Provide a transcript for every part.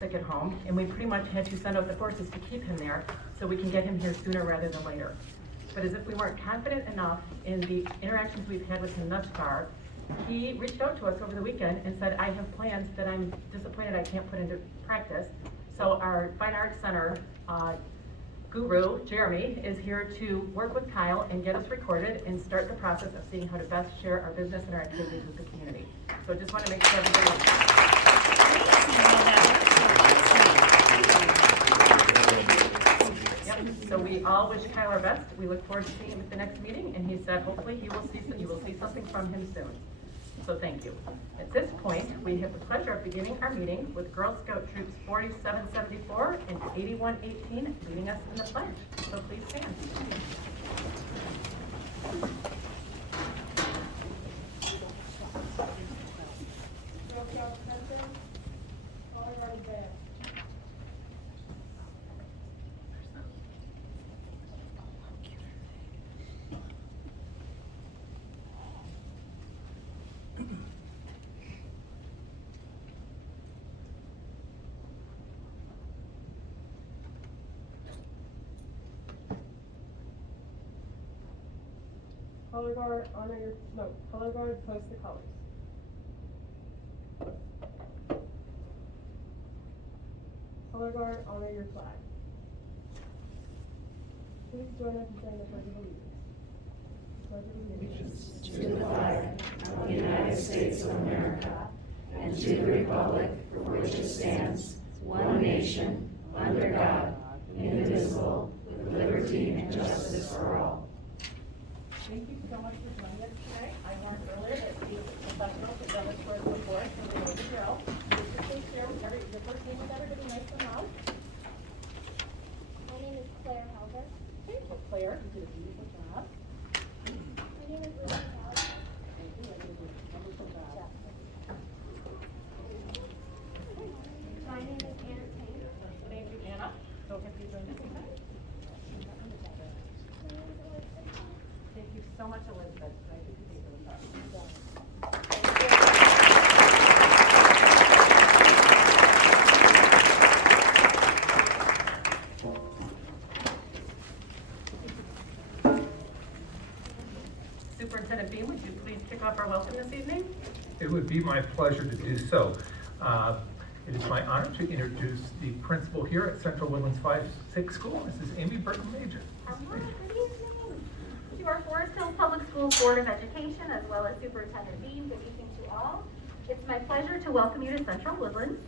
sick at home, and we pretty much had to send out the forces to keep him there so we can get him here sooner rather than later. But as if we weren't confident enough in the interactions we've had with him thus far, he reached out to us over the weekend and said, I have plans that I'm disappointed I can't put into practice. So our Fine Arts Center guru, Jeremy, is here to work with Kyle and get us recorded and start the process of seeing how to best share our business and our activities with the community. So I just want to make sure everybody So we all wish Kyle our best. We look forward to seeing him at the next meeting, and he said hopefully you will see something from him soon. So thank you. At this point, we have the pleasure of beginning our meeting with Girl Scout Troops 4774 and 8118 leading us in the pledge. So please stand. Girl Scout Center, Colorado Band. Color guard, honor your, no, color guard, post the colors. Color guard, honor your flag. Please join us in saying the Pledge of Allegiance. Pledge of Allegiance. To the flag of the United States of America and to the republic for which it stands, one nation, under God, indivisible, with liberty and justice for all. Thank you so much for joining us today. I learned earlier that the professionals have done this work before, so we know the drill. Please share your first name with everybody nice and loud. My name is Claire Halver. Thank you, Claire. You did a beautiful job. My name is Lily Halver. Thank you. You did a wonderful job. My name is Anna Payne. Thank you, Anna. So happy you joined us tonight. Thank you so much, Elizabeth. Glad you could be here with us. Superintendent Beam, would you please kick off our welcome this evening? It would be my pleasure to do so. It is my honor to introduce the principal here at Central Woodlands 5-6 School, Mrs. Amy Burton-Major. Good evening. To our Forest Hills Public Schools Board of Education, as well as Superintendent Bean, good evening to all. It's my pleasure to welcome you to Central Woodlands.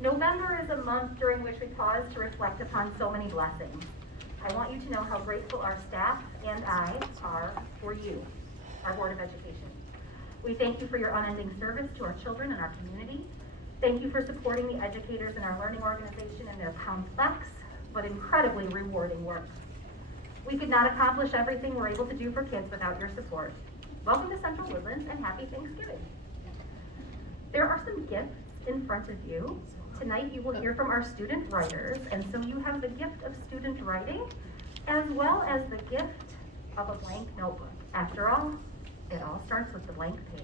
November is a month during which we pause to reflect upon so many blessings. I want you to know how grateful our staff and I are for you, our Board of Education. We thank you for your unending service to our children and our community. Thank you for supporting the educators in our learning organization in their complex but incredibly rewarding work. We could not accomplish everything we're able to do for kids without your support. Welcome to Central Woodlands and happy Thanksgiving. There are some gifts in front of you. Tonight you will hear from our student writers, and so you have the gift of student writing as well as the gift of a blank notebook. After all, it all starts with the blank page.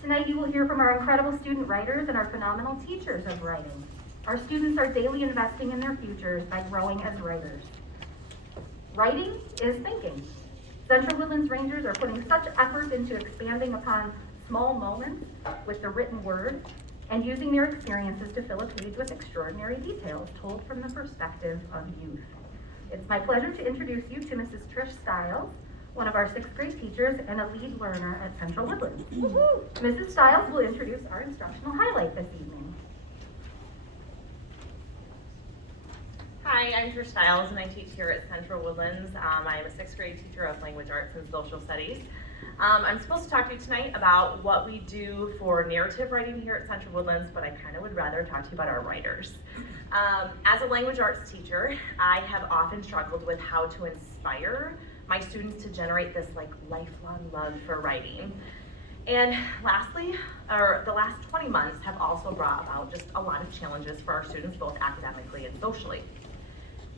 Tonight you will hear from our incredible student writers and our phenomenal teachers of writing. Our students are daily investing in their futures by growing as writers. Writing is thinking. Central Woodlands Rangers are putting such effort into expanding upon small moments with the written word and using their experiences to fill a page with extraordinary details told from the perspective of youth. It's my pleasure to introduce you to Mrs. Trish Stiles, one of our 6th grade teachers and a lead learner at Central Woodlands. Mrs. Stiles will introduce our instructional highlight this evening. Hi, I'm Trish Stiles and I teach here at Central Woodlands. I am a 6th grade teacher of language arts and social studies. I'm supposed to talk to you tonight about what we do for narrative writing here at Central Woodlands, but I kind of would rather talk to you about our writers. As a language arts teacher, I have often struggled with how to inspire my students to generate this lifelong love for writing. And lastly, the last 20 months have also brought about just a lot of challenges for our students, both academically and socially.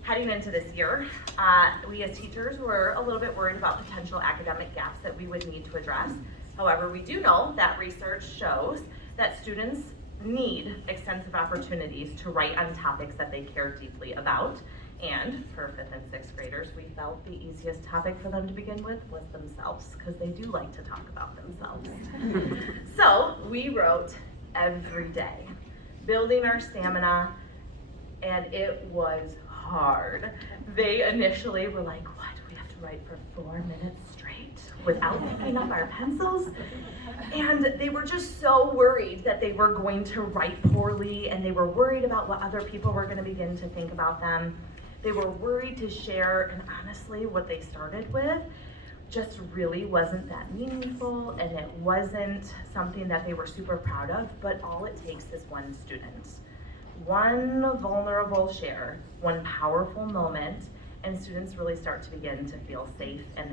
Heading into this year, we as teachers were a little bit worried about potential academic gaps that we would need to address. However, we do know that research shows that students need extensive opportunities to write on topics that they care deeply about. And for 5th and 6th graders, we felt the easiest topic for them to begin with was themselves, because they do like to talk about themselves. So we wrote every day, building our stamina, and it was hard. They initially were like, what, we have to write for 4 minutes straight without picking up our pencils? And they were just so worried that they were going to write poorly, and they were worried about what other people were going to begin to think about them. They were worried to share, and honestly, what they started with just really wasn't that meaningful, and it wasn't something that they were super proud of, but all it takes is one student. One vulnerable share, one powerful moment, and students really start to begin to feel safe and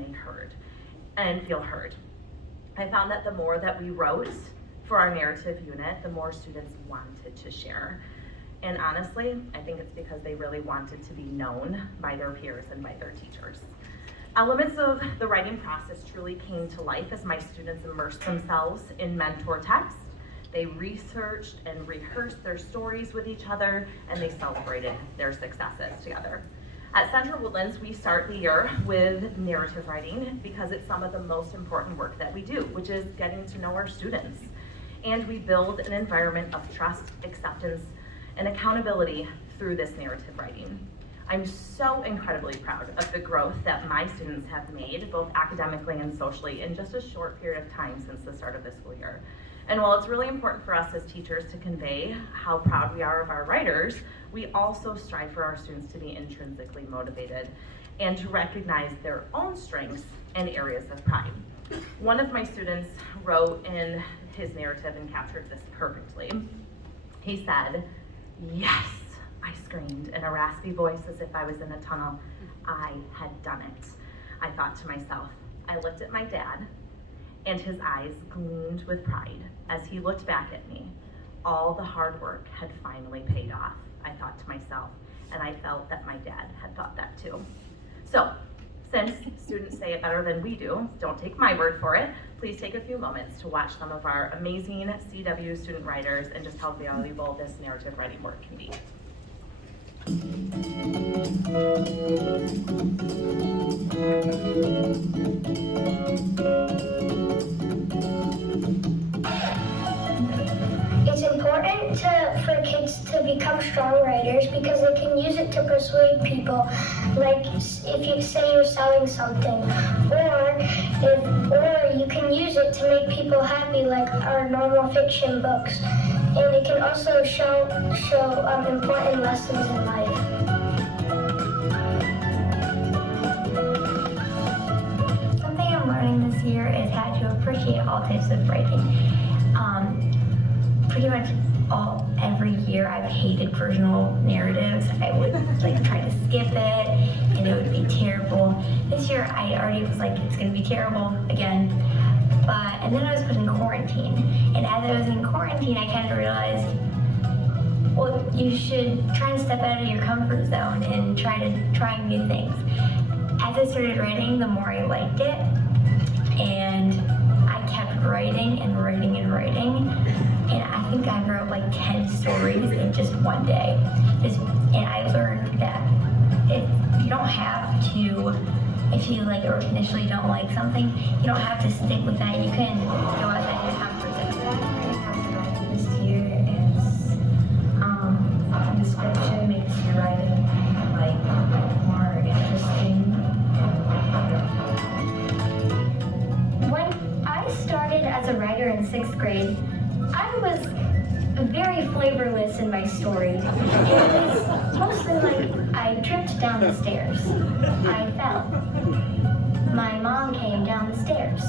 feel heard. I found that the more that we wrote for our narrative unit, the more students wanted to share. And honestly, I think it's because they really wanted to be known by their peers and by their teachers. Elements of the writing process truly came to life as my students immersed themselves in mentor text. They researched and rehearsed their stories with each other, and they celebrated their successes together. At Central Woodlands, we start the year with narrative writing because it's some of the most important work that we do, which is getting to know our students. And we build an environment of trust, acceptance, and accountability through this narrative writing. I'm so incredibly proud of the growth that my students have made, both academically and socially, in just a short period of time since the start of the school year. And while it's really important for us as teachers to convey how proud we are of our writers, we also strive for our students to be intrinsically motivated and to recognize their own strengths and areas of pride. One of my students wrote in his narrative and captured this perfectly. He said, "Yes," I screamed in a raspy voice as if I was in a tunnel. I had done it. I thought to myself. I looked at my dad, and his eyes gleamed with pride as he looked back at me. All the hard work had finally paid off, I thought to myself, and I felt that my dad had thought that too. So, since students say it better than we do, don't take my word for it. Please take a few moments to watch some of our amazing CW student writers and just how valuable this narrative writing work can be. It's important for kids to become strong writers because they can use it to persuade people. Like if you say you're selling something, or you can use it to make people happy, like our normal fiction books. And it can also show important lessons in life. Something I'm learning this year is how to appreciate all types of writing. Pretty much every year I've hated personal narratives. I would try to skip it, and it would be terrible. This year I already was like, it's gonna be terrible again. And then I was put in quarantine, and as I was in quarantine, I kind of realized, well, you should try to step out of your comfort zone and try new things. As I started writing, the more I liked it, and I kept writing and writing and writing, and I think I wrote like 10 stories in just one day. And I learned that you don't have to, if you or initially don't like something, you don't have to stick with that. You can go outside your comfort zone. This year is description makes your writing more interesting. When I started as a writer in 6th grade, I was very flavorless in my story. It was mostly like I tripped down the stairs. I fell. My mom came down the stairs.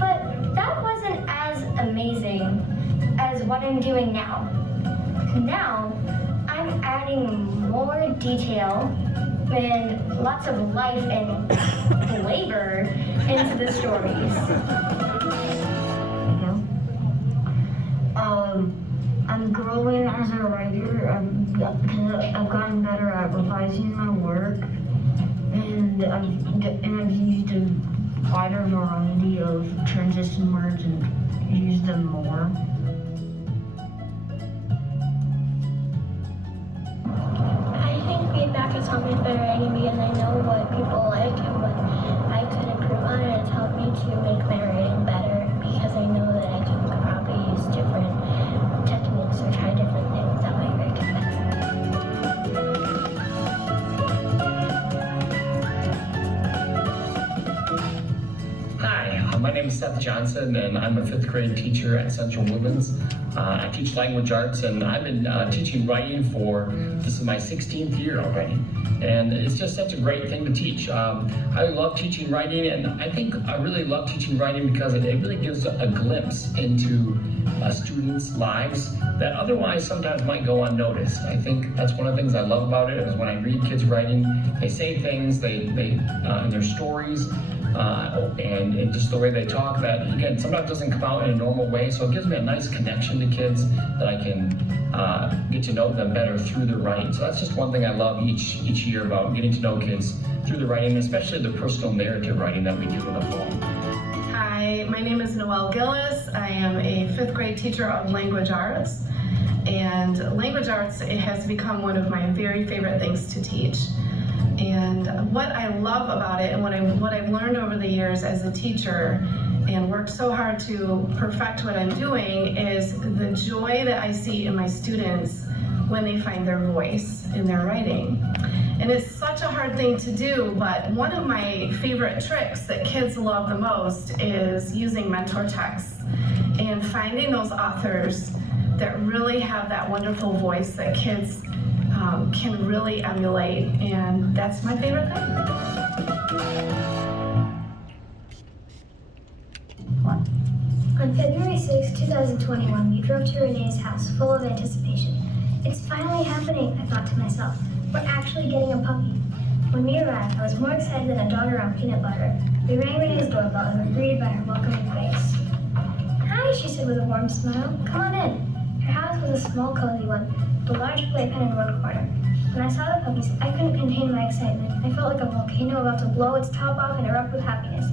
But that wasn't as amazing as what I'm doing now. Now, I'm adding more detail and lots of life and flavor into the stories. I'm growing as a writer because I've gotten better at revising my work, and I've used a wider variety of transition words and used them more. with my writing because I know what people like and what I could improve on, and it's helped me to make my writing better because I know that I can probably use different techniques or try different things that might make it better. Hi, my name is Seth Johnson, and I'm a 5th grade teacher at Central Woodlands. I teach language arts, and I've been teaching writing this is my 16th year already. And it's just such a great thing to teach. I love teaching writing, and I think I really love teaching writing because it really gives a glimpse into students' lives that otherwise sometimes might go unnoticed. I think that's one of the things I love about it, is when I read kids writing, they say things, they in their stories, and just the way they talk that, again, sometimes doesn't come out in a normal way, so it gives me a nice connection to kids that I can get to know them better through their writing. So that's just one thing I love each year about getting to know kids through the writing, especially the personal narrative writing that we do in the fall. Hi, my name is Noelle Gillis. I am a 5th grade teacher of language arts, and language arts, it has become one of my very favorite things to teach. And what I love about it, and what I've learned over the years as a teacher and worked so hard to perfect what I'm doing, is the joy that I see in my students when they find their voice in their writing. And it's such a hard thing to do, but one of my favorite tricks that kids love the most is using mentor texts and finding those authors that really have that wonderful voice that kids can really emulate, and that's my favorite thing. On February 6, 2021, we drove to Renee's house full of anticipation. It's finally happening, I thought to myself. We're actually getting a puppy. When we arrived, I was more excited than a dog around peanut butter. We rang Renee's doorbell and were greeted by her welcoming face. Hi, she said with a warm smile. Come on in. Her house was a small, cozy one, with a large playpen in one corner. When I saw the puppies, I couldn't contain my excitement. I felt like a volcano about to blow its top off and erupt with happiness.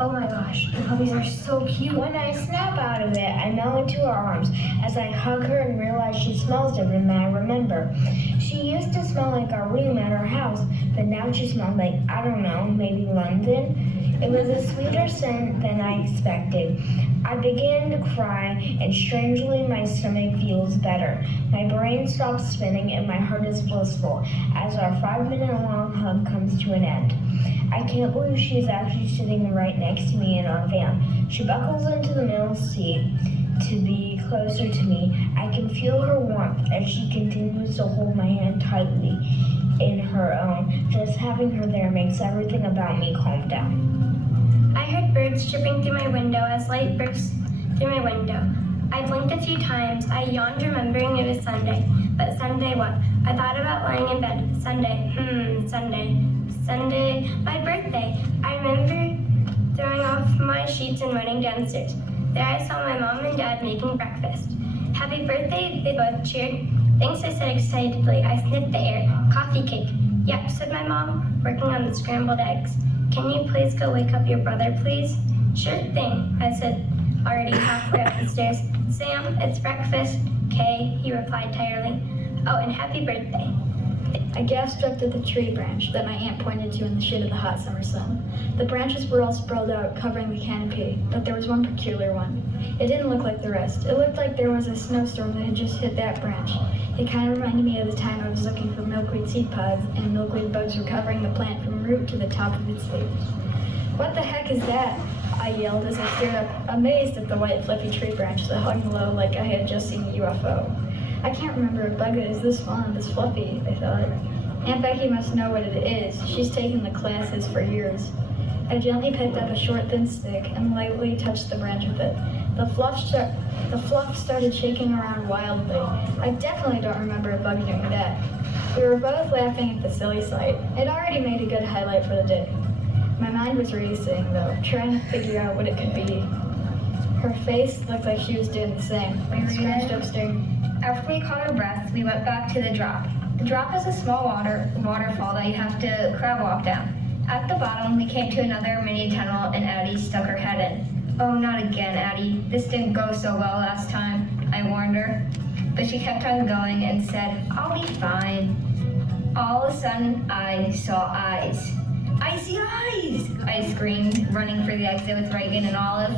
Oh my gosh, the puppies are so cute. When I snap out of it, I melt into her arms as I hug her and realize she smells different than I remember. She used to smell like our room at our house, but now she smelled like, I don't know, maybe London. It was a sweeter scent than I expected. I began to cry, and strangely my stomach feels better. My brain stops spinning and my heart is blissful as our 5-minute-long hug comes to an end. I can't believe she's actually sitting right next to me in our van. She buckles into the middle seat to be closer to me. I can feel her warmth as she continues to hold my hand tightly in her own. Just having her there makes everything about me calm down. I heard birds chirping through my window as light burst through my window. I blinked a few times. I yawned, remembering it was Sunday. But Sunday what? I thought about lying in bed. Sunday, Sunday, my birthday. I remember throwing off my sheets and running downstairs. There I saw my mom and dad making breakfast. Happy birthday, they both cheered. Thanks, I said excitedly. I sniffed the air. Coffee cake. Yep, said my mom, working on the scrambled eggs. Can you please go wake up your brother, please? Sure thing, I said, already halfway up the stairs. Sam, it's breakfast. Kay, he replied tiredly. Oh, and happy birthday. I gasped up at the tree branch that my aunt pointed to in the shade of the hot summer sun. The branches were all sprawled out, covering the canopy, but there was one peculiar one. It didn't look like the rest. It looked like there was a snowstorm that had just hit that branch. It kind of reminded me of the time I was looking for milkweed seed pods, and milkweed bugs were covering the plant from root to the top of its leaves. What the heck is that? I yelled as I stared up, amazed at the white fluffy tree branch that hung low like I had just seen a UFO. I can't remember a bug that is this small and this fluffy, I thought. Aunt Becky must know what it is. She's taken the classes for years. I gently picked up a short, thin stick and lightly touched the branch with it. The fluff started shaking around wildly. I definitely don't remember a bug doing that. We were both laughing at the silly sight. It already made a good highlight for the day. My mind was racing, though, trying to figure out what it could be. Her face looked like she was doing the same. We scratched upstairs. After we caught our breaths, we went back to the drop. The drop is a small waterfall that you have to crab walk down. At the bottom, we came to another mini tunnel and Addie stuck her head in. Oh, not again, Addie. This didn't go so well last time, I warned her. But she kept on going and said, I'll be fine. All of a sudden, I saw eyes. I see eyes! I screamed, running for the exit with Reagan and Olive.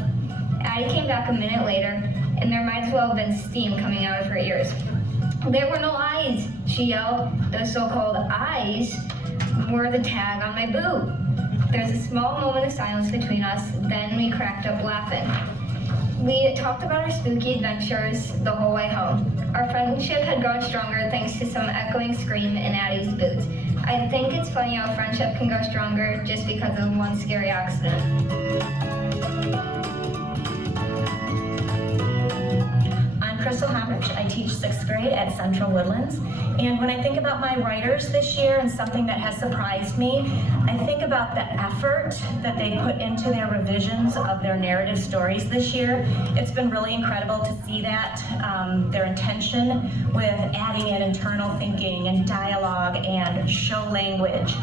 Addie came back a minute later, and there might as well have been steam coming out of her ears. There were no eyes, she yelled. Those so-called eyes were the tag on my boot. There was a small moment of silence between us, then we cracked up laughing. We talked about our spooky adventures the whole way home. Our friendship had grown stronger thanks to some echoing scream in Addie's boots. I think it's funny how friendship can go stronger just because of one scary accident. I'm Crystal Hamrich. I teach 6th grade at Central Woodlands. And when I think about my writers this year and something that has surprised me, I think about the effort that they put into their revisions of their narrative stories this year. It's been really incredible to see that, their intention with adding in internal thinking and dialogue and show language.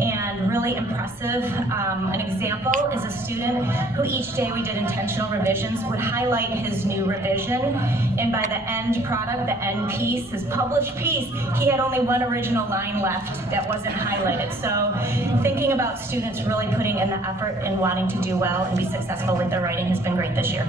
And really impressive. An example is a student who each day we did intentional revisions would highlight his new revision, and by the end product, the end piece, his published piece, he had only one original line left that wasn't highlighted. So thinking about students really putting in the effort and wanting to do well and be successful with their writing has been great this year.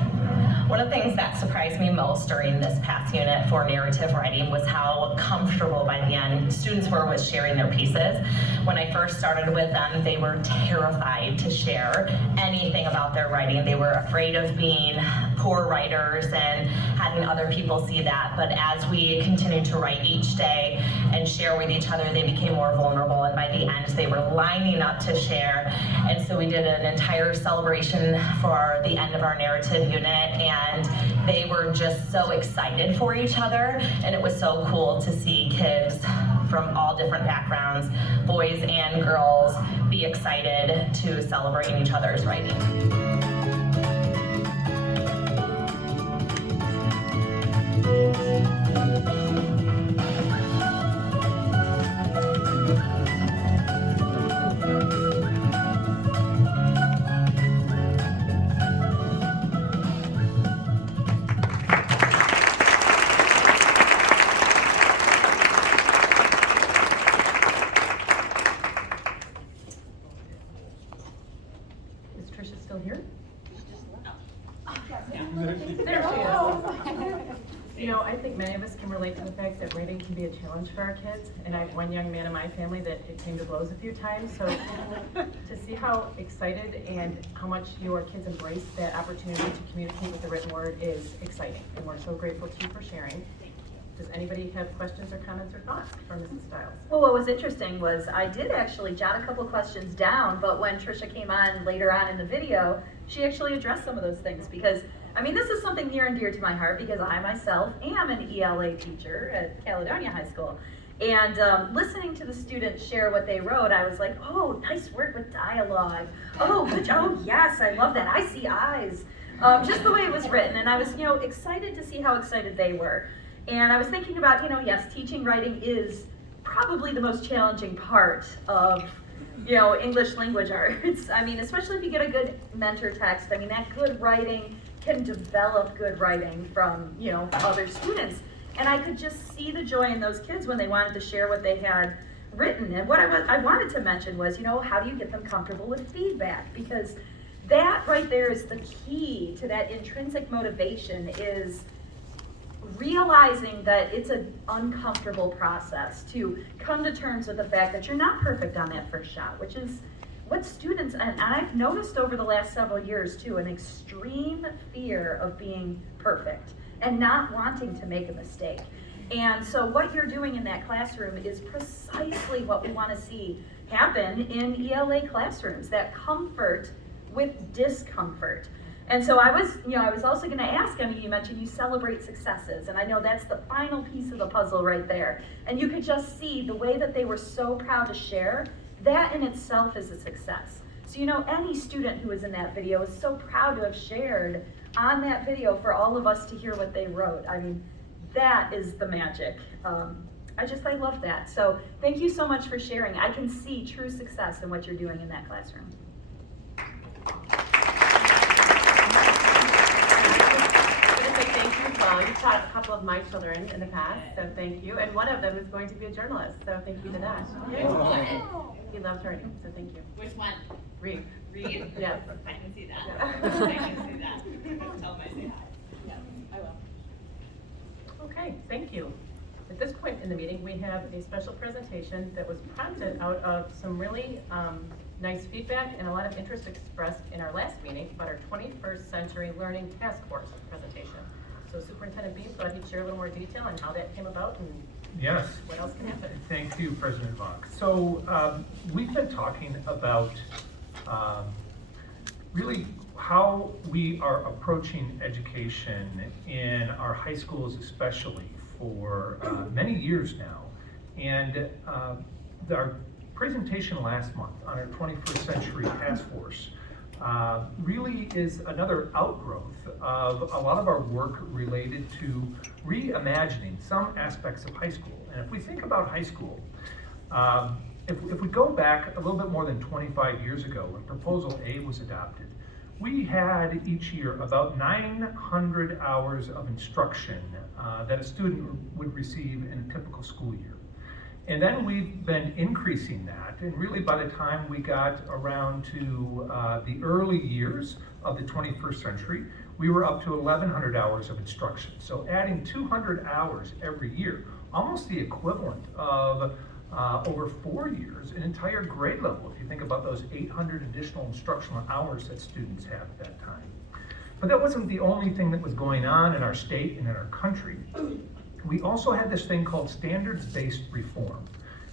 One of the things that surprised me most during this past unit for narrative writing was how comfortable by the end students were with sharing their pieces. When I first started with them, they were terrified to share anything about their writing. They were afraid of being poor writers and having other people see that. But as we continued to write each day and share with each other, they became more vulnerable. And by the end, they were lining up to share. And so we did an entire celebration for the end of our narrative unit. And they were just so excited for each other, and it was so cool to see kids from all different backgrounds, boys and girls, be excited to celebrate each other's writing. Is Tricia still here? There she is. You know, I think many of us can relate to the fact that writing can be a challenge for our kids, and I have one young man in my family that it came to blows a few times, so to see how excited and how much your kids embrace that opportunity to communicate with the written word is exciting, and we're so grateful to you for sharing. Does anybody have questions or comments or thoughts for Mrs. Stiles? Well, what was interesting was I did actually jot a couple questions down, but when Tricia came on later on in the video, she actually addressed some of those things because, I mean, this is something near and dear to my heart because I myself am an ELA teacher at Caledonia High School. And listening to the students share what they wrote, I was like, oh, nice work with dialogue. Oh, good job. Oh, yes, I love that. I see eyes. Just the way it was written. And I was, excited to see how excited they were. And I was thinking about, yes, teaching writing is probably the most challenging part of, English language arts. I mean, especially if you get a good mentor text. I mean, that good writing can develop good writing from, other students. And I could just see the joy in those kids when they wanted to share what they had written. And what I wanted to mention was, how do you get them comfortable with feedback? Because that right there is the key to that intrinsic motivation, is realizing that it's an uncomfortable process to come to terms with the fact that you're not perfect on that first shot, which is what students, and I've noticed over the last several years too, an extreme fear of being perfect and not wanting to make a mistake. And so what you're doing in that classroom is precisely what we want to see happen in ELA classrooms, that comfort with discomfort. And so I was also going to ask, you mentioned you celebrate successes, and I know that's the final piece of the puzzle right there. And you could just see the way that they were so proud to share, that in itself is a success. So any student who was in that video is so proud to have shared on that video for all of us to hear what they wrote. I mean, that is the magic. I love that. So thank you so much for sharing. I can see true success in what you're doing in that classroom. Thank you from You've taught a couple of my children in the past, so thank you. And one of them is going to be a journalist, so thank you to that. He loves writing, so thank you. Which one? Read. Read? Yes. I can see that. Yeah. I can see that. Tell him I say hi. Yes, I will. Okay, thank you. At this point in the meeting, we have a special presentation that was prompted out of some really nice feedback and a lot of interest expressed in our last meeting about our 21st Century Learning Task Force presentation. So Superintendent Beam thought he'd share a little more detail on how that came about and Yes. what else can happen. Thank you, President Vaughn. So we've been talking about really how we are approaching education in our high schools especially for many years now. And our presentation last month on our 21st Century Task Force really is another outgrowth of a lot of our work related to reimagining some aspects of high school. And if we think about high school, if we go back a little bit more than 25 years ago when Proposal A was adopted, we had each year about 900 hours of instruction that a student would receive in a typical school year. And then we've been increasing that, and really by the time we got around to the early years of the 21st century, we were up to 1,100 hours of instruction. So adding 200 hours every year, almost the equivalent of over 4 years, an entire grade level, if you think about those 800 additional instructional hours that students have at that time. But that wasn't the only thing that was going on in our state and in our country. We also had this thing called standards-based reform.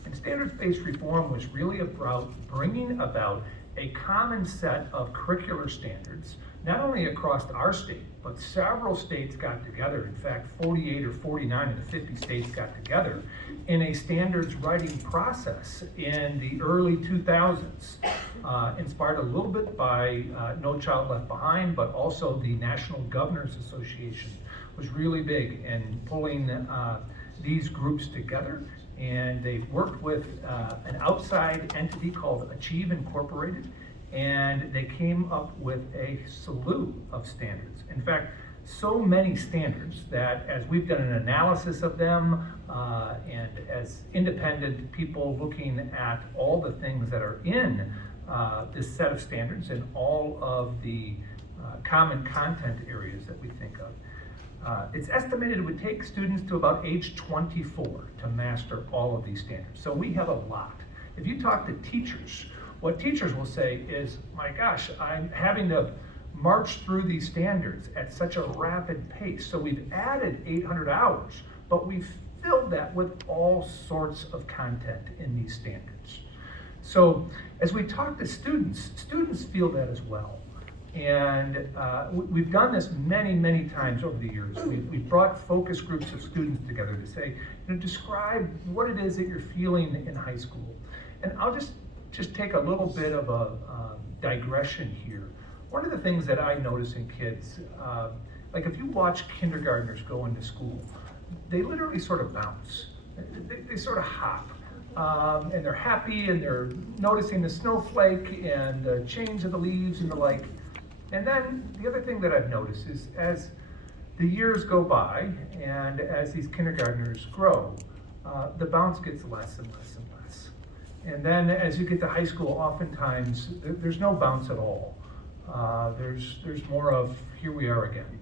And standards-based reform was really about bringing about a common set of curricular standards, not only across our state, but several states got together. In fact, 48 or 49 of the 50 states got together in a standards writing process in the early 2000s, inspired a little bit by No Child Left Behind, but also the National Governors Association was really big in pulling these groups together. And they worked with an outside entity called Achieve Incorporated, and they came up with a slew of standards. In fact, so many standards that as we've done an analysis of them, and as independent people looking at all the things that are in this set of standards and all of the common content areas that we think of, it's estimated it would take students to about age 24 to master all of these standards. So we have a lot. If you talk to teachers, what teachers will say is, my gosh, I'm having to march through these standards at such a rapid pace. So we've added 800 hours, but we've filled that with all sorts of content in these standards. So as we talk to students, students feel that as well. And we've done this many, many times over the years. We've brought focus groups of students together to say, describe what it is that you're feeling in high school. And I'll just take a little bit of a digression here. One of the things that I notice in kids, like if you watch kindergartners go into school, they literally sort of bounce. They sort of hop. And they're happy and they're noticing the snowflake and the change of the leaves and the like. And then the other thing that I've noticed is as the years go by and as these kindergartners grow, the bounce gets less and less and less. And then as you get to high school, oftentimes there's no bounce at all. There's more of here we are again.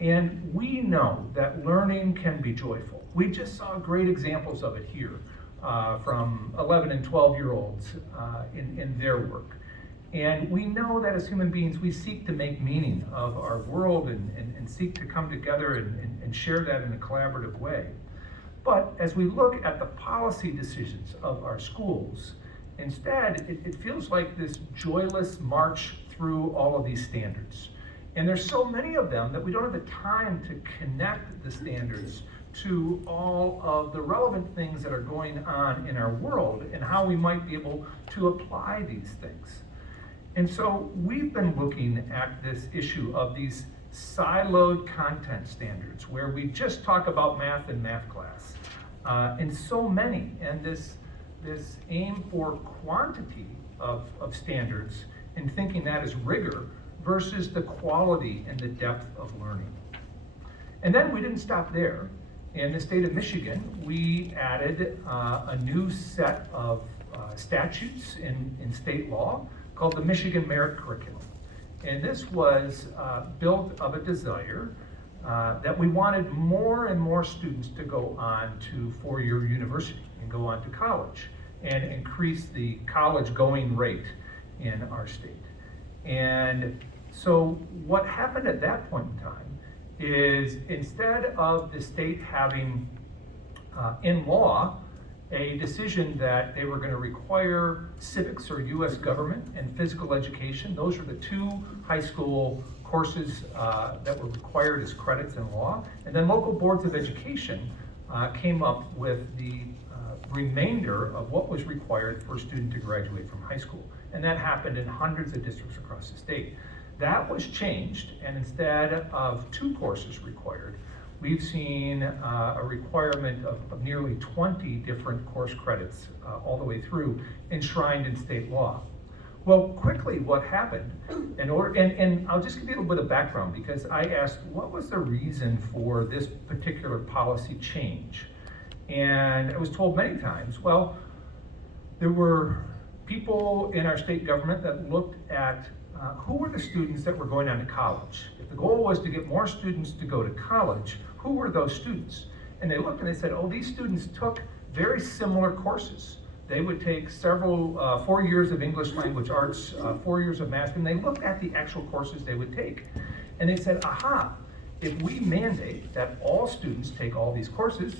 And we know that learning can be joyful. We just saw great examples of it here from 11 and 12-year-olds in their work. And we know that as human beings, we seek to make meaning of our world and seek to come together and share that in a collaborative way. But as we look at the policy decisions of our schools, instead, it feels like this joyless march through all of these standards. And there's so many of them that we don't have the time to connect the standards to all of the relevant things that are going on in our world and how we might be able to apply these things. And so we've been looking at this issue of these siloed content standards where we just talk about math in math class. And so many, and this aim for quantity of standards and thinking that is rigor versus the quality and the depth of learning. And then we didn't stop there. In the state of Michigan, we added a new set of statutes in state law called the Michigan Merit Curriculum. And this was built of a desire that we wanted more and more students to go on to four-year university and go on to college and increase the college going rate in our state. And so what happened at that point in time is, instead of the state having in law a decision that they were going to require civics or US government and physical education, those are the two high school courses that were required as credits in law, and then local boards of education came up with the remainder of what was required for a student to graduate from high school. And that happened in hundreds of districts across the state. That was changed, and instead of 2 courses required, we've seen a requirement of nearly 20 different course credits all the way through, enshrined in state law. Well, quickly what happened, and I'll just give you a little bit of background, because I asked what was the reason for this particular policy change. And I was told many times, well, there were people in our state government that looked at who were the students that were going on to college. If the goal was to get more students to go to college, who were those students? And they looked and they said, oh, these students took very similar courses. They would take several, 4 years of English language arts, 4 years of math, and they looked at the actual courses they would take. And they said, aha, if we mandate that all students take all these courses,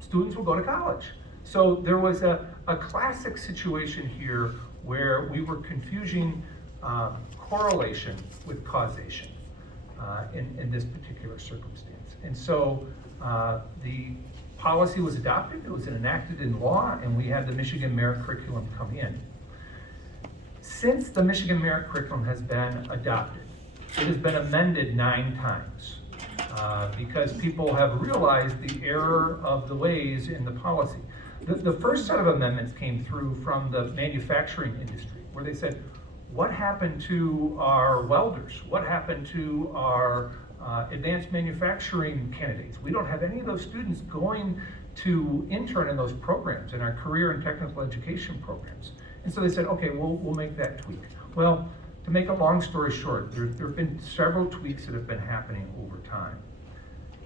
students will go to college. So there was a classic situation here where we were confusing correlation with causation in this particular circumstance. And so the policy was adopted, it was enacted in law, and we had the Michigan Merit Curriculum come in. Since the Michigan Merit Curriculum has been adopted, it has been amended 9 times because people have realized the error of the ways in the policy. The first set of amendments came through from the manufacturing industry, where they said, what happened to our welders? What happened to our advanced manufacturing candidates? We don't have any of those students going to intern in those programs, in our career and technical education programs. And so they said, okay, we'll make that tweak. Well, to make a long story short, there have been several tweaks that have been happening over time.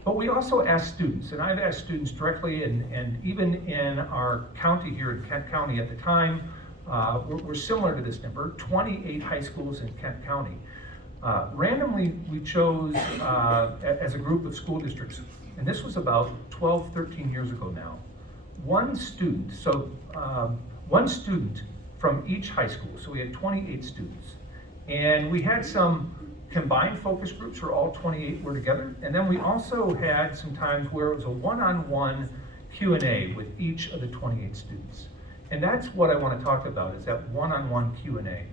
But we also asked students, and I've asked students directly, and even in our county here in Kent County at the time, we're similar to this number, 28 high schools in Kent County. Randomly, we chose, as a group of school districts, and this was about 12, 13 years ago now, one student from each high school, so we had 28 students. And we had some combined focus groups where all 28 were together, and then we also had some times where it was a one-on-one Q&A with each of the 28 students. And that's what I want to talk about, is that one-on-one Q&A.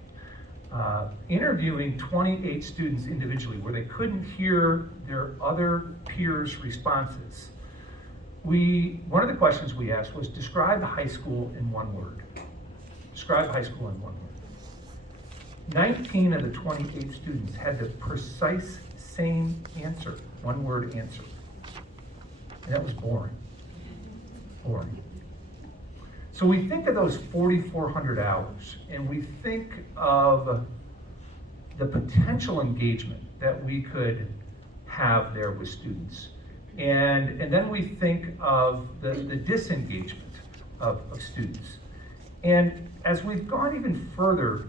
Interviewing 28 students individually where they couldn't hear their other peers' responses. One of the questions we asked was, describe high school in one word. Describe high school in one word. 19 of the 28 students had the precise same answer, one-word answer. And that was boring. Boring. So we think of those 4,400 hours, and we think of the potential engagement that we could have there with students. And then we think of the disengagement of students. And as we've gone even further,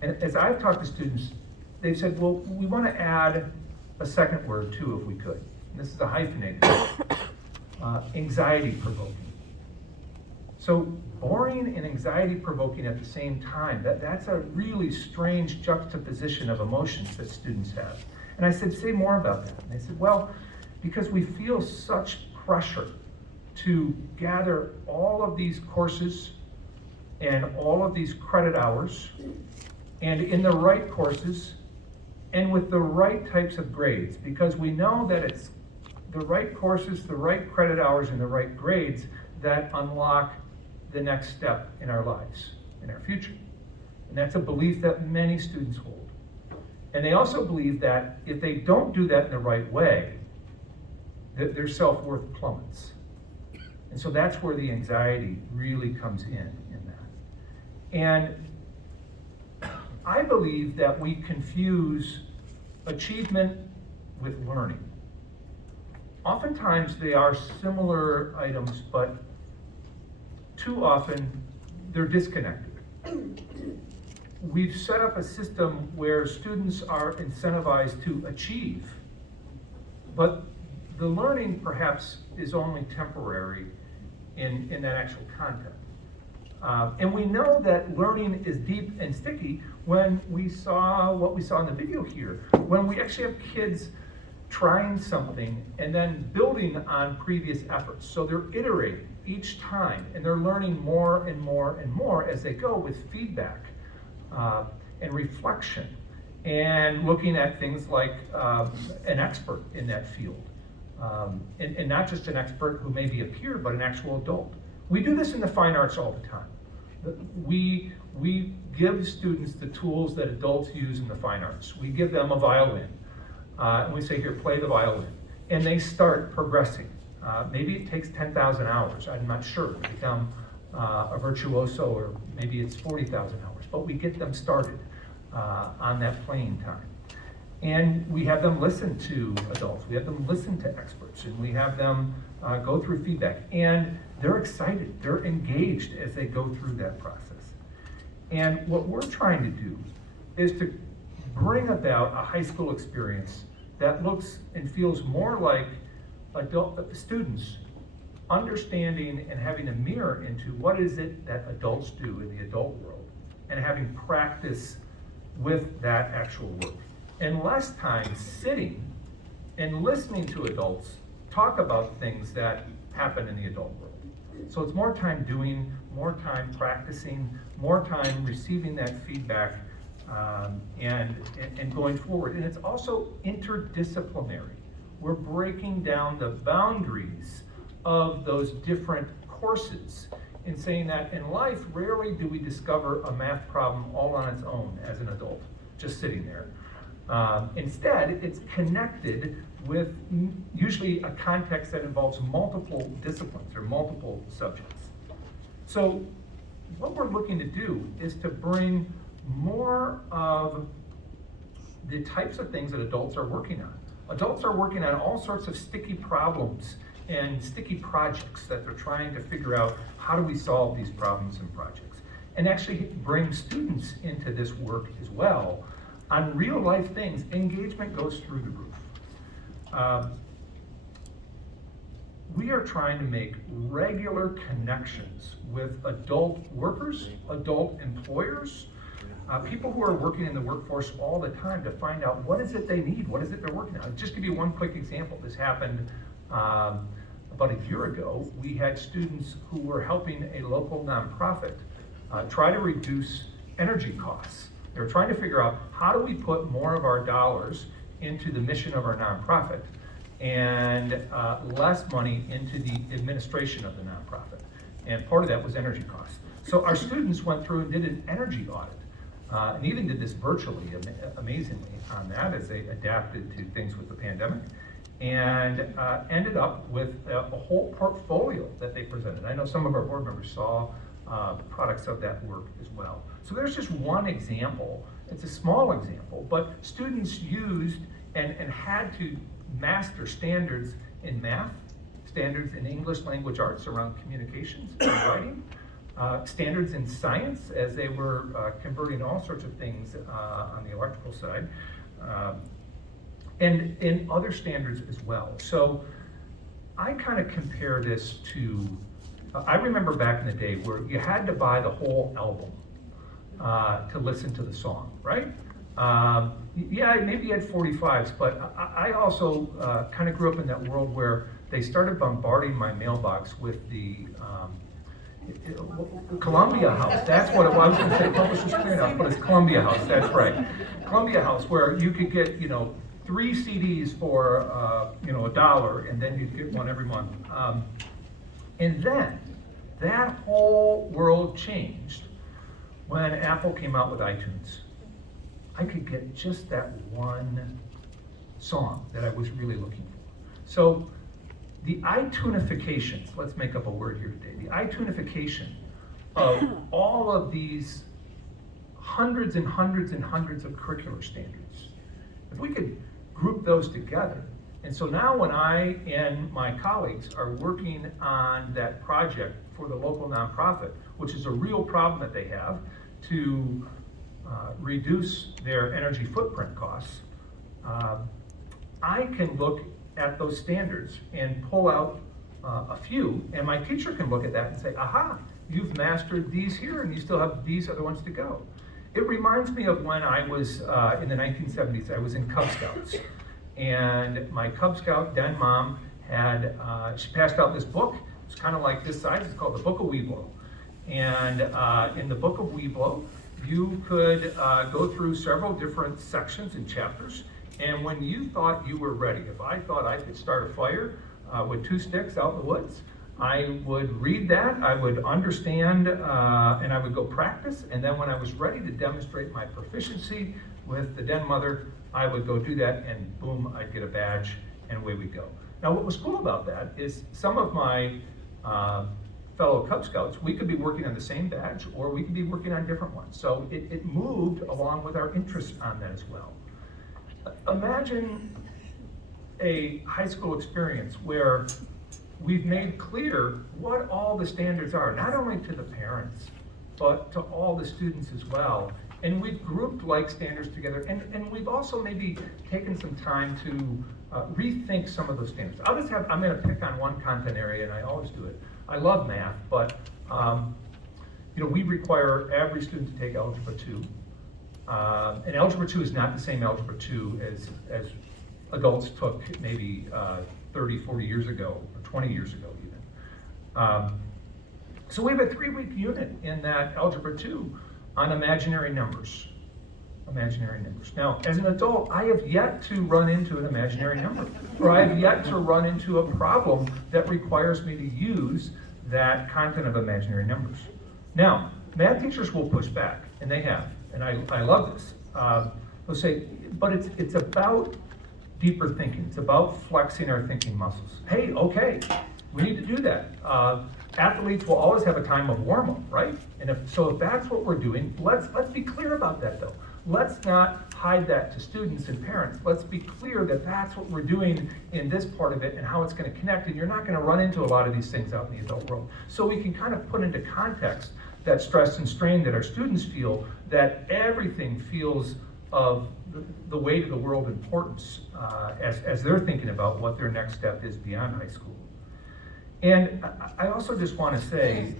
and as I've talked to students, they've said, well, we want to add a second word too, if we could. And this is a hyphenated word. Anxiety provoking. So boring and anxiety provoking at the same time, that's a really strange juxtaposition of emotions that students have. And I said, say more about that. And they said, well, because we feel such pressure to gather all of these courses and all of these credit hours, and in the right courses, and with the right types of grades, because we know that it's the right courses, the right credit hours, and the right grades that unlock the next step in our lives, in our future. And that's a belief that many students hold. And they also believe that if they don't do that in the right way, their self-worth plummets. And so that's where the anxiety really comes in that. And I believe that we confuse achievement with learning. Oftentimes they are similar items, but too often they're disconnected. We've set up a system where students are incentivized to achieve, but the learning perhaps is only temporary in that actual content. And we know that learning is deep and sticky when we saw what we saw in the video here, when we actually have kids trying something and then building on previous efforts. So they're iterating each time, and they're learning more and more and more as they go with feedback and reflection, and looking at things like an expert in that field. And not just an expert who may be a peer, but an actual adult. We do this in the fine arts all the time. We give students the tools that adults use in the fine arts. We give them a violin, and we say, here, play the violin. And they start progressing. Maybe it takes 10,000 hours, I'm not sure, to become a virtuoso, or maybe it's 40,000 hours, but we get them started on that playing time. And we have them listen to adults, we have them listen to experts, and we have them go through feedback. And they're excited, they're engaged as they go through that process. And what we're trying to do is to bring about a high school experience that looks and feels more like students understanding and having a mirror into what is it that adults do in the adult world, and having practice with that actual work. And less time sitting and listening to adults talk about things that happen in the adult world. So it's more time doing, more time practicing, more time receiving that feedback, and going forward. And it's also interdisciplinary. We're breaking down the boundaries of those different courses and saying that in life, rarely do we discover a math problem all on its own as an adult, just sitting there. Instead, it's connected with usually a context that involves multiple disciplines or multiple subjects. So what we're looking to do is to bring more of the types of things that adults are working on. Adults are working on all sorts of sticky problems and sticky projects that they're trying to figure out, how do we solve these problems and projects? And actually bring students into this work as well. On real life things, engagement goes through the roof. We are trying to make regular connections with adult workers, adult employers, people who are working in the workforce all the time, to find out what is it they need, what is it they're working on. I'll just give you one quick example. This happened about a year ago. We had students who were helping a local nonprofit try to reduce energy costs. They were trying to figure out, how do we put more of our dollars into the mission of our nonprofit and less money into the administration of the nonprofit. And part of that was energy costs. So our students went through and did an energy audit, and even did this virtually, amazingly, on that, as they adapted to things with the pandemic, and ended up with a whole portfolio that they presented. I know some of our board members saw products of that work as well. So there's just one example. It's a small example, but students used and had to master standards in math, standards in English language arts around communications and writing, standards in science as they were converting all sorts of things on the electrical side, and in other standards as well. So I kind of compare this to, I remember back in the day where you had to buy the whole album to listen to the song, right? Yeah, maybe you had 45s, but I also kind of grew up in that world where they started bombarding my mailbox with the Columbia House. That's what it was. I was going to say Publishers Clearinghouse, but it's Columbia House. That's right. Columbia House, where you could get 3 CDs for $1, and then you'd get one every month. And then that whole world changed when Apple came out with iTunes. I could get just that one song that I was really looking for. So the iTunifications, let's make up a word here today, the iTunification of all of these hundreds and hundreds and hundreds of curricular standards. If we could group those together, and so now when I and my colleagues are working on that project for the local nonprofit, which is a real problem that they have to reduce their energy footprint costs, I can look at those standards and pull out a few, and my teacher can look at that and say, aha, you've mastered these here and you still have these other ones to go. It reminds me of when I was in the 1970s, I was in Cub Scouts. And my Cub Scout den mom had, she passed out this book. It's kind of like this size. It's called the Book of Weeblo. And in the Book of Weeblo, you could go through several different sections and chapters. And when you thought you were ready, if I thought I could start a fire with 2 sticks out in the woods, I would read that, I would understand, and I would go practice. And then when I was ready to demonstrate my proficiency with the den mother, I would go do that, and boom, I'd get a badge, and away we go. Now, what was cool about that is some of my fellow Cub Scouts, we could be working on the same badge, or we could be working on different ones. So it moved along with our interest on that as well. Imagine a high school experience where we've made clear what all the standards are, not only to the parents, but to all the students as well. And we've grouped like standards together, and we've also maybe taken some time to rethink some of those standards. I'm gonna pick on one content area, and I always do it. I love math, but we require every student to take Algebra 2. And Algebra 2 is not the same Algebra 2 as adults took maybe 30, 40 years ago, or 20 years ago even. So we have a 3-week unit in that Algebra 2 on imaginary numbers. Imaginary numbers. Now, as an adult, I have yet to run into an imaginary number, or I have yet to run into a problem that requires me to use that content of imaginary numbers. Now, math teachers will push back, and they have, and I love this. They'll say, but it's about deeper thinking. It's about flexing our thinking muscles. Hey, okay, we need to do that. Athletes will always have a time of warm-up, right? And if that's what we're doing, let's be clear about that though. Let's not hide that to students and parents. Let's be clear that that's what we're doing in this part of it and how it's going to connect. And you're not going to run into a lot of these things out in the adult world. So we can kind of put into context that stress and strain that our students feel, that everything feels of the weight of the world importance as they're thinking about what their next step is beyond high school. And I also just want to say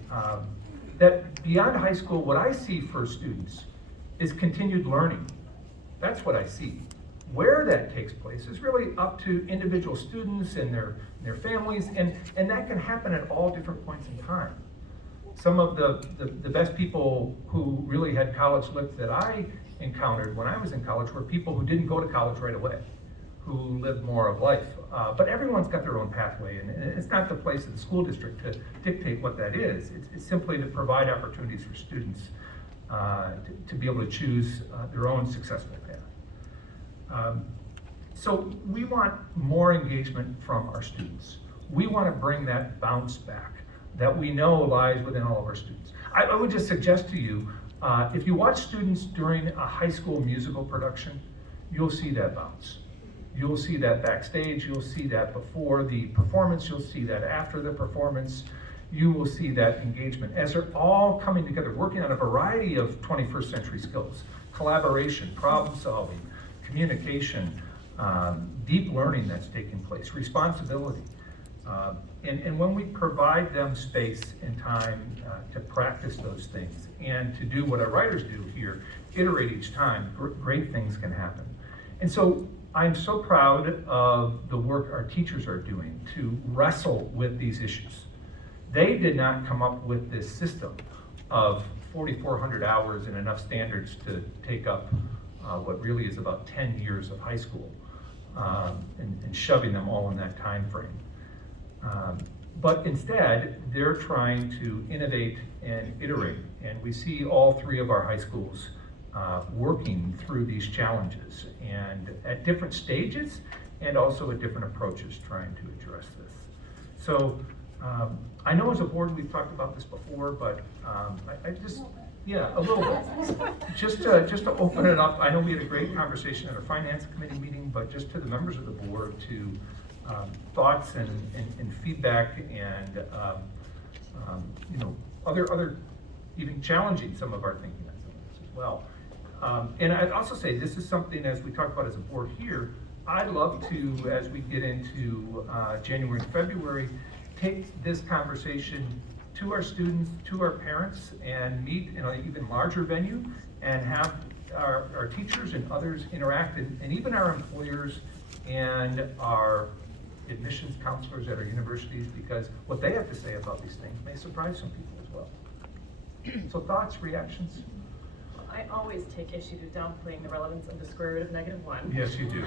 that beyond high school, what I see for students is continued learning. That's what I see. Where that takes place is really up to individual students and their families, and that can happen at all different points in time. Some of the best people who really had college licks that I encountered when I was in college were people who didn't go to college right away, who lived more of life. But everyone's got their own pathway, and it's not the place of the school district to dictate what that is. It's simply to provide opportunities for students to be able to choose their own successful path. So we want more engagement from our students. We want to bring that bounce back that we know lies within all of our students. I would just suggest to you, if you watch students during a high school musical production, you'll see that bounce. You'll see that backstage, you'll see that before the performance, you'll see that after the performance, you will see that engagement as they're all coming together, working on a variety of 21st century skills: collaboration, problem solving, communication, deep learning that's taking place, responsibility. And when we provide them space and time to practice those things and to do what our writers do here, iterate each time, great things can happen. And so I'm so proud of the work our teachers are doing to wrestle with these issues. They did not come up with this system of 4,400 hours and enough standards to take up what really is about 10 years of high school and shoving them all in that time frame. But instead, they're trying to innovate and iterate. And we see all 3 of our high schools working through these challenges and at different stages and also at different approaches trying to address this. So I know as a board we've talked about this before, but I just, yeah, a little bit. Just to open it up, I know we had a great conversation at our finance committee meeting, but just to the members of the board, to thoughts and feedback and you know, other even challenging some of our thinking on some of this as well. And I'd also say this is something, as we talk about as a board here, I'd love to, as we get into January and February, take this conversation to our students, to our parents, and meet in an even larger venue and have our teachers and others interact, and even our employers and our admissions counselors at our universities, because what they have to say about these things may surprise some people as well. So thoughts, reactions? I always take issue to downplaying the relevance of the square root of -1. Yes, you do.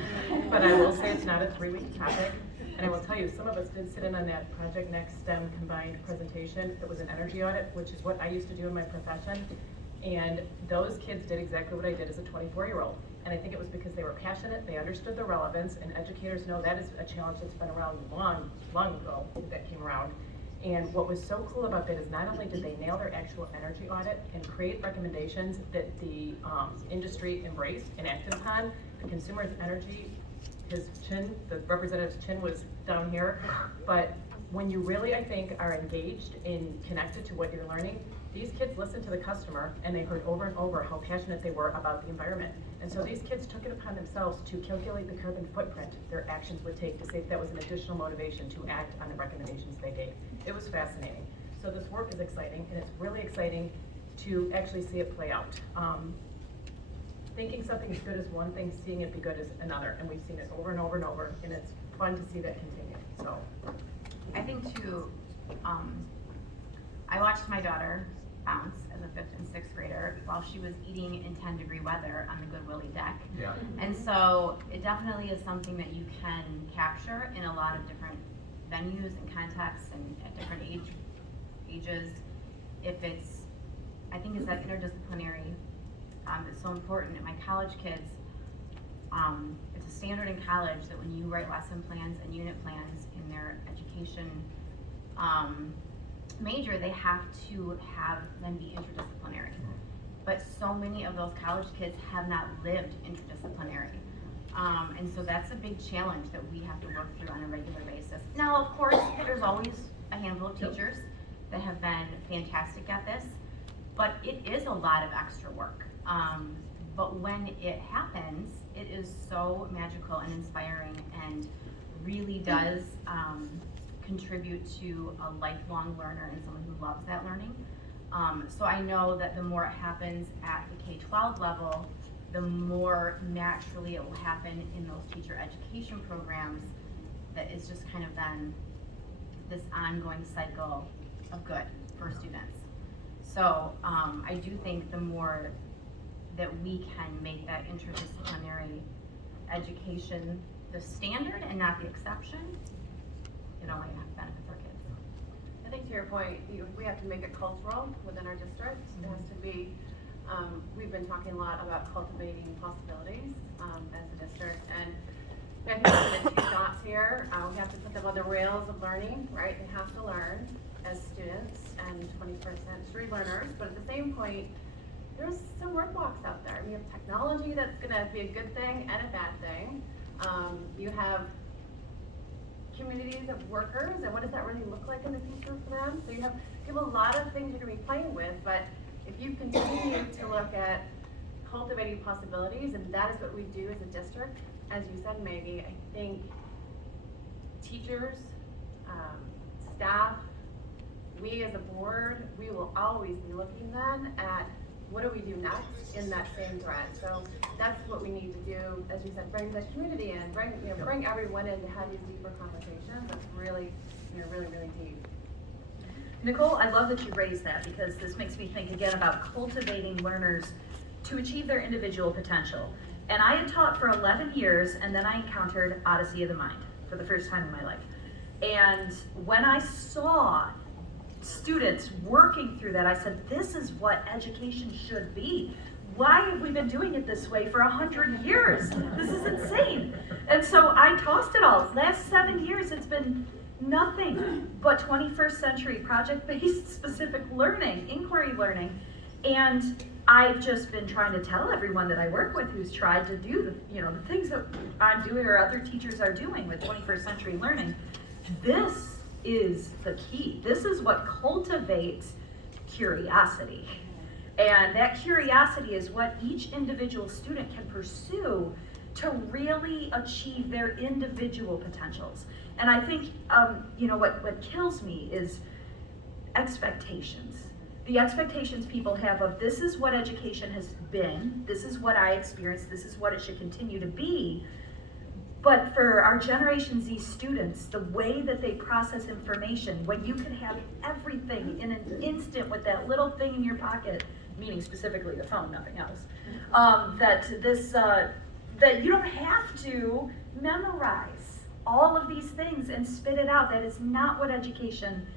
But I will say it's not a 3-week topic. And I will tell you, some of us did sit in on that Project Next STEM combined presentation. It was an energy audit, which is what I used to do in my profession. And those kids did exactly what I did as a 24-year-old. And I think it was because they were passionate, they understood the relevance, and educators know that is a challenge that's been around long ago that came around. And what was so cool about that is not only did they nail their actual energy audit and create recommendations that the industry embraced and acted upon, the consumer's energy, his chin, the representative's chin was down here, but when you really, I think, are engaged and connected to what you're learning, these kids listened to the customer and they heard over and over how passionate they were about the environment. And so these kids took it upon themselves to calculate the carbon footprint their actions would take to see if that was an additional motivation to act on the recommendations they gave. It was fascinating. So this work is exciting, and it's really exciting to actually see it play out. Thinking something is good is one thing, seeing it be good is another, and we've seen it over and over and over, and it's fun to see that continue. So, I think too, I watched my daughter bounce as a 5th and 6th grader while she was eating in 10-degree weather on the Good Willie deck. Yeah. And so it definitely is something that you can capture in a lot of different venues and contexts and at different ages. If it's, I think it's that interdisciplinary that's so important. And my college kids, it's a standard in college that when you write lesson plans and unit plans in their education major, they have to have them be interdisciplinary. But so many of those college kids have not lived interdisciplinary. And so that's a big challenge that we have to work through on a regular basis. Now, of course, there's always a handful of teachers that have been fantastic at this, but it is a lot of extra work. But when it happens, it is so magical and inspiring and really does contribute to a lifelong learner and someone who loves that learning. So I know that the more it happens at the K-12 level, the more naturally it will happen in those teacher education programs. That is just kind of then this ongoing cycle of good for students. So I do think the more that we can make that interdisciplinary education the standard and not the exception, it only benefits our kids. I think to your point, we have to make it cultural within our district. It has to be, we've been talking a lot about cultivating possibilities as a district, and I think there's two thoughts here. We have to put them on the rails of learning, right? They have to learn as students and 21st century learners, but at the same point, there's some roadblocks out there. We have technology that's gonna be a good thing and a bad thing. You have communities of workers, and what does that really look like in the future for them? So you have a lot of things you're gonna be playing with, but if you continue to look at cultivating possibilities, and that is what we do as a district, as you said, Maggie, I think teachers, staff, we as a board, we will always be looking then at what do we do next in that same thread. So that's what we need to do, as you said, bring the community in, bring everyone in to have these deeper conversations. That's really, really, really deep. Nicole, I love that you raised that, because this makes me think again about cultivating learners to achieve their individual potential. And I had taught for 11 years, and then I encountered Odyssey of the Mind for the first time in my life. And when I saw students working through that, I said, this is what education should be. Why have we been doing it this way for 100 years? This is insane. And so I tossed it all. Last 7 years, it's been nothing but 21st century project-based specific learning, inquiry learning. And I've just been trying to tell everyone that I work with who's tried to do the things that I'm doing or other teachers are doing with 21st century learning. This is the key. This is what cultivates curiosity. And that curiosity is what each individual student can pursue to really achieve their individual potentials. And I think, what kills me is expectations. The expectations people have of this is what education has been, this is what I experienced, this is what it should continue to be. But for our Generation Z students, the way that they process information, when you can have everything in an instant with that little thing in your pocket, meaning specifically the phone, nothing else, that you don't have to memorize all of these things and spit it out. That is not what education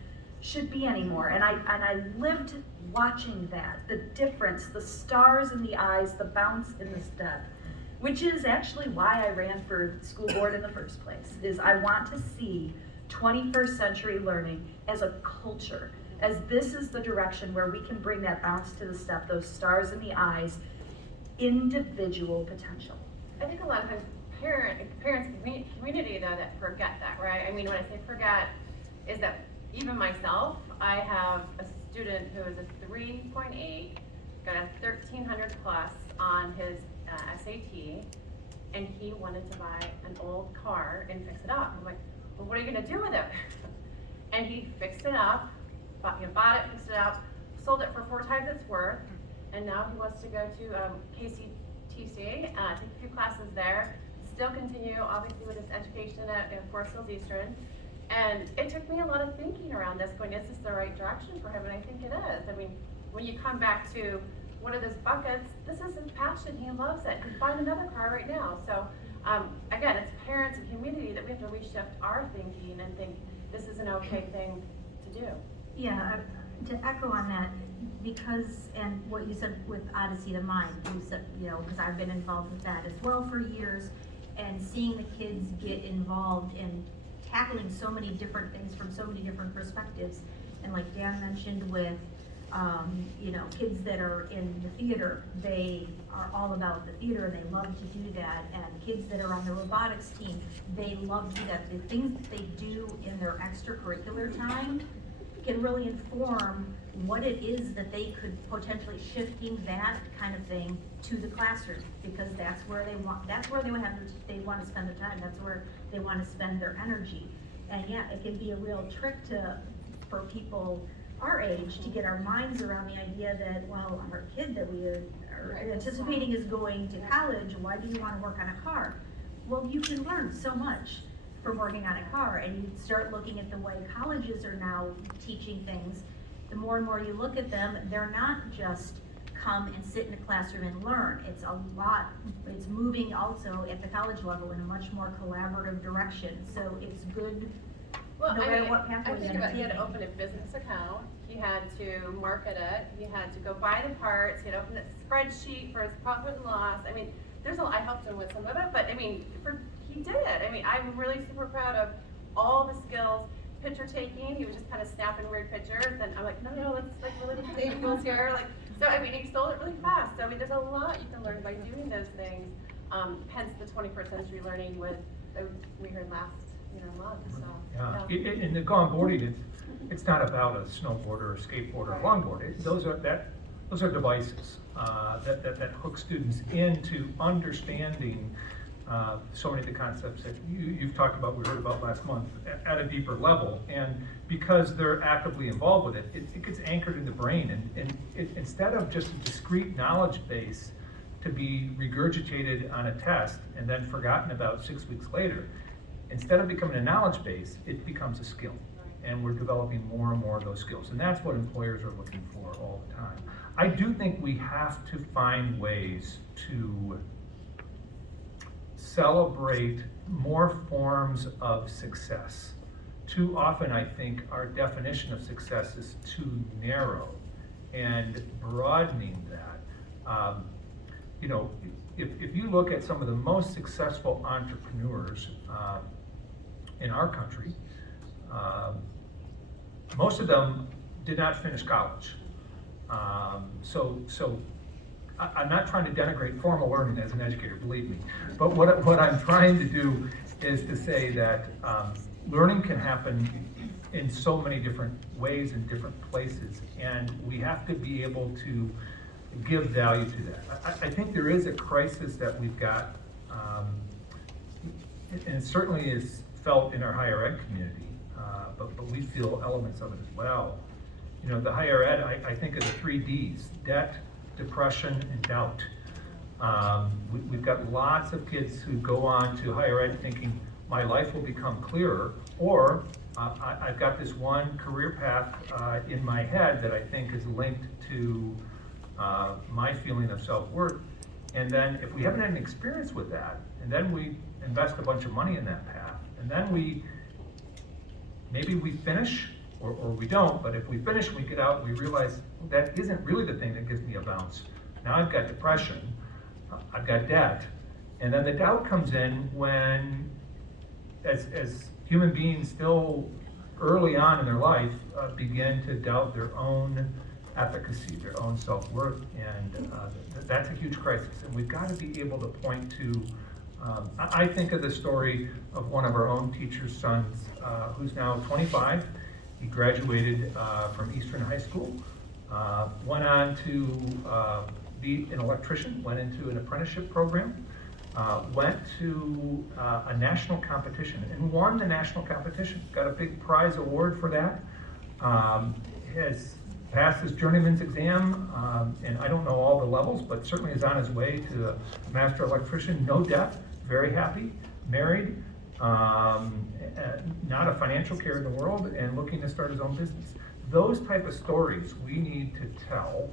should be anymore. And I lived watching that, the difference, the stars in the eyes, the bounce in the step, which is actually why I ran for school board in the first place, is I want to see 21st century learning as a culture, as this is the direction where we can bring that bounce to the step, those stars in the eyes, individual potential. I think a lot of times parents, community though, that forget that, right? I mean, when I say forget, is that even myself, I have a student who is a 3.8, got a 1300 plus on his SAT, and he wanted to buy an old car and fix it up. I'm like, well, what are you gonna do with it? And he fixed it up, bought it, fixed it up, sold it for 4 times its worth, and now he wants to go to KCTC, take a few classes there, still continue obviously with his education at Forest Hills Eastern. And it took me a lot of thinking around this, going, is this the right direction for him? And I think it is. I mean, when you come back to one of those buckets, this is his passion, he loves it. He'd find another car right now. So again, it's parents and community that we have to reshift our thinking and think this is an okay thing to do. Yeah, to echo on that, because, and what you said with Odyssey to Mind, you said, because I've been involved with that as well for years, and seeing the kids get involved in tackling so many different things from so many different perspectives. And like Dan mentioned with, kids that are in the theater, they are all about the theater and they love to do that. And kids that are on the robotics team, they love to do that. The things that they do in their extracurricular time can really inform what it is that they could potentially shifting that kind of thing to the classroom, because that's where they want to spend their time. That's where they want to spend their energy. And yeah, it can be a real trick for people our age to get our minds around the idea that, well, our kid that we are anticipating is going to college, why do you want to work on a car? Well, you can learn so much from working on a car, and you start looking at the way colleges are now teaching things. The more and more you look at them, they're not just come and sit in a classroom and learn. It's it's moving also at the college level in a much more collaborative direction. So it's good no matter what pathway he had to open a business account, he had to market it, he had to go buy the parts, he had to open a spreadsheet for his profit and loss. I mean, I helped him with some of it, but I mean, he did it. I mean, I'm really super proud of all the skills. Picture taking, he was just kind of snapping weird pictures, and I'm like, no, let's really look at the angles here. So I mean, he sold it really fast. So I mean, there's a lot you can learn by doing those things. Hence the 21st century learning we heard last month. So yeah. In the onboarding, it's not about a snowboarder or skateboarder or longboard. Those are devices that hook students into understanding so many of the concepts that you've talked about, we heard about last month, at a deeper level. And because they're actively involved with it, it gets anchored in the brain. And instead of just a discrete knowledge base to be regurgitated on a test and then forgotten about 6 weeks later, instead of becoming a knowledge base, it becomes a skill. And we're developing more and more of those skills. And that's what employers are looking for all the time. I do think we have to find ways to celebrate more forms of success. Too often, I think, our definition of success is too narrow, and broadening that. If you look at some of the most successful entrepreneurs in our country, most of them did not finish college. So I'm not trying to denigrate formal learning as an educator, believe me. But what I'm trying to do is to say that learning can happen in so many different ways in different places, and we have to be able to give value to that. I think there is a crisis that we've got, and it certainly is felt in our higher ed community, but we feel elements of it as well. You know, the higher ed, I think of the 3 Ds: debt, depression, and doubt. We've got lots of kids who go on to higher ed thinking, my life will become clearer, or I've got this one career path in my head that I think is linked to my feeling of self-worth. And then if we haven't had an experience with that, and then we invest a bunch of money in that path, and then maybe we finish, or we don't, but if we finish, we get out and we realize that isn't really the thing that gives me a bounce. Now I've got depression, I've got debt, and then the doubt comes in when, as human beings still early on in their life, begin to doubt their own efficacy, their own self-worth, and that's a huge crisis. And we've got to be able to point to, I think of the story of one of our own teacher's sons, who's now 25. He graduated from Eastern High School, went on to be an electrician, went into an apprenticeship program, went to a national competition and won the national competition, got a big prize award for that, has passed his journeyman's exam, and I don't know all the levels, but certainly is on his way to a master electrician, no debt, very happy, married, not a financial care in the world, and looking to start his own business. Those type of stories we need to tell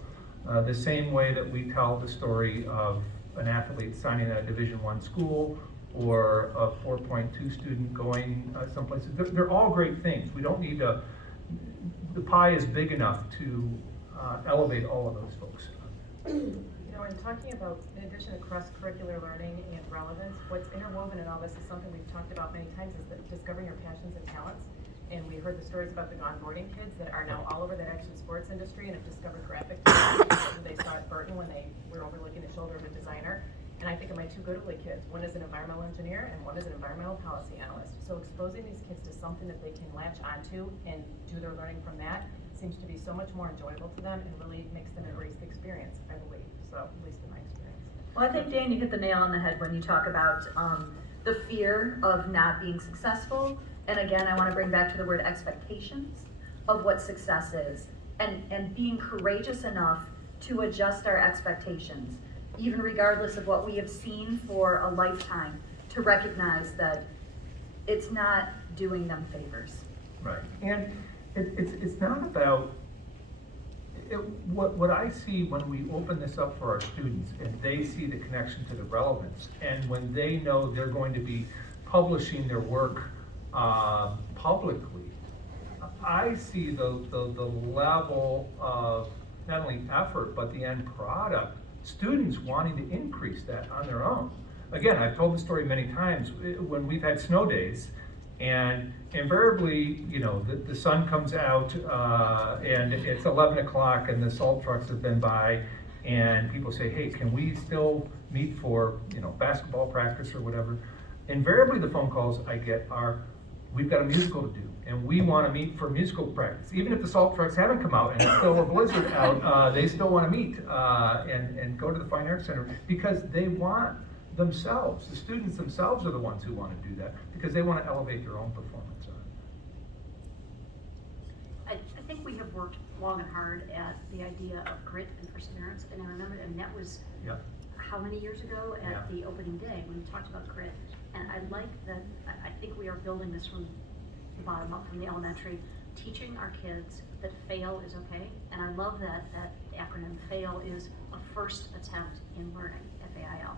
the same way that we tell the story of an athlete signing at a Division I school, or a 4.2 student going someplace. They're all great things. We don't need to, the pie is big enough to elevate all of those folks. You know, in talking about, in addition to cross-curricular learning and relevance, what's interwoven in all this is something we've talked about many times, is that discovering your passions and talents. And we heard the stories about the Gone Boarding kids that are now all over that action sports industry and have discovered graphic design. They saw at Burton when they were overlooking the shoulder of a designer. And I think of my 2 Goodley kids. One is an environmental engineer and one is an environmental policy analyst. So exposing these kids to something that they can latch onto and do their learning from that seems to be so much more enjoyable to them and really makes them embrace the experience, I believe. So, at least in my experience. Well, I think, Dan, you hit the nail on the head when you talk about the fear of not being successful. And again, I want to bring back to the word expectations of what success is, and being courageous enough to adjust our expectations, even regardless of what we have seen for a lifetime, to recognize that it's not doing them favors. Right, and it's not about, what I see when we open this up for our students and they see the connection to the relevance, and when they know they're going to be publishing their work publicly, I see the level of not only effort, but the end product, students wanting to increase that on their own. Again, I've told the story many times when we've had snow days, and invariably, you know, the sun comes out and it's 11 o'clock and the salt trucks have been by, and people say, hey, can we still meet for, you know, basketball practice or whatever? Invariably, the phone calls I get are, we've got a musical to do, and we want to meet for musical practice. Even if the salt trucks haven't come out and it's still a blizzard out, they still want to meet and go to the Fine Arts Center, because they want themselves, the students themselves are the ones who want to do that, because they want to elevate their own performance. I think we have worked long and hard at the idea of grit and perseverance, and I remember, and that was how many years ago at the opening day when we talked about grit. And I like that, I think we are building this from the bottom up, from the elementary, teaching our kids that fail is okay. And I love that acronym, FAIL is a first attempt in learning, FAIL.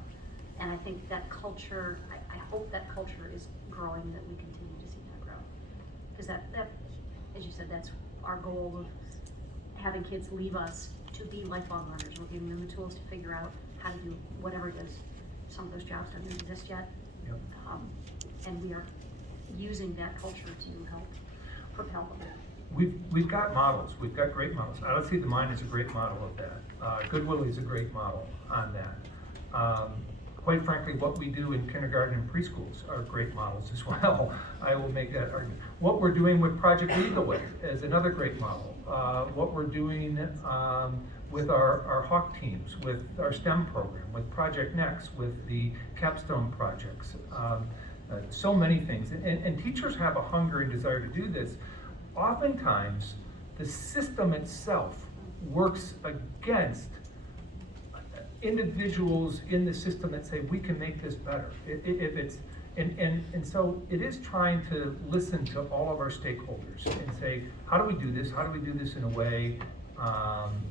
And I think that culture, I hope that culture is growing, that we continue to see that grow. Because that, as you said, that's our goal of having kids leave us to be lifelong learners. We're giving them the tools to figure out how to do whatever it is. Some of those jobs don't exist yet. And we are using that culture to help. propel them? We've got models. We've got great models. Odyssey of the Mind is a great model of that. Goodwill is a great model on that. Quite frankly, what we do in kindergarten and preschools are great models as well. I will make that argument. What we're doing with Project Lead the Way is another great model. What we're doing with our Hawk teams, with our STEM program, with Project Next, with the capstone projects, so many things. And teachers have a hunger and desire to do this. Oftentimes, the system itself works against individuals in the system that say, we can make this better. And so it is trying to listen to all of our stakeholders and say, how do we do this? How do we do this in a way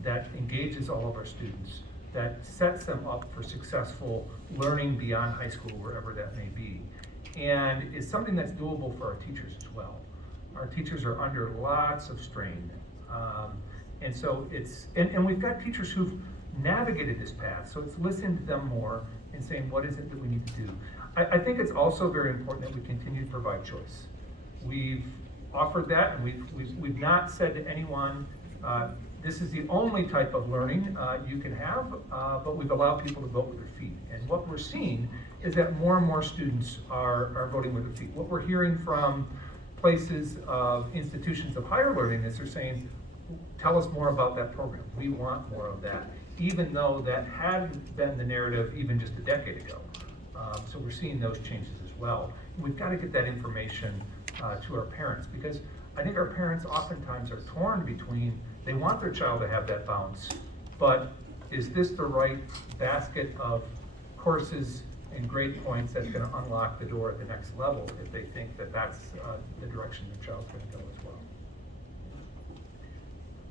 that engages all of our students, that sets them up for successful learning beyond high school, wherever that may be, and is something that's doable for our teachers as well. Our teachers are under lots of strain. And so and we've got teachers who've navigated this path, so it's listening to them more and saying, what is it that we need to do? I think it's also very important that we continue to provide choice. We've offered that, and we've not said to anyone, this is the only type of learning you can have, but we've allowed people to vote with their feet. And what we're seeing is that more and more students are voting with their feet. What we're hearing from places of institutions of higher learning is they're saying, tell us more about that program. We want more of that, even though that had been the narrative even just a decade ago. So we're seeing those changes as well. We've got to get that information to our parents, because I think our parents oftentimes are torn between, they want their child to have that bounce, but is this the right basket of courses and grade points that's going to unlock the door at the next level if they think that that's the direction their child's going to go as well.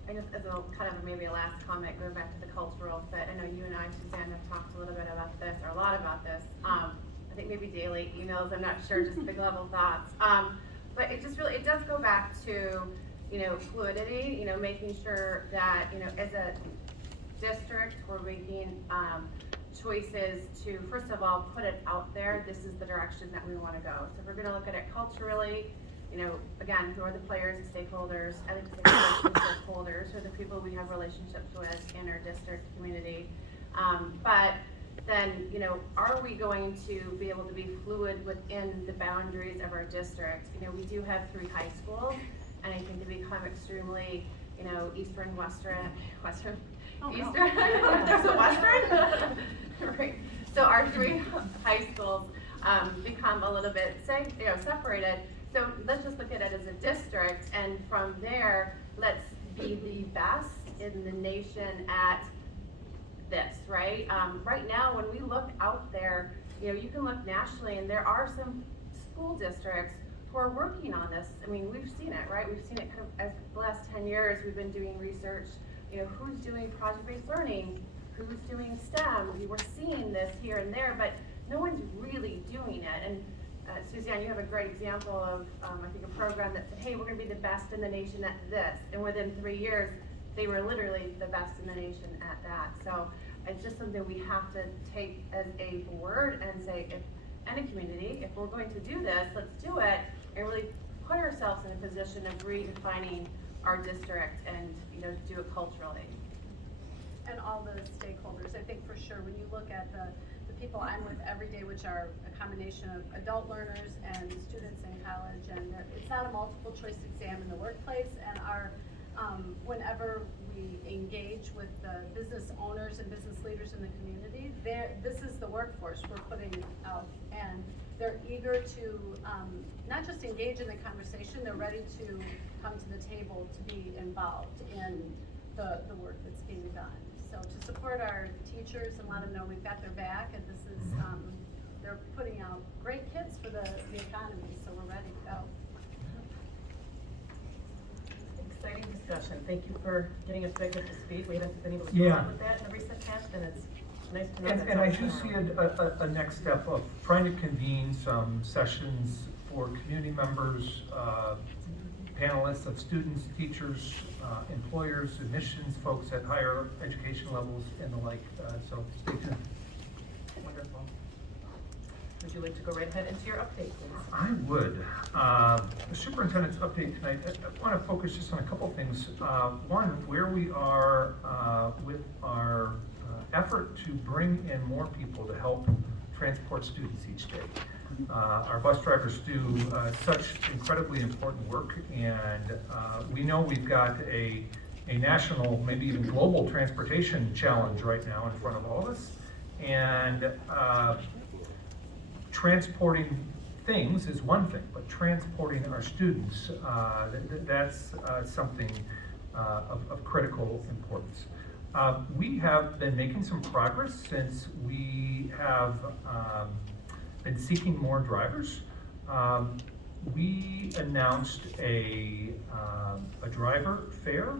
I guess as a kind of maybe a last comment, going back to the cultural fit, I know you and I, Suzanne, have talked a little bit about this, or a lot about this. I think maybe daily emails, I'm not sure, just big level thoughts. But it just really, it does go back to, fluidity, making sure that, as a district, we're making choices to, first of all, put it out there, this is the direction that we want to go. So if we're going to look at it culturally, again, who are the players, the stakeholders, I like to say stakeholders, or the people we have relationships with in our district community. But then, are we going to be able to be fluid within the boundaries of our district? We do have 3 high schools, and I think to become extremely, Eastern, Western, Eastern, so Western? Right. So our 3 high schools become a little bit, separated. So let's just look at it as a district, and from there, let's be the best in the nation at this, right? Right now, when we look out there, you can look nationally, and there are some school districts who are working on this. I mean, we've seen it, right? We've seen it kind of as the last 10 years, we've been doing research, who's doing project-based learning, who's doing STEM. We're seeing this here and there, but no one's really doing it. And Suzanne, you have a great example of, I think, a program that said, hey, we're going to be the best in the nation at this. And within 3 years, they were literally the best in the nation at that. So it's just something we have to take as a board and say, and a community, if we're going to do this, let's do it and really put ourselves in a position of redefining our district and do it culturally. And all the stakeholders, I think for sure, when you look at the people I'm with every day, which are a combination of adult learners and students in college, and it's not a multiple choice exam in the workplace, and whenever we engage with the business owners and business leaders in the community, this is the workforce we're putting out, and they're eager to not just engage in the conversation, they're ready to come to the table to be involved in the work that's being done. So to support our teachers and let them know we've got their back, and this is, they're putting out great kits for the economy, so we're ready to go. Exciting discussion. Thank you for getting us back up to speed. We haven't been able to keep up with that in the recent past, and it's nice to know. And I do see a next step of trying to convene some sessions for community members, panelists of students, teachers, employers, admissions folks at higher education levels and the like. So stay tuned. Wonderful. Would you like to go right ahead into your update, please? I would. The superintendent's update tonight, I want to focus just on a couple things. One, where we are with our effort to bring in more people to help transport students each day. Our bus drivers do such incredibly important work, and we know we've got a national, maybe even global transportation challenge right now in front of all of us. And transporting things is one thing, but transporting our students, that's something of critical importance. We have been making some progress since we have been seeking more drivers. We announced a driver fair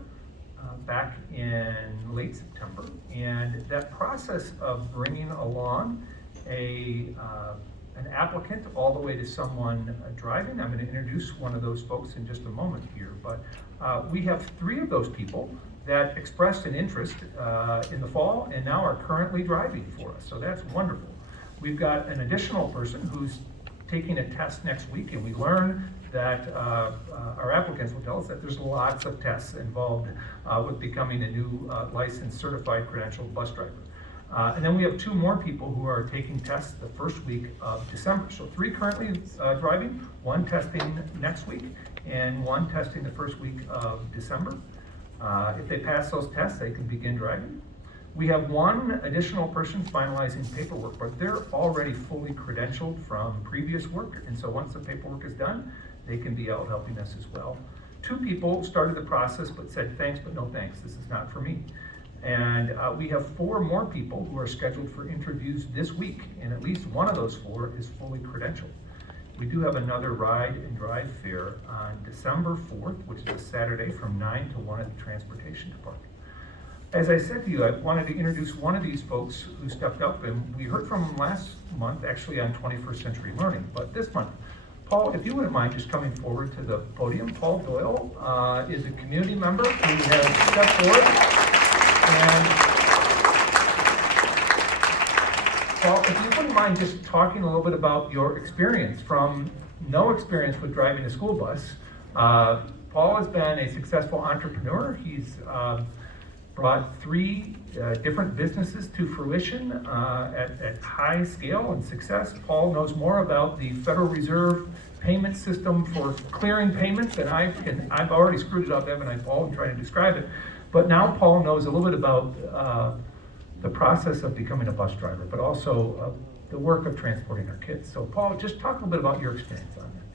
back in late September, and that process of bringing along an applicant all the way to someone driving, I'm going to introduce one of those folks in just a moment here, but we have 3 of those people that expressed an interest in the fall and now are currently driving for us, so that's wonderful. We've got an additional person who's taking a test next week, and we learn that our applicants will tell us that there's lots of tests involved with becoming a new licensed certified credentialed bus driver. And then we have 2 more people who are taking tests the first week of December. So 3 currently driving, 1 testing next week, and 1 testing the first week of December. If they pass those tests, they can begin driving. We have 1 additional person finalizing paperwork, but they're already fully credentialed from previous work, and so once the paperwork is done, they can be out helping us as well. 2 people started the process but said thanks but no thanks, this is not for me. And we have 4 more people who are scheduled for interviews this week, and at least 1 of those 4 is fully credentialed. We do have another ride and drive fair on December 4th, which is a Saturday from 9 to 1 at the Transportation Department. As I said to you, I wanted to introduce one of these folks who stepped up, and we heard from him last month, actually on 21st Century Learning, but this month. Paul, if you wouldn't mind just coming forward to the podium. Paul Doyle is a community member who has stepped forward. And Paul, if you wouldn't mind just talking a little bit about your experience from no experience with driving a school bus. Paul has been a successful entrepreneur. He's brought 3 different businesses to fruition at high scale and success. Paul knows more about the Federal Reserve payment system for clearing payments than I've already screwed it up, haven't I, Paul, in trying to describe it. But now Paul knows a little bit about the process of becoming a bus driver, but also the work of transporting our kids. So Paul, just talk a little bit about your experience on that.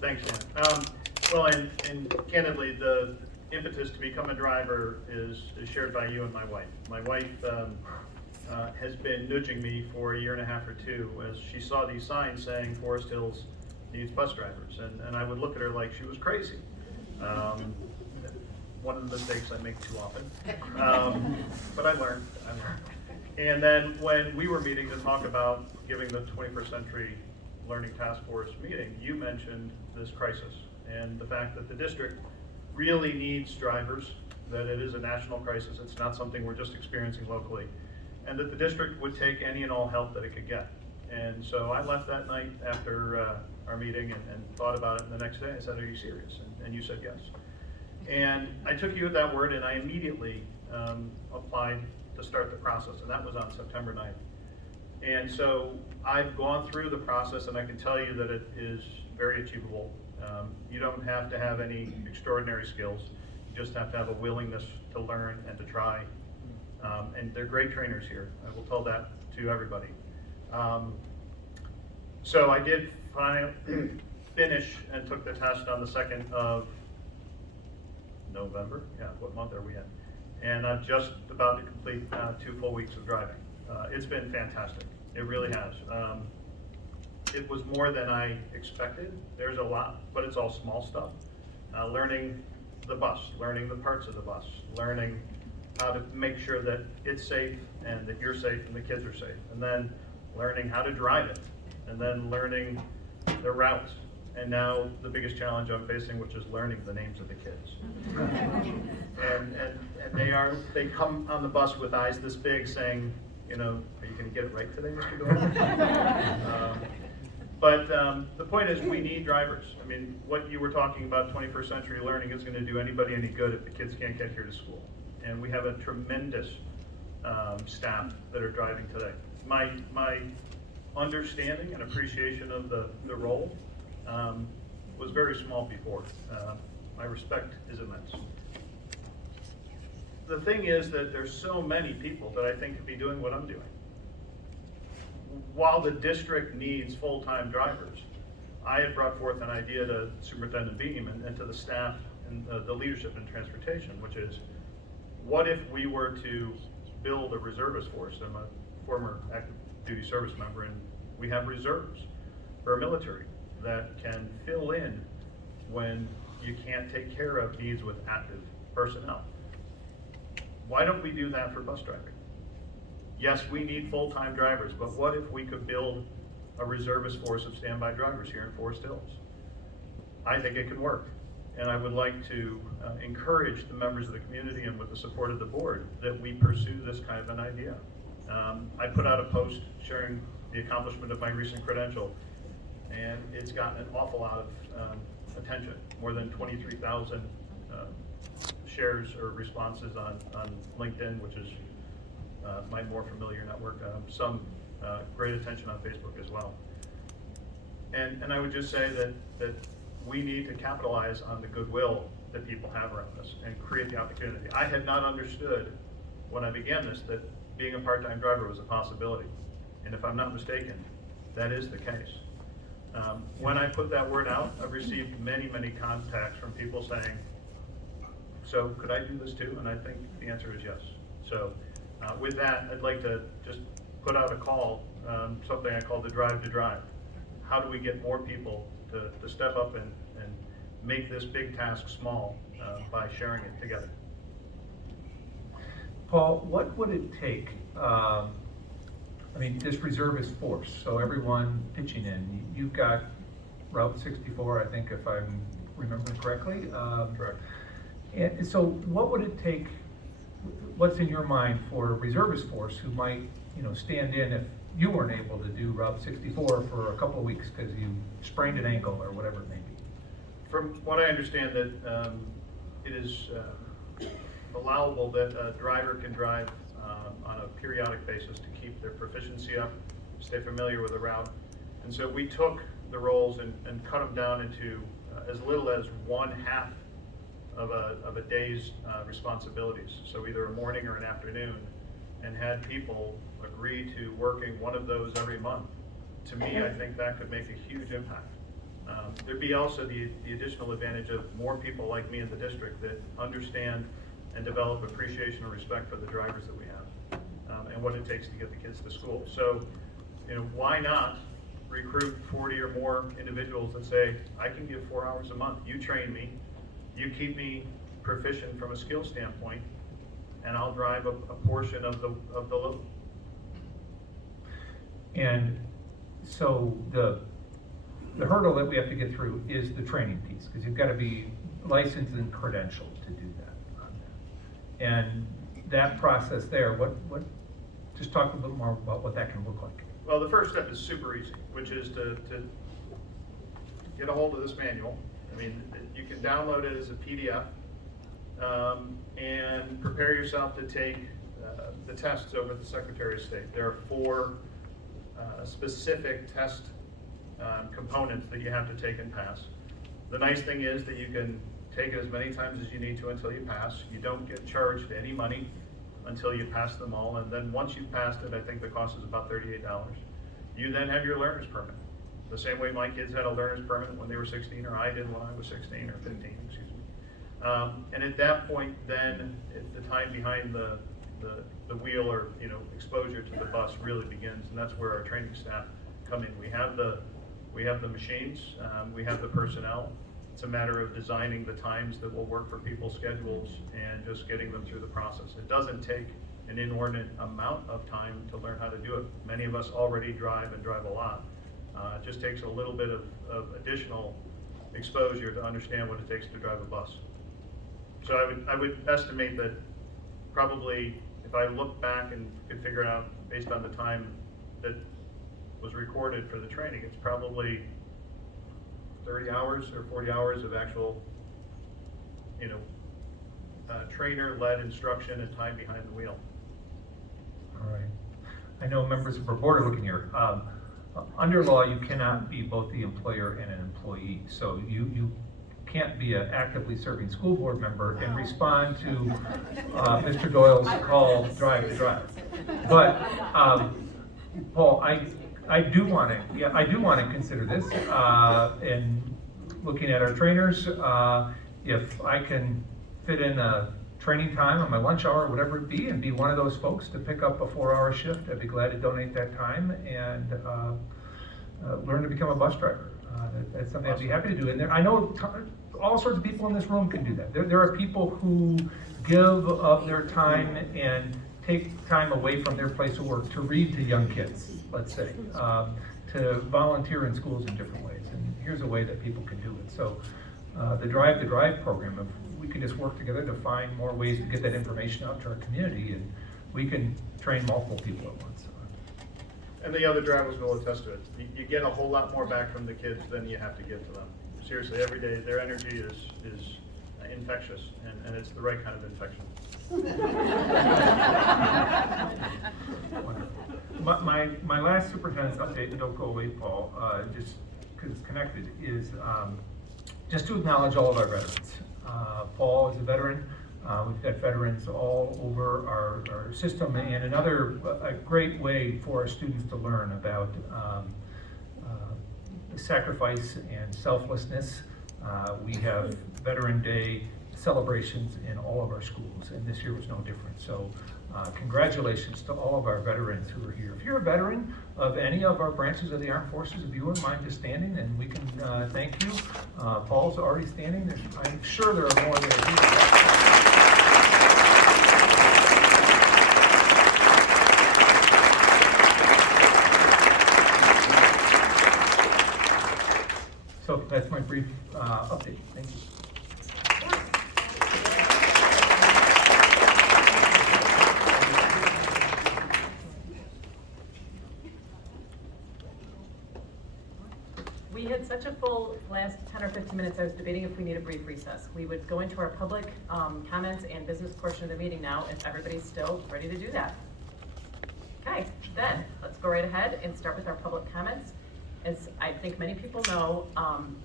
Thanks, Dan. Well, and candidly, the impetus to become a driver is shared by you and my wife. My wife has been nudging me for 1.5 years or 2 as she saw these signs saying Forest Hills needs bus drivers, and I would look at her like she was crazy. One of the mistakes I make too often, but I learned. And then when we were meeting to talk about giving the 21st Century Learning Task Force meeting, you mentioned this crisis and the fact that the district really needs drivers, that it is a national crisis, it's not something we're just experiencing locally, and that the district would take any and all help that it could get. And so I left that night after our meeting and thought about it, and the next day I said, are you serious? And you said yes. And I took you at that word, and I immediately applied to start the process, and that was on September 9th. And so I've gone through the process, and I can tell you that it is very achievable. You don't have to have any extraordinary skills. You just have to have a willingness to learn and to try. And they're great trainers here. I will tell that to everybody. So I did finish and took the test on the 2nd of November. Yeah, what month are we in? And I'm just about to complete 2 full weeks of driving. It's been fantastic. It really has. It was more than I expected. There's a lot, but it's all small stuff. Learning the bus, learning the parts of the bus, learning how to make sure that it's safe and that you're safe and the kids are safe, and then learning how to drive it, and then learning the routes. And now the biggest challenge I'm facing, which is learning the names of the kids. and they come on the bus with eyes this big saying, you know, are you going to get it right today, Mr. Doyle? But the point is, we need drivers. I mean, what you were talking about, 21st century learning, is going to do anybody any good if the kids can't get here to school. And we have a tremendous staff that are driving today. My understanding and appreciation of the role was very small before. My respect is immense. The thing is that there's so many people that I think could be doing what I'm doing. While the district needs full-time drivers, I had brought forth an idea to Superintendent Beam and to the staff and the leadership in transportation, which is, what if we were to build a reservist force? I'm a former active duty service member, and we have reserves for our military that can fill in when you can't take care of needs with active personnel. Why don't we do that for bus driving? Yes, we need full-time drivers, but what if we could build a reservist force of standby drivers here in Forest Hills? I think it could work. And I would like to encourage the members of the community, and with the support of the board, that we pursue this kind of an idea. I put out a post sharing the accomplishment of my recent credential, and it's gotten an awful lot of attention, more than 23,000 shares or responses on LinkedIn, which is my more familiar network, some great attention on Facebook as well. And I would just say that we need to capitalize on the goodwill that people have around us and create the opportunity. I had not understood when I began this that being a part-time driver was a possibility. And if I'm not mistaken, that is the case. When I put that word out, I've received many, many contacts from people saying, so could I do this too? And I think the answer is yes. So with that, I'd like to just put out a call, something I call the drive to drive. How do we get more people to step up and make this big task small by sharing it together? Paul, what would it take, I mean, this reservist force, so everyone pitching in, you've got Route 64, I think, if I'm remembering correctly. Correct. And so what would it take, what's in your mind for a reservist force who might, stand in if you weren't able to do Route 64 for a couple of weeks because you sprained an ankle or whatever it may be? From what I understand, that it is allowable that a driver can drive on a periodic basis to keep their proficiency up, stay familiar with the route. And so we took the roles and cut them down into as little as 1/2 of a day's responsibilities. So either a morning or an afternoon, and had people agree to working one of those every month. To me, I think that could make a huge impact. There'd be also the additional advantage of more people like me in the district that understand and develop appreciation and respect for the drivers that we have, and what it takes to get the kids to school. So, why not recruit 40 or more individuals that say, I can give 4 hours a month, you train me, you keep me proficient from a skill standpoint, and I'll drive a portion of the load. And so the hurdle that we have to get through is the training piece, because you've got to be licensed and credentialed to do that on that. And that process there, just talk a little bit more about what that can look like. Well, the first step is super easy, which is to get a hold of this manual. I mean, you can download it as a PDF, and prepare yourself to take the tests over at the Secretary of State. There are 4 specific test components that you have to take and pass. The nice thing is that you can take it as many times as you need to until you pass. You don't get charged any money until you pass them all, and then once you've passed it, I think the cost is about $38. You then have your learner's permit. The same way my kids had a learner's permit when they were 16, or I did when I was 16 or 15, excuse me. And at that point, then the time behind the wheel, or exposure to the bus, really begins, and that's where our training staff come in. We have the machines, we have the personnel. It's a matter of designing the times that will work for people's schedules and just getting them through the process. It doesn't take an inordinate amount of time to learn how to do it. Many of us already drive and drive a lot. It just takes a little bit of additional exposure to understand what it takes to drive a bus. So I would estimate that probably, if I look back and could figure it out based on the time that was recorded for the training. It's probably 30 hours or 40 hours of actual, trainer-led instruction and time behind the wheel. All right. I know members of our board are looking here. Under law, you cannot be both the employer and an employee. So you can't be an actively serving school board member and respond to Mr. Doyle's call, drive to drive. But Paul, I do want to consider this in looking at our trainers. If I can fit in a training time on my lunch hour, whatever it be, and be one of those folks to pick up a 4-hour shift, I'd be glad to donate that time and learn to become a bus driver. That's something I'd be happy to do. And there, I know all sorts of people in this room can do that. There are people who give of their time and take time away from their place of work to read to young kids, let's say, to volunteer in schools in different ways. And here's a way that people can do it. So the Drive to Drive program, if we can just work together to find more ways to get that information out to our community, and we can train multiple people at once. And the other drivers will attest to it. You get a whole lot more back from the kids than you have to give to them. Seriously, every day their energy is infectious, and it's the right kind of infection. My last superintendent's update, and don't go away, Paul, just because it's connected, is just to acknowledge all of our veterans. Paul is a veteran. We've got veterans all over our system, and another a great way for our students to learn about sacrifice and selflessness. We have Veteran Day celebrations in all of our schools, and this year was no different. So congratulations to all of our veterans who are here. If you're a veteran of any of our branches of the Armed Forces, if you wouldn't mind just standing, and we can thank you. Paul's already standing. I'm sure there are more there here. So that's my brief update. Thank you. We had such a full last 10 or 15 minutes, I was debating if we need a brief recess. We would go into our public comments and business portion of the meeting now, if everybody's still ready to do that. Okay, then let's go right ahead and start with our public comments. As I think many people know,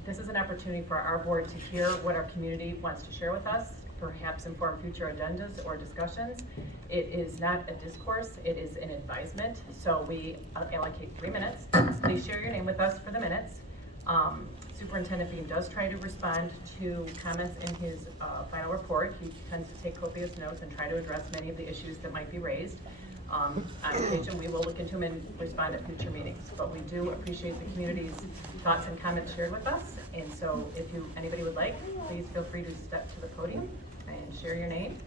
this is an opportunity for our board to hear what our community wants to share with us, perhaps inform future agendas or discussions. It is not a discourse, it is an advisement. So we allocate 3 minutes. Please share your name with us for the minutes. Superintendent Bean does try to respond to comments in his final report. He tends to take copious notes and try to address many of the issues that might be raised. On occasion, we will look into them and respond at future meetings, but we do appreciate the community's thoughts and comments shared with us. And so if anybody would like, please feel free to step to the podium and share your name.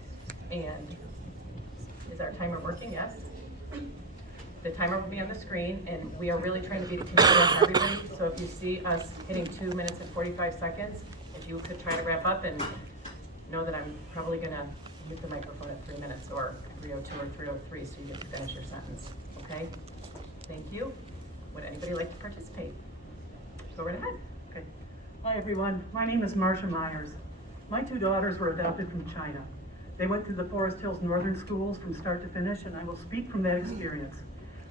And is our timer working? Yes. The timer will be on the screen, and we are really trying to be considerate of everybody. So if you see us hitting 2 minutes and 45 seconds, if you could try to wrap up and know that I'm probably gonna mute the microphone at 3 minutes or 3:02 or 3:03 so you get to finish your sentence, okay? Thank you. Would anybody like to participate? Go right ahead. Okay. Hi everyone, my name is Marcia Myers. My 2 daughters were adopted from China. They went through the Forest Hills Northern schools from start to finish, and I will speak from that experience.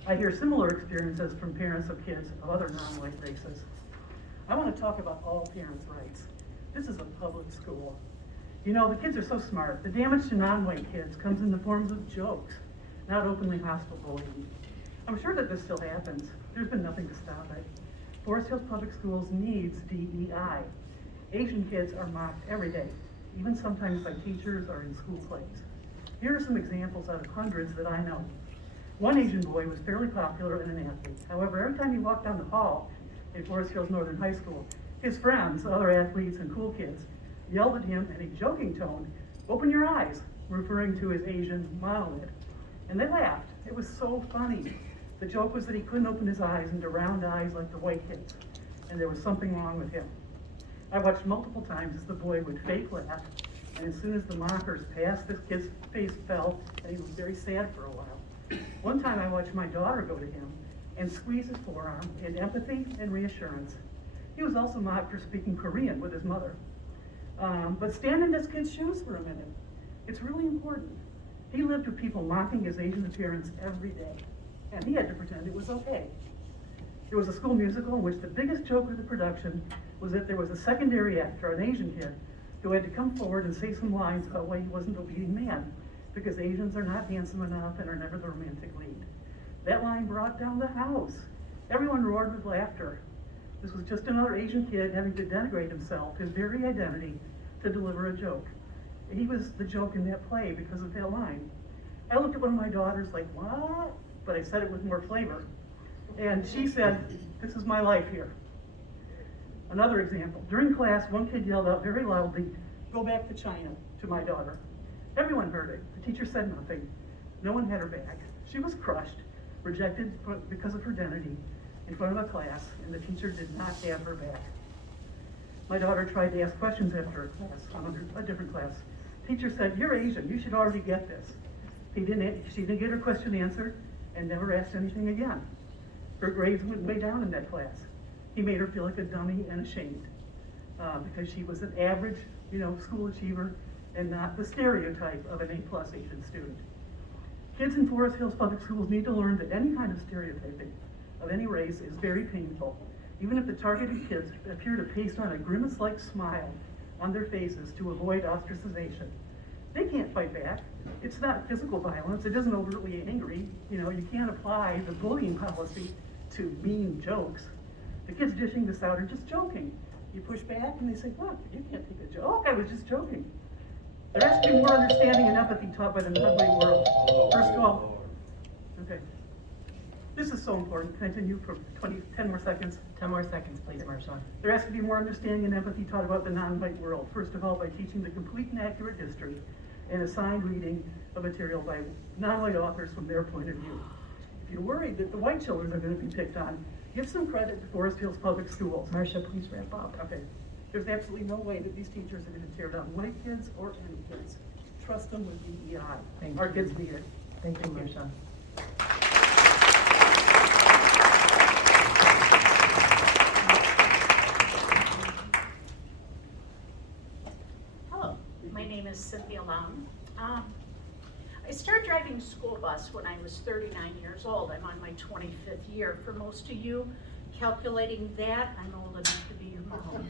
I hear similar experiences from parents of kids of other non-white races. I want to talk about all parents' rights. This is a public school. You know, the kids are so smart. The damage to non-white kids comes in the forms of jokes, not openly hostile bullying. I'm sure that this still happens. There's been nothing to stop it. Forest Hills Public Schools needs DEI. Asian kids are mocked every day, even sometimes by teachers or in school plays. Here are some examples out of hundreds that I know. One Asian boy was fairly popular and an athlete. However, every time he walked down the hall at Forest Hills Northern High School, his friends, other athletes and cool kids, yelled at him in a joking tone, "Open your eyes," referring to his Asian monolith. And they laughed. It was so funny. The joke was that he couldn't open his eyes into round eyes like the white kids, and there was something wrong with him. I watched multiple times as the boy would fake laugh, and as soon as the mockers passed, this kid's face fell, and he was very sad for a while. One time I watched my daughter go to him and squeeze his forearm in empathy and reassurance. He was also mocked for speaking Korean with his mother. But stand in this kid's shoes for a minute. It's really important. He lived with people mocking his Asian appearance every day, and he had to pretend it was okay. There was a school musical in which the biggest joke of the production was that there was a secondary actor, an Asian kid, who had to come forward and say some lines about why he wasn't a leading man, because Asians are not handsome enough and are never the romantic lead. That line brought down the house. Everyone roared with laughter. This was just another Asian kid having to denigrate himself, his very identity, to deliver a joke. He was the joke in that play because of that line. I looked at one of my daughters like, what? But I said it with more flavor. And she said, this is my life here. Another example, during class, one kid yelled out very loudly, go back to China, to my daughter. Everyone heard it. The teacher said nothing. No one had her back. She was crushed, rejected because of her identity in front of a class, and the teacher did not have her back. My daughter tried to ask questions after a class, a different class. Teacher said, you're Asian, you should already get this. She didn't get her question answered and never asked anything again. Her grades went way down in that class. He made her feel like a dummy and ashamed because she was an average, school achiever and not the stereotype of an A+ Asian student. Kids in Forest Hills Public Schools need to learn that any kind of stereotyping of any race is very painful, even if the targeted kids appear to paste on a grimace-like smile on their faces to avoid ostracization. They can't fight back. It's not physical violence. It isn't overtly angry. You can't apply the bullying policy to mean jokes. The kids dishing this out are just joking. You push back and they say, look, you can't take a joke. I was just joking. There has to be more understanding and empathy taught by the non-white world. First of all, okay. This is so important. Continue for 10 more seconds. 10 more seconds, please, Marsha. There has to be more understanding and empathy taught about the non-white world. First of all, by teaching the complete and accurate history and assigned reading of material by non-white authors from their point of view. If you're worried that the white children are going to be picked on, give some credit to Forest Hills Public Schools. Marsha, please wrap up. Okay. There's absolutely no way that these teachers are going to tear down white kids or any kids. Trust them with DEI. Our kids need it. Thank you, Marsha. Hello, my name is Cynthia Long. I started driving a school bus when I was 39 years old. I'm on my 25th year. For most of you, calculating that, I'm old enough to be your mom.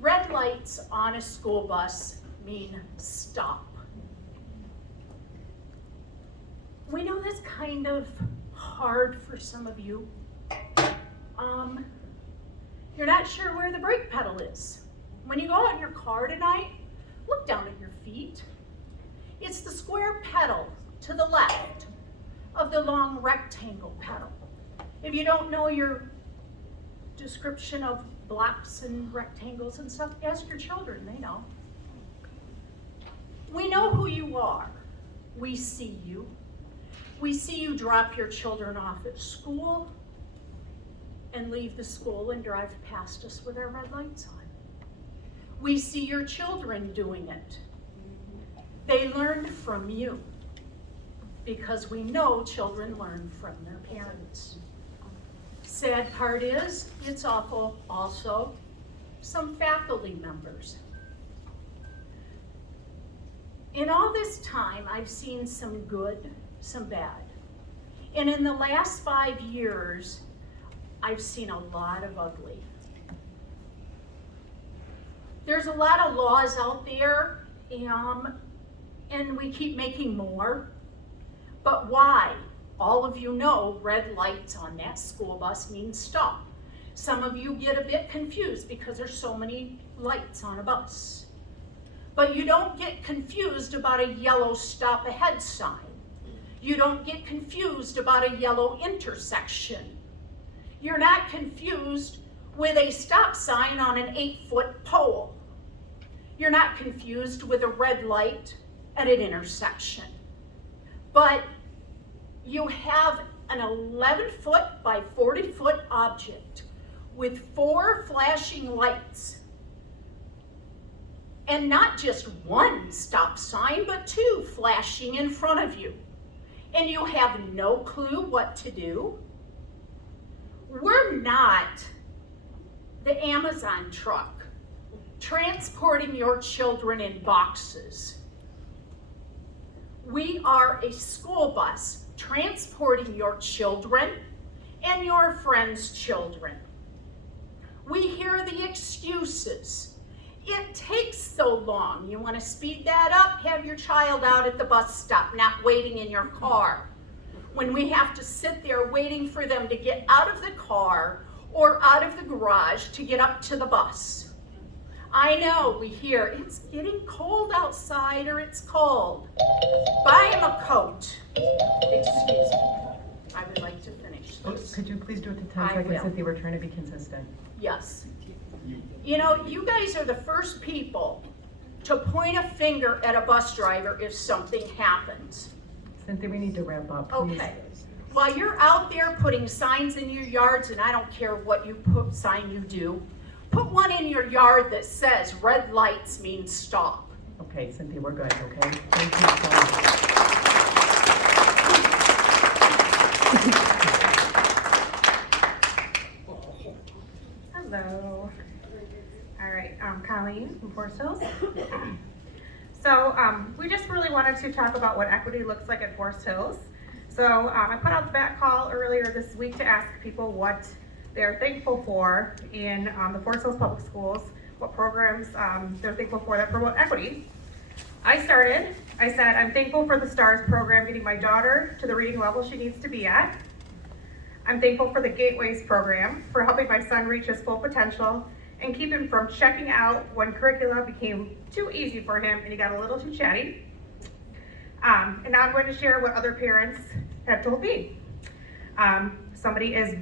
Red lights on a school bus mean stop. We know that's kind of hard for some of you. You're not sure where the brake pedal is. When you go out in your car tonight, look down at your feet. It's the square pedal to the left of the long rectangle pedal. If you don't know your description of blocks and rectangles and stuff, ask your children, they know. We know who you are. We see you. We see you drop your children off at school and leave the school and drive past us with our red lights on. We see your children doing it. They learned from you because we know children learn from their parents. Sad part is, it's awful also some faculty members. In all this time, I've seen some good, some bad. And in the last 5 years, I've seen a lot of ugly. There's a lot of laws out there, and we keep making more. But why? All of you know red lights on that school bus means stop. Some of you get a bit confused because there's so many lights on a bus. But you don't get confused about a yellow stop ahead sign. You don't get confused about a yellow intersection. You're not confused with a stop sign on an 8-foot pole. You're not confused with a red light at an intersection. But you have an 11-foot by 40-foot object with 4 flashing lights. And not just one stop sign, but 2 flashing in front of you. and you have no clue what to do? We're not the Amazon truck transporting your children in boxes. We are a school bus transporting your children and your friends' children. We hear the excuses. It takes so long. You want to speed that up? Have your child out at the bus stop, not waiting in your car. When we have to sit there waiting for them to get out of the car or out of the garage to get up to the bus. I know we hear, it's getting cold outside or it's cold. Buy him a coat. Excuse me. I would like to finish this. Could you please do it to 10 I seconds, will. Cynthia? We're trying to be consistent. Yes. You know, you guys are the first people to point a finger at a bus driver if something happens. Cynthia, we need to wrap up, please. Okay. While you're out there putting signs in your yards, and I don't care what sign you do, put one in your yard that says red lights mean stop. Okay, Cynthia, we're good, okay? Thank you so much. Hello. All right, Colleen from Forest Hills. So we just really wanted to talk about what equity looks like at Forest Hills. So I put out the back call earlier this week to ask people what they're thankful for in the Forest Hills Public Schools, what programs they're thankful for that promote equity. I said, I'm thankful for the STARS program getting my daughter to the reading level she needs to be at. I'm thankful for the Gateways program for helping my son reach his full potential and keep him from checking out when curricula became too easy for him and he got a little too chatty. And now I'm going to share what other parents have told me. Somebody is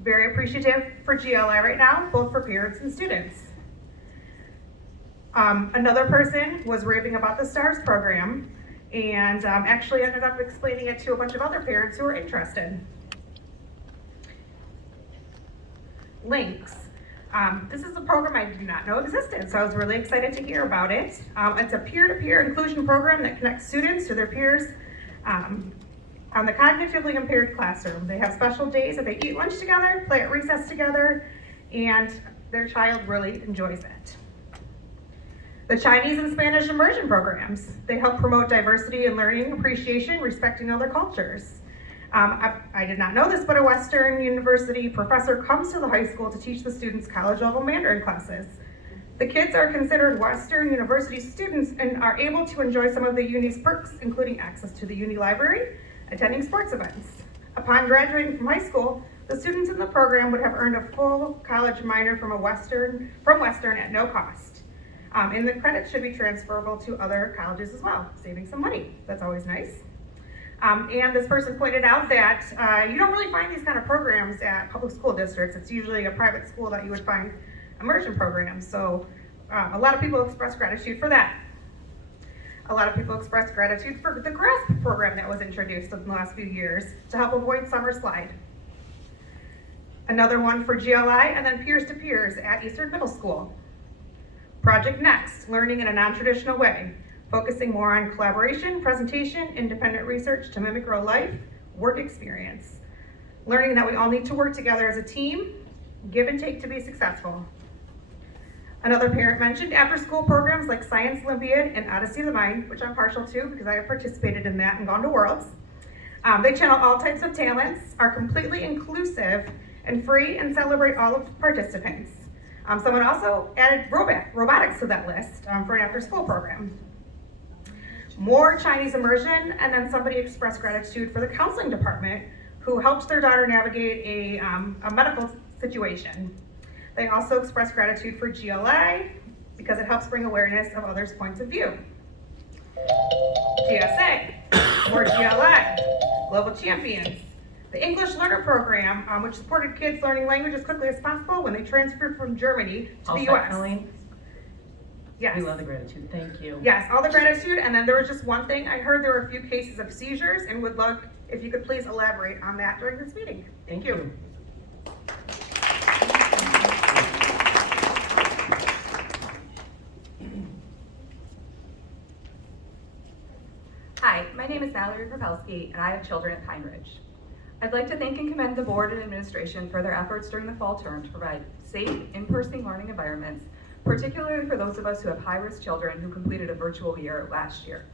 very appreciative for GLI right now, both for parents and students. Another person was raving about the STARS program and actually ended up explaining it to a bunch of other parents who were interested. Links. This is a program I did not know existed, so I was really excited to hear about it. It's a peer-to-peer inclusion program that connects students to their peers on the cognitively impaired classroom. They have special days that they eat lunch together, play at recess together, and their child really enjoys it. The Chinese and Spanish immersion programs. They help promote diversity and learning, appreciation, respecting other cultures. I did not know this, but a Western University professor comes to the high school to teach the students college-level Mandarin classes. The kids are considered Western University students and are able to enjoy some of the uni's perks, including access to the uni library, attending sports events. Upon graduating from high school, the students in the program would have earned a full college minor from Western at no cost. And the credits should be transferable to other colleges as well, saving some money. That's always nice. And this person pointed out that you don't really find these kind of programs at public school districts. It's usually a private school that you would find immersion programs. So a lot of people express gratitude for that. A lot of people express gratitude for the GRASP program that was introduced in the last few years to help avoid summer slide. Another one for GLI, and then peers to peers at Eastern Middle School. Project Next, learning in a non-traditional way, focusing more on collaboration, presentation, independent research to mimic real life, work experience. Learning that we all need to work together as a team, give and take to be successful. Another parent mentioned after-school programs like Science Olympiad and Odyssey of the Mind, which I'm partial to because I have participated in that and gone to Worlds. They channel all types of talents, are completely inclusive and free, and celebrate all of the participants. Someone also added robotics to that list for an after-school program. More Chinese immersion, and then somebody expressed gratitude for the counseling department who helped their daughter navigate a medical situation. They also expressed gratitude for GLI because it helps bring awareness of others' points of view. GSA, more GLI, Global Champions. The English Learner Program, which supported kids learning language as quickly as possible when they transferred from Germany to the US. Colleen? Yes. We love the gratitude, thank you. Yes, all the gratitude, and then there was just one thing. I heard there were a few cases of seizures and would love if you could please elaborate on that during this meeting. Thank you. Hi, my name is Mallory Kropelski, and I have children at Pine Ridge. I'd like to thank and commend the board and administration for their efforts during the fall term to provide safe, in-person learning environments, particularly for those of us who have high-risk children who completed a virtual year last year.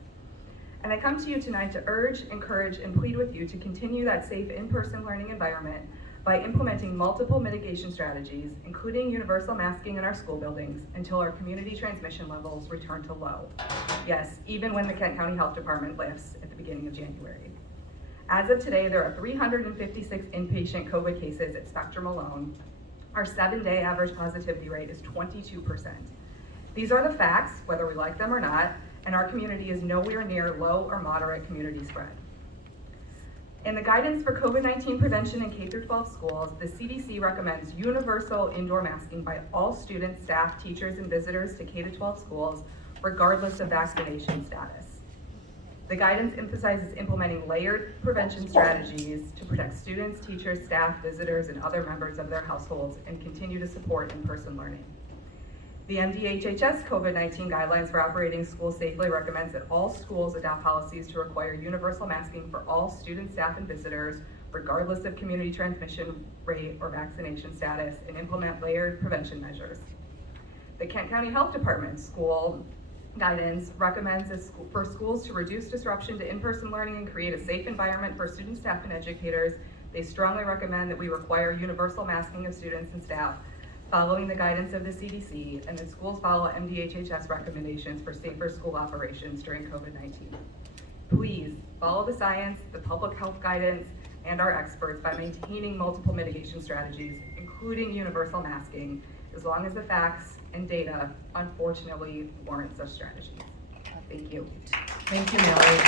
And I come to you tonight to urge, encourage, and plead with you to continue that safe in-person learning environment by implementing multiple mitigation strategies, including universal masking in our school buildings, until our community transmission levels return to low. Yes, even when the Kent County Health Department lifts at the beginning of January. As of today, there are 356 inpatient COVID cases at Spectrum alone. Our 7-day average positivity rate is 22%. These are the facts, whether we like them or not, and our community is nowhere near low or moderate community spread. In the guidance for COVID-19 prevention in K-12 schools, the CDC recommends universal indoor masking by all students, staff, teachers, and visitors to K-12 schools, regardless of vaccination status. The guidance emphasizes implementing layered prevention strategies to protect students, teachers, staff, visitors, and other members of their households and continue to support in-person learning. The MDHHS COVID-19 guidelines for operating schools safely recommends that all schools adopt policies to require universal masking for all students, staff, and visitors, regardless of community transmission rate or vaccination status, and implement layered prevention measures. The Kent County Health Department school guidance recommends for schools to reduce disruption to in-person learning and create a safe environment for students, staff, and educators. They strongly recommend that we require universal masking of students and staff, following the guidance of the CDC, and that schools follow MDHHS recommendations for safer school operations during COVID-19. Please follow the science, the public health guidance, and our experts by maintaining multiple mitigation strategies, including universal masking, as long as the facts and data unfortunately warrant such strategies. Thank you. Thank you, Mallory.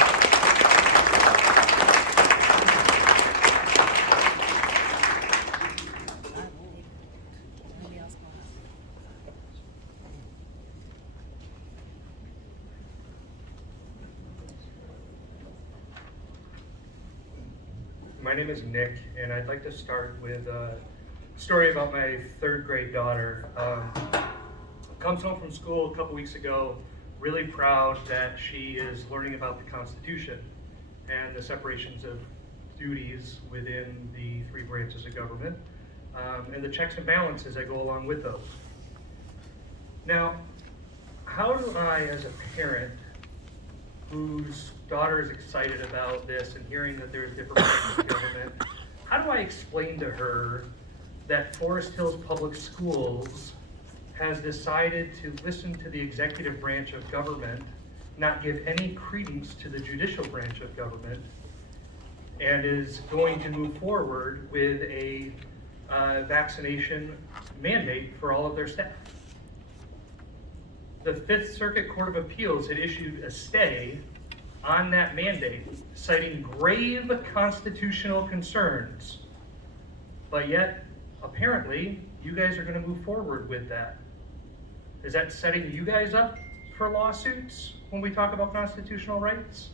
My name is Nick, and I'd like to start with a story about my 3rd grade daughter. Comes home from school a couple weeks ago, really proud that she is learning about the Constitution and the separations of duties within the 3 branches of government, and the checks and balances that go along with those. Now, how do I, as a parent, whose daughter is excited about this and hearing that there's different branches of government, how do I explain to her that Forest Hills Public Schools has decided to listen to the executive branch of government, not give any credence to the judicial branch of government, and is going to move forward with a vaccination mandate for all of their staff? The 5th Circuit Court of Appeals had issued a stay on that mandate, citing grave constitutional concerns. But yet, apparently, you guys are going to move forward with that. Is that setting you guys up for lawsuits when we talk about constitutional rights?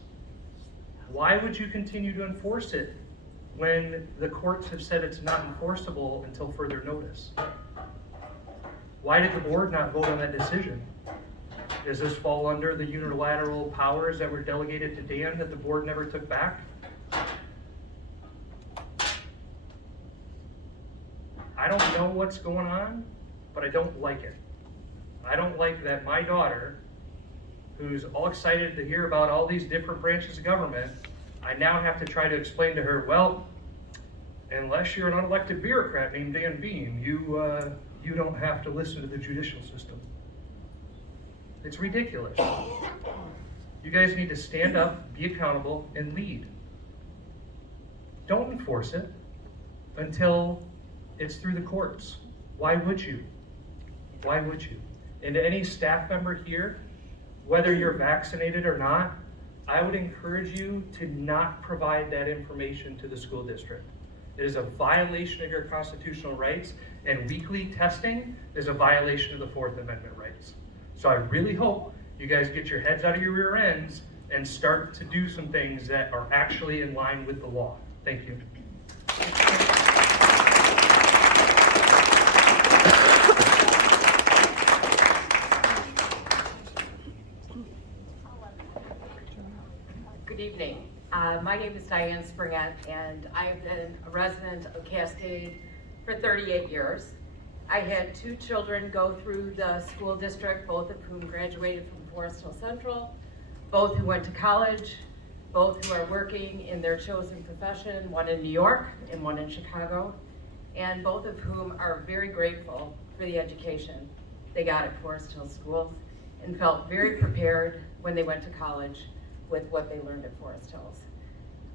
Why would you continue to enforce it when the courts have said it's not enforceable until further notice? Why did the board not vote on that decision? Does this fall under the unilateral powers that were delegated to Dan that the board never took back? I don't know what's going on, but I don't like it. I don't like that my daughter, who's all excited to hear about all these different branches of government, I now have to try to explain to her, well, unless you're an unelected bureaucrat named Dan Beam, you don't have to listen to the judicial system. It's ridiculous. You guys need to stand up, be accountable, and lead. Don't enforce it until it's through the courts. Why would you? Why would you? And to any staff member here, whether you're vaccinated or not, I would encourage you to not provide that information to the school district. It is a violation of your constitutional rights, and weekly testing is a violation of the 4th Amendment rights. So I really hope you guys get your heads out of your rear ends and start to do some things that are actually in line with the law. Thank you. Good evening. My name is Diane Springett, and I have been a resident of Cascade for 38 years. I had 2 children go through the school district, both of whom graduated from Forest Hill Central, both who went to college, both who are working in their chosen profession, one in New York and one in Chicago, and both of whom are very grateful for the education they got at Forest Hill Schools and felt very prepared when they went to college with what they learned at Forest Hills.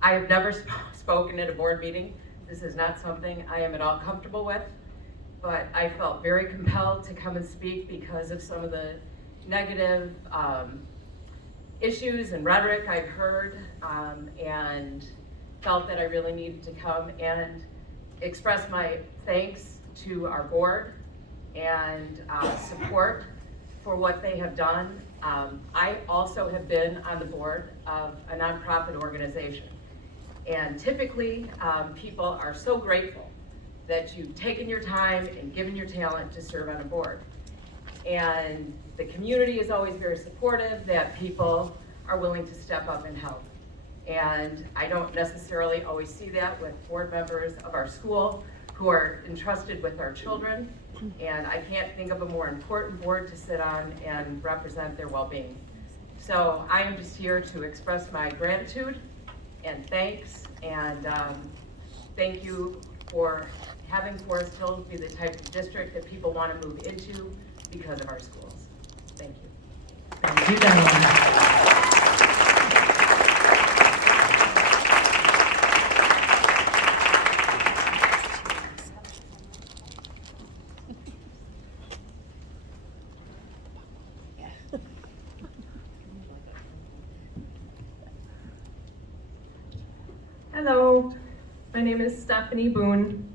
I have never spoken at a board meeting. This is not something I am at all comfortable with, but I felt very compelled to come and speak because of some of the negative issues and rhetoric I've heard, and felt that I really needed to come and express my thanks to our board and support for what they have done. I also have been on the board of a nonprofit organization, and typically people are so grateful that you've taken your time and given your talent to serve on a board. And the community is always very supportive that people are willing to step up and help. And I don't necessarily always see that with board members of our school who are entrusted with our children. And I can't think of a more important board to sit on and represent their well-being. So I am just here to express my gratitude and thanks, and thank you for having Forest Hills be the type of district that people want to move into because of our schools. Thank you. Thank you, Diane. Hello, my name is Stephanie Boone.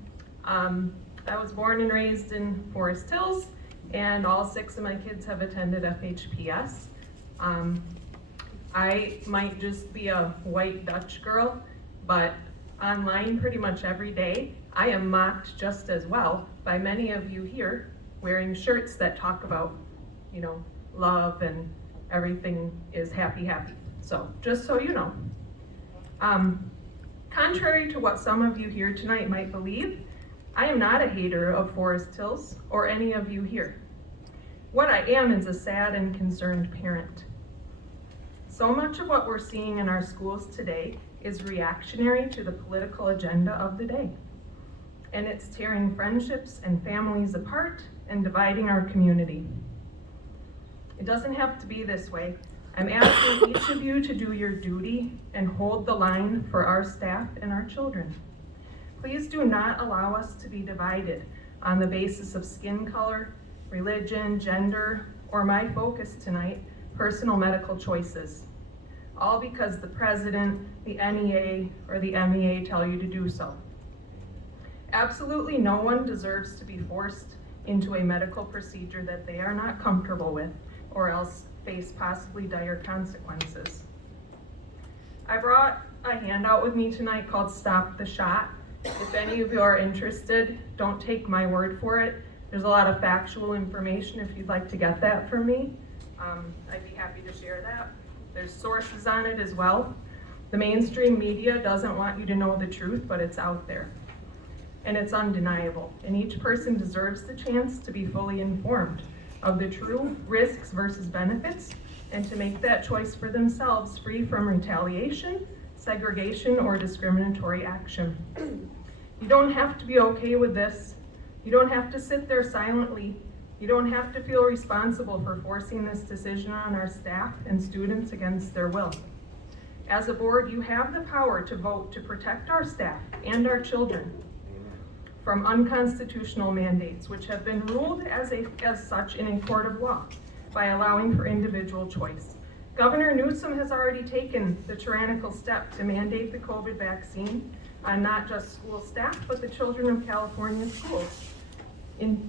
I was born and raised in Forest Hills, and all 6 of my kids have attended FHPS. I might just be a white Dutch girl, but online pretty much every day, I am mocked just as well by many of you here wearing shirts that talk about, you know, love and everything is happy, happy. So just so you know. Contrary to what some of you here tonight might believe, I am not a hater of Forest Hills or any of you here. What I am is a sad and concerned parent. So much of what we're seeing in our schools today is reactionary to the political agenda of the day. And it's tearing friendships and families apart and dividing our community. It doesn't have to be this way. I'm asking each of you to do your duty and hold the line for our staff and our children. Please do not allow us to be divided on the basis of skin color, religion, gender, or my focus tonight, personal medical choices. All because the president, the NEA, or the MEA tell you to do so. Absolutely no one deserves to be forced into a medical procedure that they are not comfortable with, or else face possibly dire consequences. I brought a handout with me tonight called Stop the Shot. If any of you are interested, don't take my word for it. There's a lot of factual information if you'd like to get that from me. I'd be happy to share that. There's sources on it as well. The mainstream media doesn't want you to know the truth, but it's out there. And it's undeniable. And each person deserves the chance to be fully informed of the true risks versus benefits, and to make that choice for themselves free from retaliation, segregation, or discriminatory action. You don't have to be okay with this. You don't have to sit there silently. You don't have to feel responsible for forcing this decision on our staff and students against their will. As a board, you have the power to vote to protect our staff and our children from unconstitutional mandates, which have been ruled as such in a court of law by allowing for individual choice. Governor Newsom has already taken the tyrannical step to mandate the COVID vaccine on not just school staff, but the children of California schools,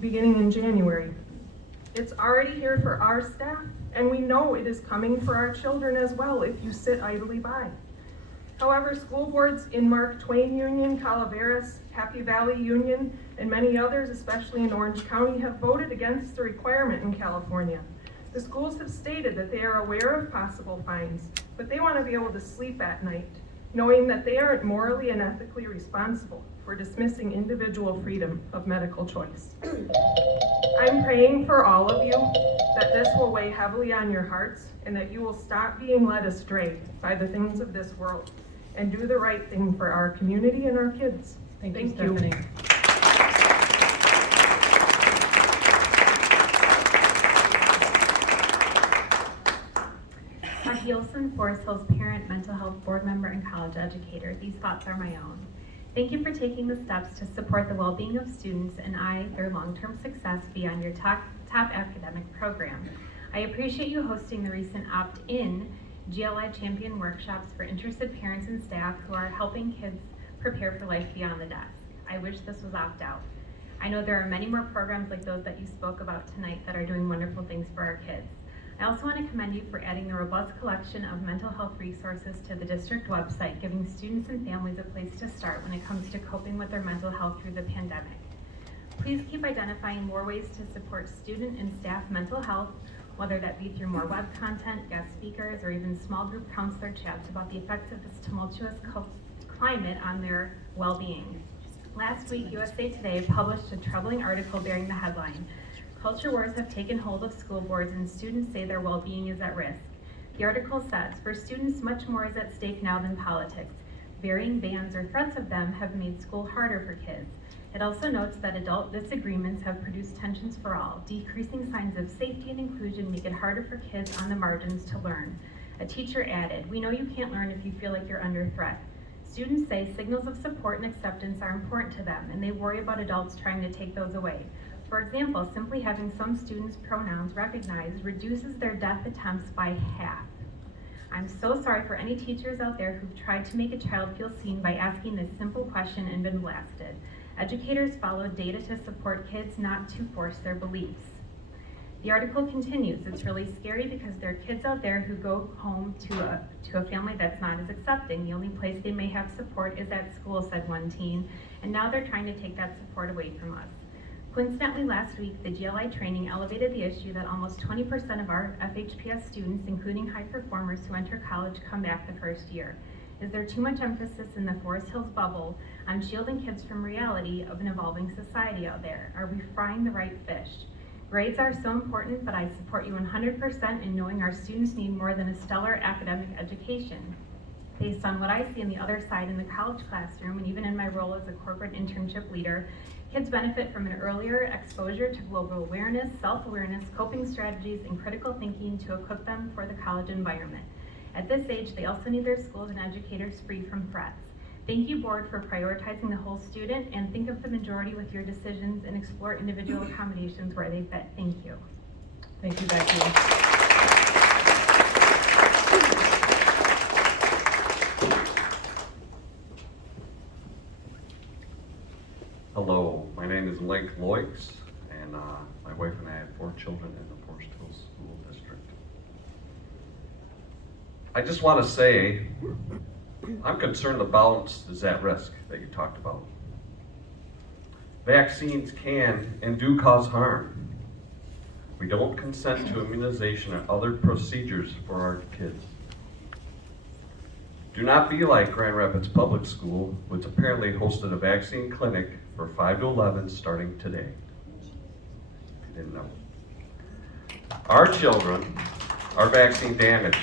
beginning in January. It's already here for our staff, and we know it is coming for our children as well if you sit idly by. However, school boards in Mark Twain Union, Calaveras, Happy Valley Union, and many others, especially in Orange County, have voted against the requirement in California. The schools have stated that they are aware of possible fines, but they want to be able to sleep at night, knowing that they aren't morally and ethically responsible for dismissing individual freedom of medical choice. I'm praying for all of you that this will weigh heavily on your hearts and that you will stop being led astray by the things of this world and do the right thing for our community and our kids. Thank you, Stephanie. Becky Olson, Forest Hills parent, mental health board member, and college educator. These thoughts are my own. Thank you for taking the steps to support the well-being of students and their long-term success beyond your top academic program. I appreciate you hosting the recent opt-in GLI Champion workshops for interested parents and staff who are helping kids prepare for life beyond the desk. I wish this was opt-out. I know there are many more programs like those that you spoke about tonight that are doing wonderful things for our kids. I also want to commend you for adding the robust collection of mental health resources to the district website, giving students and families a place to start when it comes to coping with their mental health through the pandemic. Please keep identifying more ways to support student and staff mental health, whether that be through more web content, guest speakers, or even small group counselor chats about the effects of this tumultuous climate on their well-being. Last week, USA Today published a troubling article bearing the headline, "Culture wars have taken hold of school boards and students say their well-being is at risk." The article says, "For students, much more is at stake now than politics. Varying bans or threats of them have made school harder for kids." It also notes that adult disagreements have produced tensions for all. Decreasing signs of safety and inclusion make it harder for kids on the margins to learn. A teacher added, "We know you can't learn if you feel like you're under threat." Students say signals of support and acceptance are important to them, and they worry about adults trying to take those away. For example, simply having some students' pronouns recognized reduces their death attempts by half. I'm so sorry for any teachers out there who've tried to make a child feel seen by asking this simple question and been blasted. Educators follow data to support kids, not to force their beliefs. The article continues, "It's really scary because there are kids out there who go home to a family that's not as accepting. The only place they may have support is at school," said one teen, "and now they're trying to take that support away from us." Coincidentally, last week, the GLI training elevated the issue that almost 20% of our FHPS students, including high performers who enter college, come back the first year. Is there too much emphasis in the Forest Hills bubble on shielding kids from reality of an evolving society out there? Are we frying the right fish? Grades are so important, but I support you 100% in knowing our students need more than a stellar academic education. Based on what I see on the other side in the college classroom, and even in my role as a corporate internship leader, kids benefit from an earlier exposure to global awareness, self-awareness, coping strategies, and critical thinking to equip them for the college environment. At this age, they also need their schools and educators free from threats. Thank you, board, for prioritizing the whole student, and think of the majority with your decisions and explore individual accommodations where they fit. Thank you. Thank you, Becky. Hello, my name is Lake Loix, and my wife and I have 4 children in the Forest Hills School District. I just want to say, I'm concerned the balance is at risk that you talked about. Vaccines can and do cause harm. We don't consent to immunization or other procedures for our kids. Do not be like Grand Rapids Public School, which apparently hosted a vaccine clinic for 5 to 11 starting today. If you didn't know. Our children are vaccine damaged.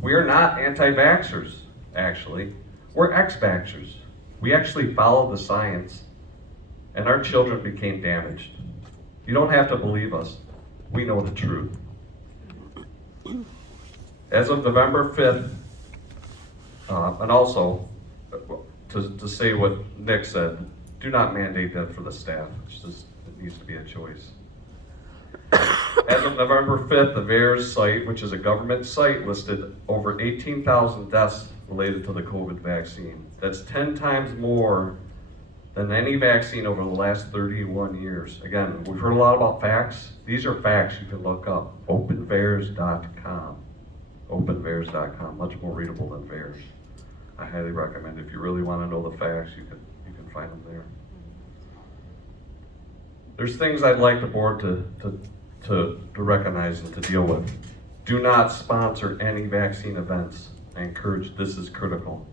We are not anti-vaxxers, actually. We're ex-vaxxers. We actually followed the science, and our children became damaged. You don't have to believe us. We know the truth. As of November 5th, and also, to say what Nick said, do not mandate that for the staff. It needs to be a choice. As of November 5th, the VAERS site, which is a government site, listed over 18,000 deaths related to the COVID vaccine. That's 10 times more than any vaccine over the last 31 years. Again, we've heard a lot about facts. These are facts you can look up. OpenVAERS.com. OpenVAERS.com, much more readable than VAERS. I highly recommend. If you really want to know the facts, you can find them there. There's things I'd like the board to to recognize and to deal with. Do not sponsor any vaccine events. I encourage, this is critical.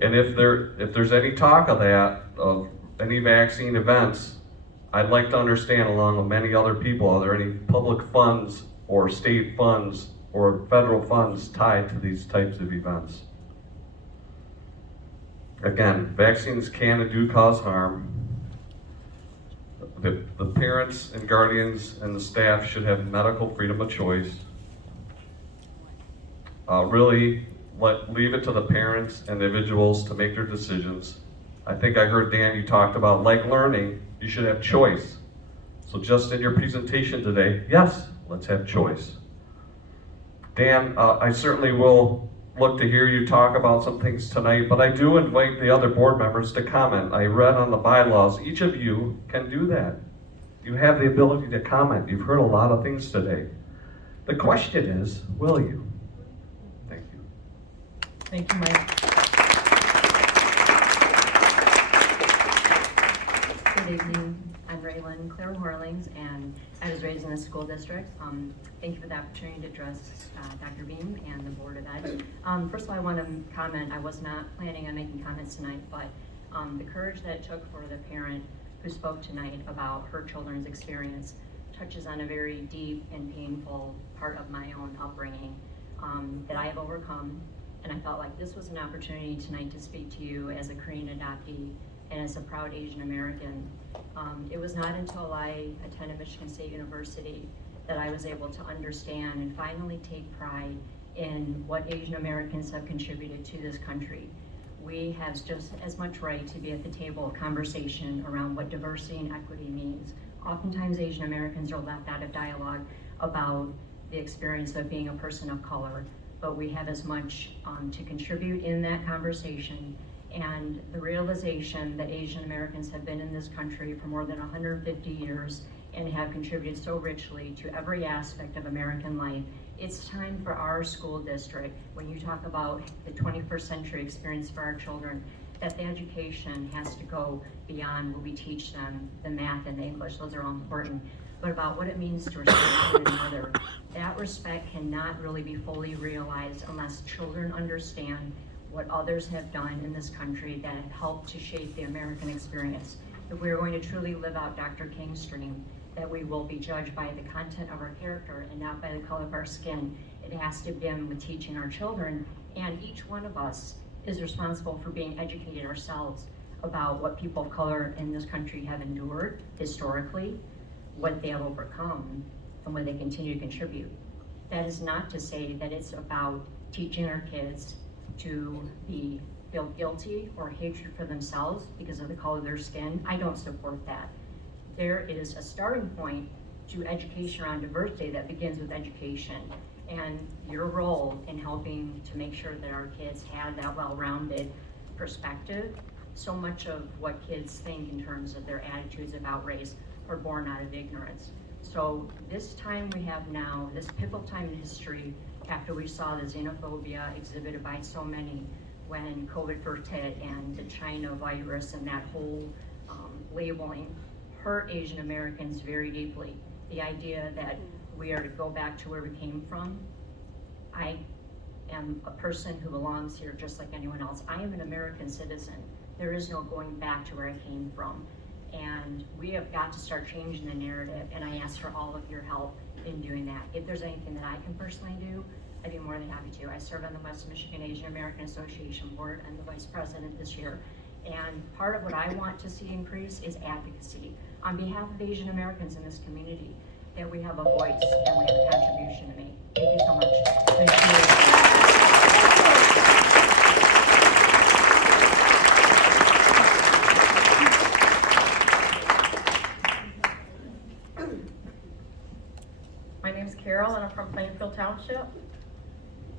And if there's any talk of that, of any vaccine events, I'd like to understand, along with many other people, are there any public funds or state funds or federal funds tied to these types of events? Again, vaccines can and do cause harm. The parents and guardians and the staff should have medical freedom of choice. Really leave it to the parents and individuals to make their decisions. I think I heard Dan, you talked about, like learning, you should have choice. So just in your presentation today, yes, let's have choice. Dan, I certainly will look to hear you talk about some things tonight, but I do invite the other board members to comment. I read on the bylaws, each of you can do that. You have the ability to comment. You've heard a lot of things today. The question is, will you? Thank you. Thank you, Mike. Good evening. I'm Raylan Claire Horlings, and I was raised in a school district. Thank you for the opportunity to address Dr. Beam and the Board of Ed. First of all, I want to comment, I was not planning on making comments tonight, but the courage that it took for the parent who spoke tonight about her children's experience touches on a very deep and painful part of my own upbringing that I have overcome. And I felt like this was an opportunity tonight to speak to you as a Korean adoptee and as a proud Asian American. It was not until I attended Michigan State University that I was able to understand and finally take pride in what Asian Americans have contributed to this country. We have just as much right to be at the table of conversation around what diversity and equity means. Oftentimes Asian Americans are left out of dialogue about the experience of being a person of color, but we have as much to contribute in that conversation. And the realization that Asian Americans have been in this country for more than 150 years and have contributed so richly to every aspect of American life. It's time for our school district, when you talk about the 21st century experience for our children, that the education has to go beyond what we teach them, the math and the English, those are all important, but about what it means to respect one another. That respect cannot really be fully realized unless children understand what others have done in this country that have helped to shape the American experience. If we're going to truly live out Dr. King's dream, that we will be judged by the content of our character and not by the color of our skin, it has to begin with teaching our children, and each one of us is responsible for being educated ourselves about what people of color in this country have endured historically, what they have overcome, and what they continue to contribute. That is not to say that it's about teaching our kids to feel guilty or hatred for themselves because of the color of their skin. I don't support that. There is a starting point to education around diversity that begins with education, and your role in helping to make sure that our kids have that well-rounded perspective. So much of what kids think in terms of their attitudes about race are born out of ignorance. So this time we have now, this pivotal time in history, after we saw the xenophobia exhibited by so many when COVID first hit and the China virus and that whole labeling hurt Asian Americans very deeply. The idea that we are to go back to where we came from. I am a person who belongs here just like anyone else. I am an American citizen. There is no going back to where I came from. And we have got to start changing the narrative, and I ask for all of your help in doing that. If there's anything that I can personally do, I'd be more than happy to. I serve on the West Michigan Asian American Association Board. I'm the vice president this year. And part of what I want to see increase is advocacy on behalf of Asian Americans in this community, that we have a voice and we have a contribution to make. Thank you so much. Thank you. My name's Carol and I'm from Plainfield Township.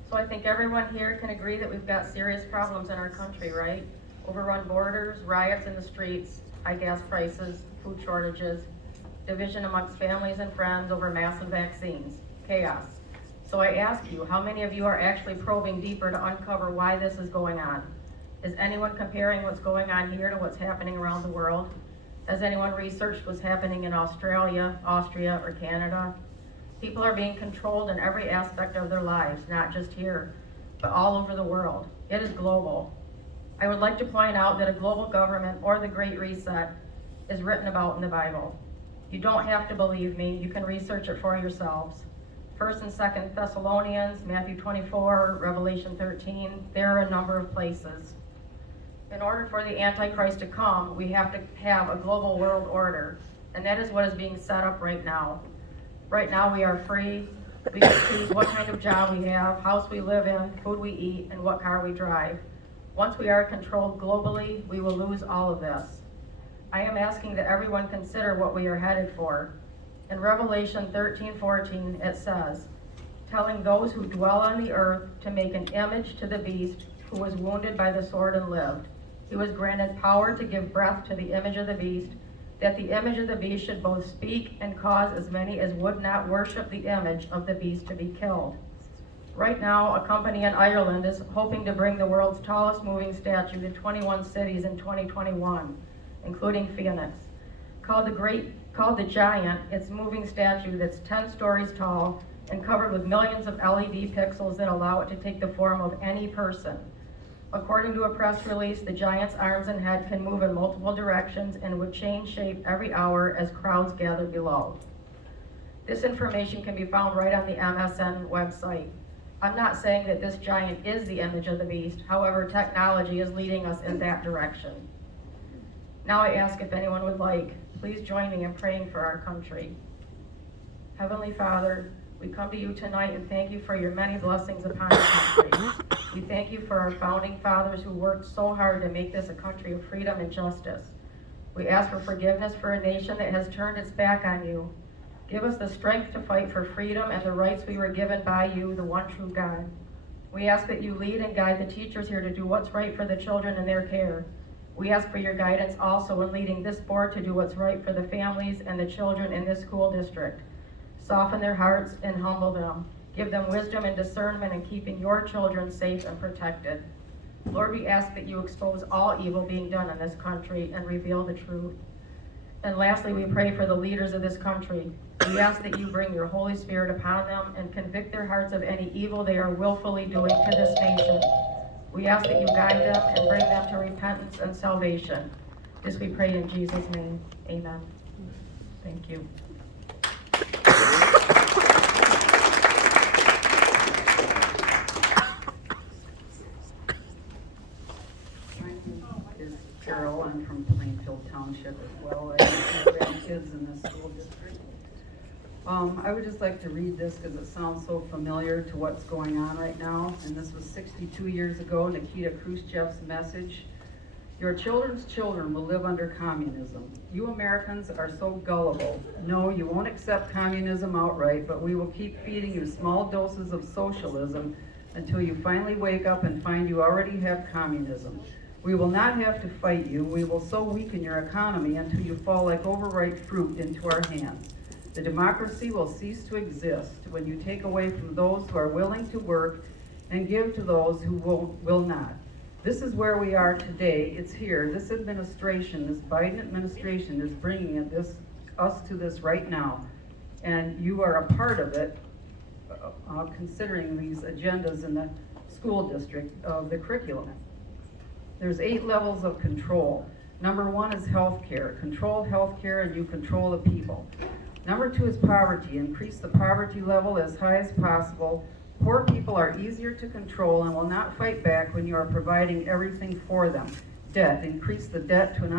So I think everyone here can agree that we've got serious problems in our country, right? Overrun borders, riots in the streets, high gas prices, food shortages, division amongst families and friends over massive vaccines, chaos. So I ask you, how many of you are actually probing deeper to uncover why this is going on? Is anyone comparing what's going on here to what's happening around the world? Has anyone researched what's happening in Australia, Austria, or Canada? People are being controlled in every aspect of their lives, not just here, but all over the world. It is global. I would like to point out that a global government or the Great Reset is written about in the Bible. You don't have to believe me, you can research it for yourselves. 1st and 2nd Thessalonians, Matthew 24, Revelation 13, there are a number of places. In order for the Antichrist to come, we have to have a global world order, and that is what is being set up right now. Right now we are free. We can choose what kind of job we have, house we live in, food we eat, and what car we drive. Once we are controlled globally, we will lose all of this. I am asking that everyone consider what we are headed for. In Revelation 13:14, it says, telling those who dwell on the earth to make an image to the beast who was wounded by the sword and lived. He was granted power to give breath to the image of the beast, that the image of the beast should both speak and cause as many as would not worship the image of the beast to be killed. Right now, a company in Ireland is hoping to bring the world's tallest moving statue to 21 cities in 2021, including Phoenix. Called the Giant, it's a moving statue that's 10 stories tall and covered with millions of LED pixels that allow it to take the form of any person. According to a press release, the Giant's arms and head can move in multiple directions and would change shape every hour as crowds gather below. This information can be found right on the MSN website. I'm not saying that this giant is the image of the beast, however, technology is leading us in that direction. Now I ask if anyone would like, please join me in praying for our country. Heavenly Father, we come to you tonight and thank you for your many blessings upon our country. We thank you for our founding fathers who worked so hard to make this a country of freedom and justice. We ask for forgiveness for a nation that has turned its back on you. Give us the strength to fight for freedom and the rights we were given by you, the one true God. We ask that you lead and guide the teachers here to do what's right for the children in their care. We ask for your guidance also in leading this board to do what's right for the families and the children in this school district. Soften their hearts and humble them. Give them wisdom and discernment in keeping your children safe and protected. Lord, we ask that you expose all evil being done in this country and reveal the truth. And lastly, we pray for the leaders of this country. We ask that you bring your Holy Spirit upon them and convict their hearts of any evil they are willfully doing to this nation. We ask that you guide them and bring them to repentance and salvation. This we pray in Jesus' name. Amen. Thank you. Is Carol. I'm from Plainfield Township as well. I have two grandkids in this school district. I would just like to read this because it sounds so familiar to what's going on right now. And this was 62 years ago, Nikita Khrushchev's message. Your children's children will live under communism. You Americans are so gullible. No, you won't accept communism outright, but we will keep feeding you small doses of socialism until you finally wake up and find you already have communism. We will not have to fight you. We will so weaken your economy until you fall like overripe fruit into our hands. The democracy will cease to exist when you take away from those who are willing to work and give to those who will not. This is where we are today. It's here. This administration, this Biden administration is bringing us to this right now. And you are a part of it, considering these agendas in the school district of the curriculum. There's 8 levels of control. Number 1 is healthcare. Control healthcare and you control the people. Number 2 is poverty. Increase the poverty level as high as possible. Poor people are easier to control and will not fight back when you are providing everything for them. Debt. Increase the debt to an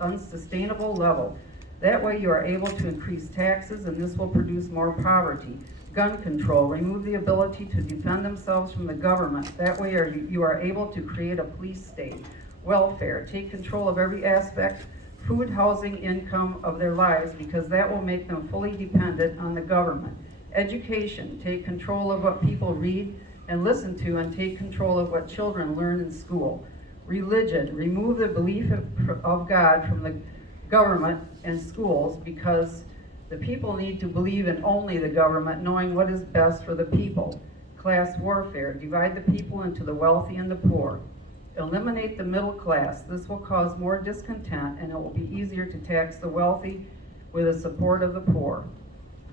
unsustainable level. That way you are able to increase taxes and this will produce more poverty. Gun control. Remove the ability to defend themselves from the government. That way you are able to create a police state. Welfare. Take control of every aspect, food, housing, income of their lives because that will make them fully dependent on the government. Education. Take control of what people read and listen to and take control of what children learn in school. Religion. Remove the belief of God from the government and schools because the people need to believe in only the government, knowing what is best for the people. Class warfare. Divide the people into the wealthy and the poor. Eliminate the middle class. This will cause more discontent and it will be easier to tax the wealthy with the support of the poor.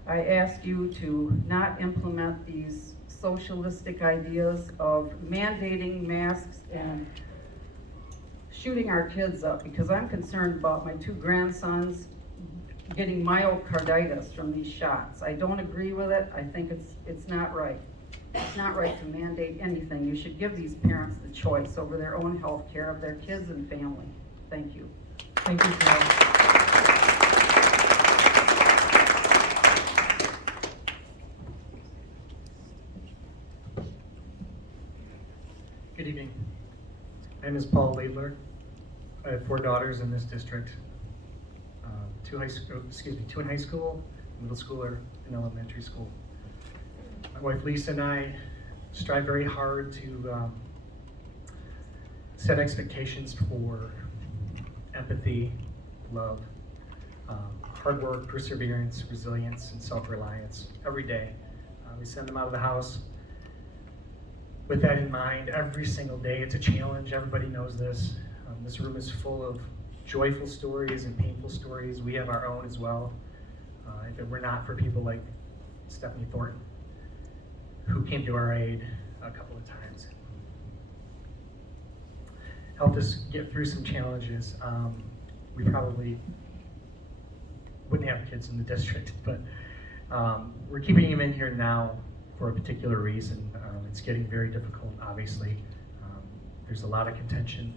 I ask you to not implement these socialistic ideas of mandating masks and shooting our kids up, because I'm concerned about my 2 grandsons getting myocarditis from these shots. I don't agree with it. I think it's not right. It's not right to mandate anything. You should give these parents the choice over their own health care of their kids and family. Thank you. Thank you, Carol. Good evening. My name is Paul Laidler. I have 4 daughters in this district. 2 in high school, middle schooler, and elementary school. My wife Lisa and I strive very hard to set expectations for empathy, love, hard work, perseverance, resilience, and self-reliance every day. We send them out of the house with that in mind every single day. It's a challenge. Everybody knows this. This room is full of joyful stories and painful stories. We have our own as well. If it were not for people like Stephanie Thornton, who came to our aid a couple of times, helped us get through some challenges, we probably wouldn't have kids in the district, but we're keeping him in here now for a particular reason. It's getting very difficult, obviously. There's a lot of contention.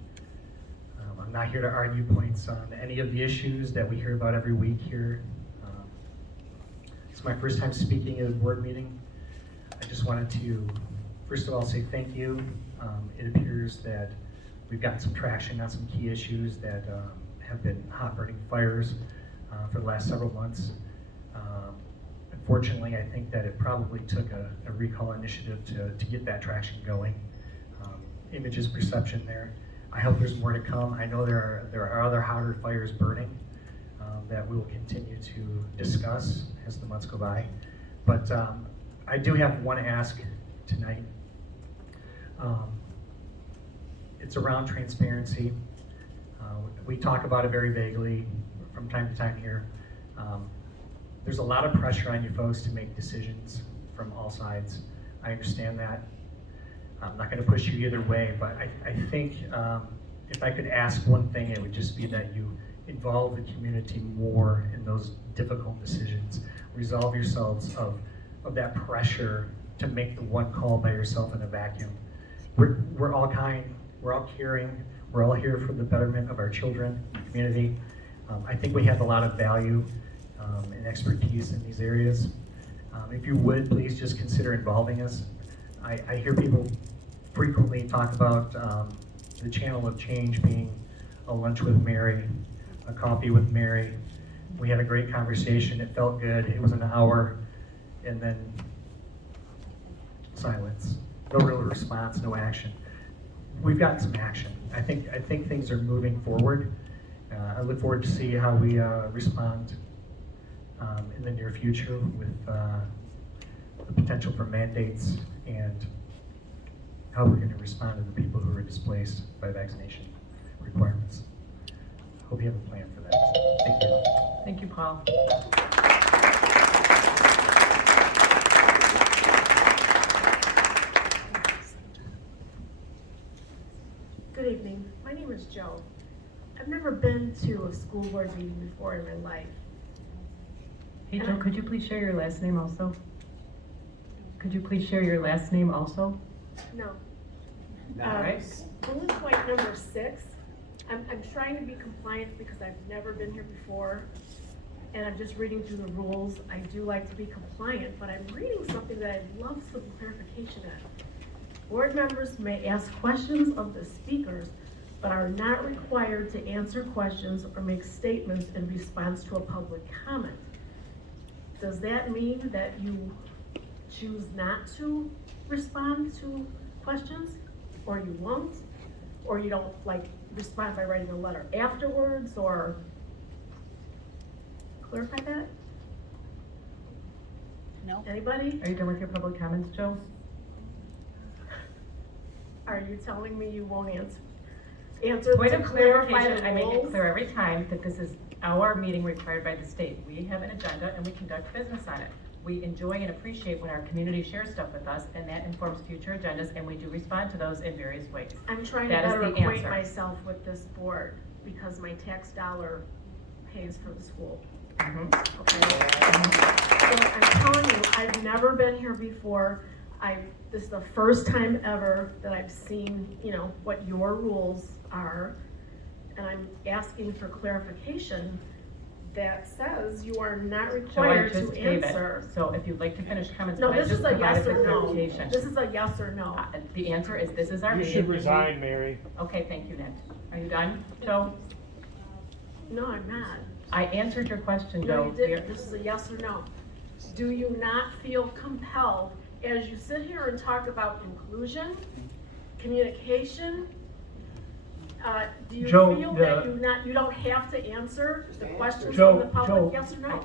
I'm not here to argue points on any of the issues that we hear about every week here. It's my first time speaking at a board meeting. I just wanted to, first of all, say thank you. It appears that we've gotten some traction on some key issues that have been hot burning fires for the last several months. Unfortunately, I think that it probably took a recall initiative to get that traction going. Image is perception there. I hope there's more to come. I know there are other hotter fires burning that we will continue to discuss as the months go by. But I do have one ask tonight. It's around transparency. We talk about it very vaguely from time to time here. There's a lot of pressure on you folks to make decisions from all sides. I understand that. I'm not going to push you either way, but I think if I could ask one thing, it would just be that you involve the community more in those difficult decisions. Resolve yourselves of that pressure to make the one call by yourself in a vacuum. We're all kind, we're all caring, we're all here for the betterment of our children, community. I think we have a lot of value and expertise in these areas. If you would, please just consider involving us. I hear people frequently talk about the channel of change being a lunch with Mary, a coffee with Mary. We had a great conversation. It felt good. It was an hour, and then silence. No real response, no action. We've got some action. I think things are moving forward. I look forward to see how we respond in the near future with the potential for mandates and how we're going to respond to the people who are displaced by vaccination requirements. Hope you have a plan for that. Thank you. Thank you, Paul. Good evening. My name is Joe. I've never been to a school board meeting before in my life. Hey, Joe, could you please share your last name also? Could you please share your last name also? No. Nice. Bullet point number 6. I'm trying to be compliant because I've never been here before, and I'm just reading through the rules. I do like to be compliant, but I'm reading something that I'd love some clarification on. Board members may ask questions of the speakers, but are not required to answer questions or make statements in response to a public comment. Does that mean that you choose not to respond to questions, or you won't, or you don't respond by writing a letter afterwards, or clarify that? No. Anybody? Are you done with your public comments, Joe? Are you telling me you won't answer Point to of clarify clarification, the I make it rules? clear every time that this is our meeting required by the state. We have an agenda and we conduct business on it. We enjoy and appreciate when our community shares stuff with us, and that informs future agendas, and we do respond to those in various ways. I'm trying to That is better the acquaint answer. myself with this board because my tax dollar pays for the school. Mhm. Okay? So I'm telling you, I've never been here before. This is the first time ever that I've seen, what your rules are. And I'm asking for clarification that says you are not So I required just to gave it. answer. So if you'd like to finish comments, No, could I this just is a provide yes the or no. clarification? This is a yes or no. The answer is this is our You meeting. should and we- resign, Mary. Okay, thank you, Nick. Are you done, Joe? No, I'm not. I answered your question, No, Joe. you didn't. This is a yes or no. Do you not feel compelled, as you sit here and talk about inclusion, communication, do you Joe, feel that you don't have to answer the questions Joe, from the public, Joe. yes or no?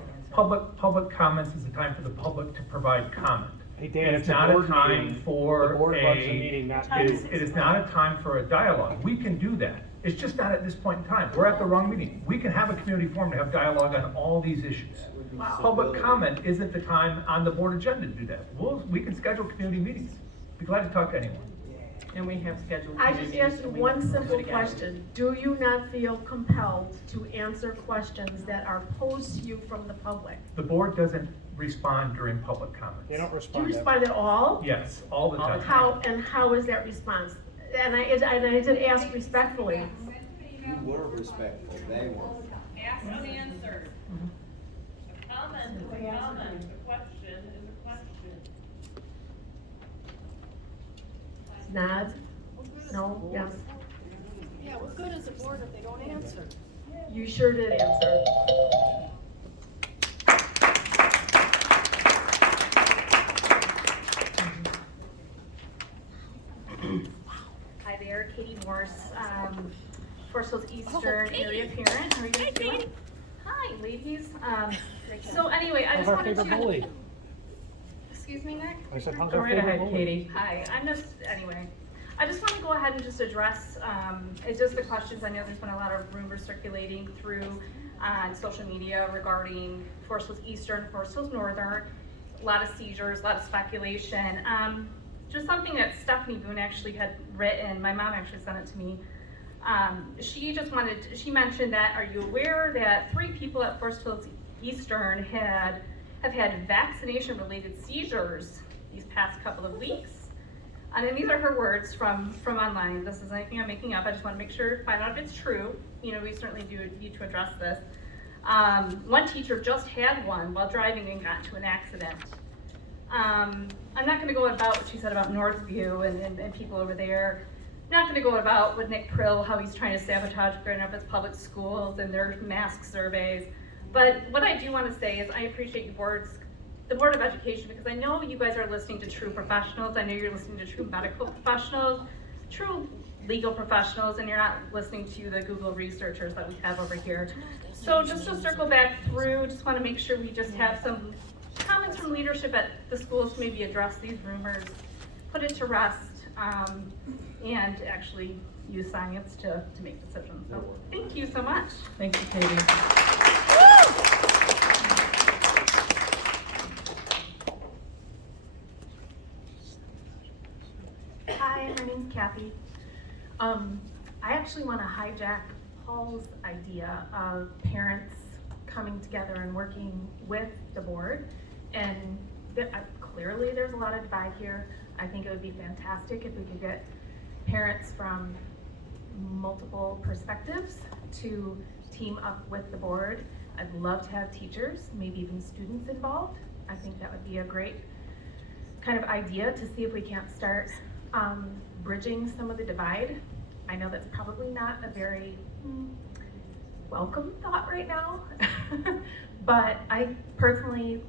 Public comments is a time for the public to provide comment. Hey, Dan, And it's it's a not a board time meeting. for The board runs the meeting, not it you. is not a time for a dialogue. We can do that. It's just not at this point in time. We're at the wrong meeting. We can have a community forum to have dialogue on all these issues. Public comment isn't the time on the board agenda to do that. We can schedule community meetings. Be glad to talk to anyone. And we have scheduled. I just community asked you meetings, and we one will do it simple again. question. Do you not feel compelled to answer questions that are posed to you from the public? The board doesn't respond during public comments. They don't Do respond. you respond at all? Yes, all the time. How is that response? And I did ask respectfully. You were respectful, they weren't. Ask and answer. A comment is a comment, a question is a question. Nod? No? Yes? Yeah, what good is a board if they don't answer? You sure did answer. Hi there, Katie Morse, Forest Hills Eastern area parent. How are you guys doing? Hi, ladies. So anyway, I How's just our wanted favorite to. bully? Excuse me, Nick? I said, how's Go our right favorite ahead, bully? Katie. Hi, I just want to go ahead and just address, it's just the questions. I know there's been a lot of rumors circulating through on social media regarding Forest Hills Eastern, Forest Hills Northern, a lot of seizures, a lot of speculation. Just something that Stephanie Boone actually had written, my mom actually sent it to me. She mentioned that, are you aware that 3 people at Forest Hills Eastern have had vaccination-related seizures these past couple of weeks? And then these are her words from online. This isn't anything I'm making up. I just want to make sure, find out if it's true. We certainly do need to address this. One teacher just had one while driving and got into an accident. I'm not going to go about what she said about Northview and people over there. I'm not going to go about with Nick Prill, how he's trying to sabotage Grand Rapids public schools and their mask surveys. But what I do want to say is I appreciate the Board of Education, because I know you guys are listening to true professionals. I know you're listening to true medical professionals, true legal professionals, and you're not listening to the Google researchers that we have over here. So just to circle back through, just want to make sure we just have some comments from leadership at the schools to maybe address these rumors, put it to rest, and actually use science to make decisions. So thank you so much. Thank you, Katie. Hi, my name's Kathy. I actually want to hijack Paul's idea of parents coming together and working with the board. And clearly there's a lot of divide here. I think it would be fantastic if we could get parents from multiple perspectives to team up with the board. I'd love to have teachers, maybe even students involved. I think that would be a great kind of idea to see if we can't start bridging some of the divide. I know that's probably not a very welcome thought right now, but I personally,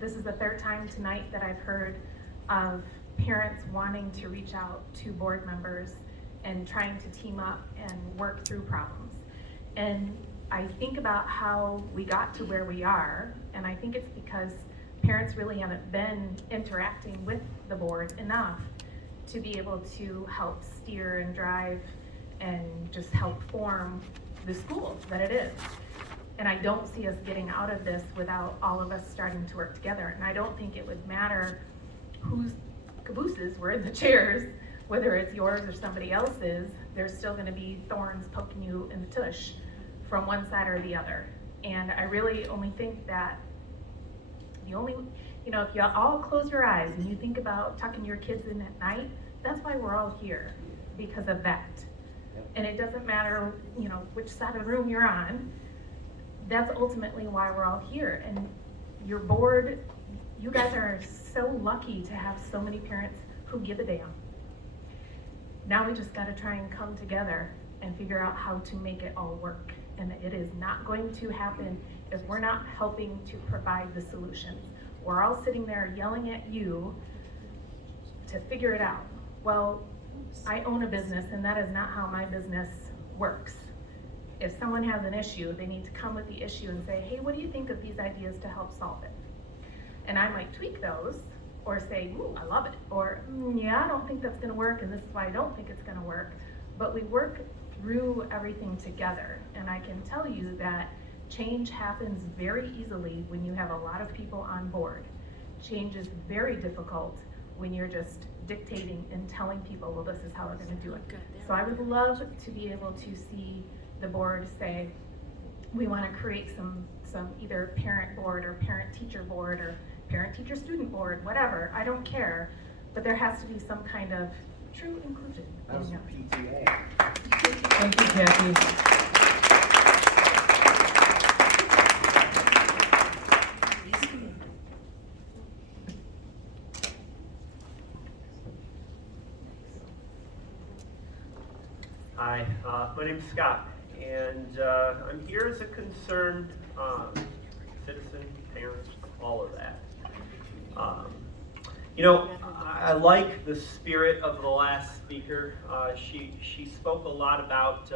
this is the 3rd time tonight that I've heard of parents wanting to reach out to board members and trying to team up and work through problems. And I think about how we got to where we are, and I think it's because parents really haven't been interacting with the board enough to be able to help steer and drive and just help form the school that it is. And I don't see us getting out of this without all of us starting to work together. And I don't think it would matter whose cabooses were in the chairs, whether it's yours or somebody else's, there's still gonna be thorns poking you in the tush from one side or the other. And I really only think that if you all close your eyes and you think about tucking your kids in at night, that's why we're all here, because of that. And it doesn't matter, which side of the room you're on, that's ultimately why we're all here. And your board, you guys are so lucky to have so many parents who give a damn. Now we just gotta try and come together and figure out how to make it all work. And it is not going to happen if we're not helping to provide the solutions. We're all sitting there yelling at you to figure it out. Well, I own a business and that is not how my business works. If someone has an issue, they need to come with the issue and say, hey, what do you think of these ideas to help solve it? And I might tweak those or say, ooh, I love it. Or, yeah, I don't think that's gonna work and this is why I don't think it's gonna work. But we work through everything together. And I can tell you that change happens very easily when you have a lot of people on board. Change is very difficult when you're just dictating and telling people, well, this is how we're gonna do it. So I would love to be able to see the board say, we wanna create some either parent board or parent teacher board or parent teacher student board, whatever, I don't care. But there has to be some kind of true inclusion. That was PTA. Thank you, Jackie. Hi, my name's Scott, and I'm here as a concerned citizen, parent, all of that. I like the spirit of the last speaker. She spoke a lot about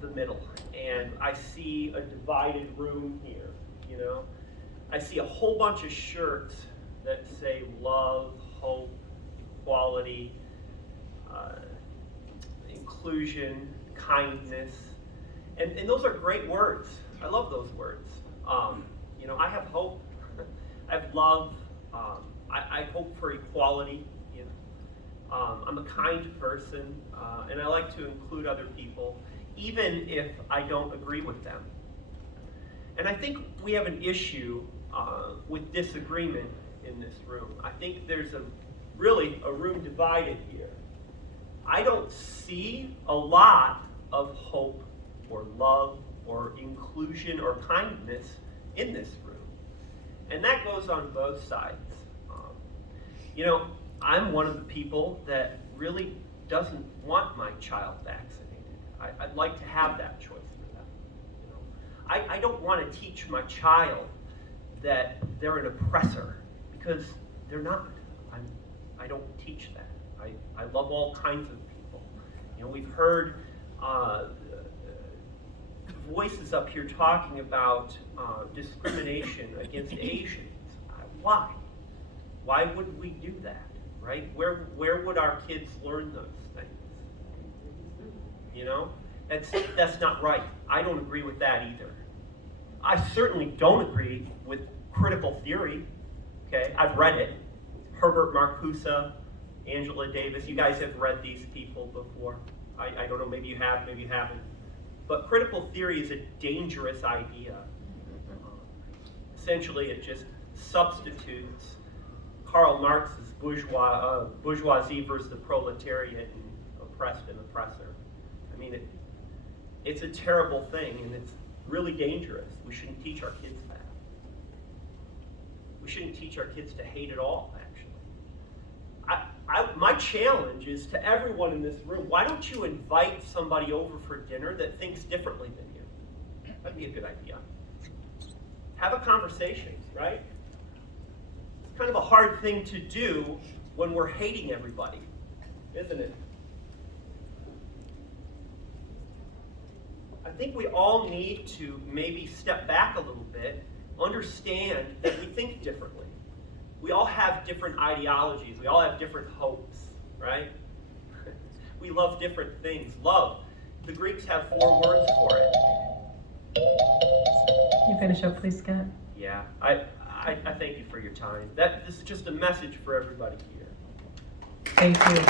the middle, and I see a divided room here. I see a whole bunch of shirts that say love, hope, equality, inclusion, kindness, and those are great words. I love those words. I have hope. I have love. I hope for equality. I'm a kind person, and I like to include other people, even if I don't agree with them. And I think we have an issue with disagreement in this room. I think there's really a room divided here. I don't see a lot of hope or love or inclusion or kindness in this room. And that goes on both sides. I'm one of the people that really doesn't want my child vaccinated. I'd like to have that choice for them. I don't want to teach my child that they're an oppressor, because they're not. I don't teach that. I love all kinds of people. We've heard voices up here talking about discrimination against Asians. Why? Why would we do that, right? Where would our kids learn those things? That's not right. I don't agree with that either. I certainly don't agree with critical theory. Okay, I've read it. Herbert Marcuse, Angela Davis, you guys have read these people before. I don't know, maybe you have, maybe you haven't. But critical theory is a dangerous idea. Essentially, it just substitutes Karl Marx's bourgeoisie versus the proletariat and oppressed and oppressor. It's a terrible thing, and it's really dangerous. We shouldn't teach our kids that. We shouldn't teach our kids to hate at all, actually. My challenge is to everyone in this room, why don't you invite somebody over for dinner that thinks differently than you? That'd be a good idea. Have a conversation, right? It's kind of a hard thing to do when we're hating everybody, isn't it? I think we all need to maybe step back a little bit, understand that we think differently. we all have different ideologies. We all have different hopes, right? We love different things. Love. The Greeks have 4 words for it. You finish up, please, Scott. Yeah, I thank you for your time. This is just a message for everybody here. Thank you.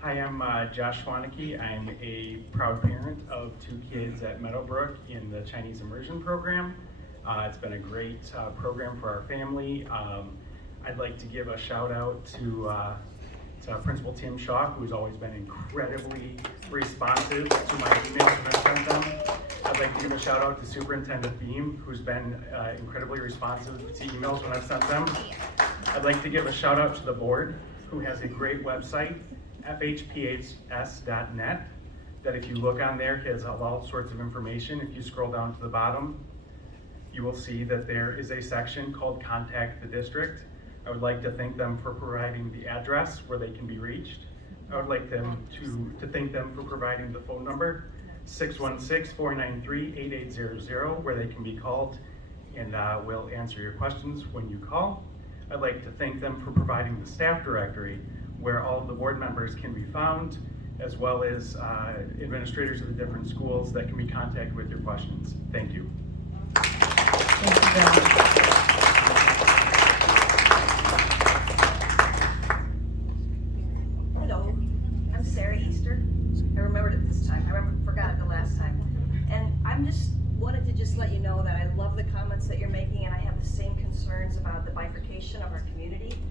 Hi, I'm Josh Schwaneke. I'm a proud parent of 2 kids at Meadowbrook in the Chinese immersion program. It's been a great program for our family. I'd like to give a shout out to Principal Tim Shaw, who's always been incredibly responsive to my emails when I've sent them. I'd like to give a shout out to Superintendent Beam, who's been incredibly responsive to emails when I've sent them. I'd like to give a shout out to the board, who has a great website, FHPS.net, that if you look on there, has all sorts of information. If you scroll down to the bottom, you will see that there is a section called Contact the District. I would like to thank them for providing the address where they can be reached. I would like them to thank them for providing the phone number, 616-493-8800, where they can be called, and we'll answer your questions when you call. I'd like to thank them for providing the staff directory, where all of the board members can be found, as well as administrators of the different schools that can be contacted with your questions. Thank you. Thank you, John. Hello, I'm Sarah Easter. I remembered it this time. I forgot it the last time. And I'm just wanted to just let you know that I love the comments that you're making, and I have the same concerns about the bifurcation of our community.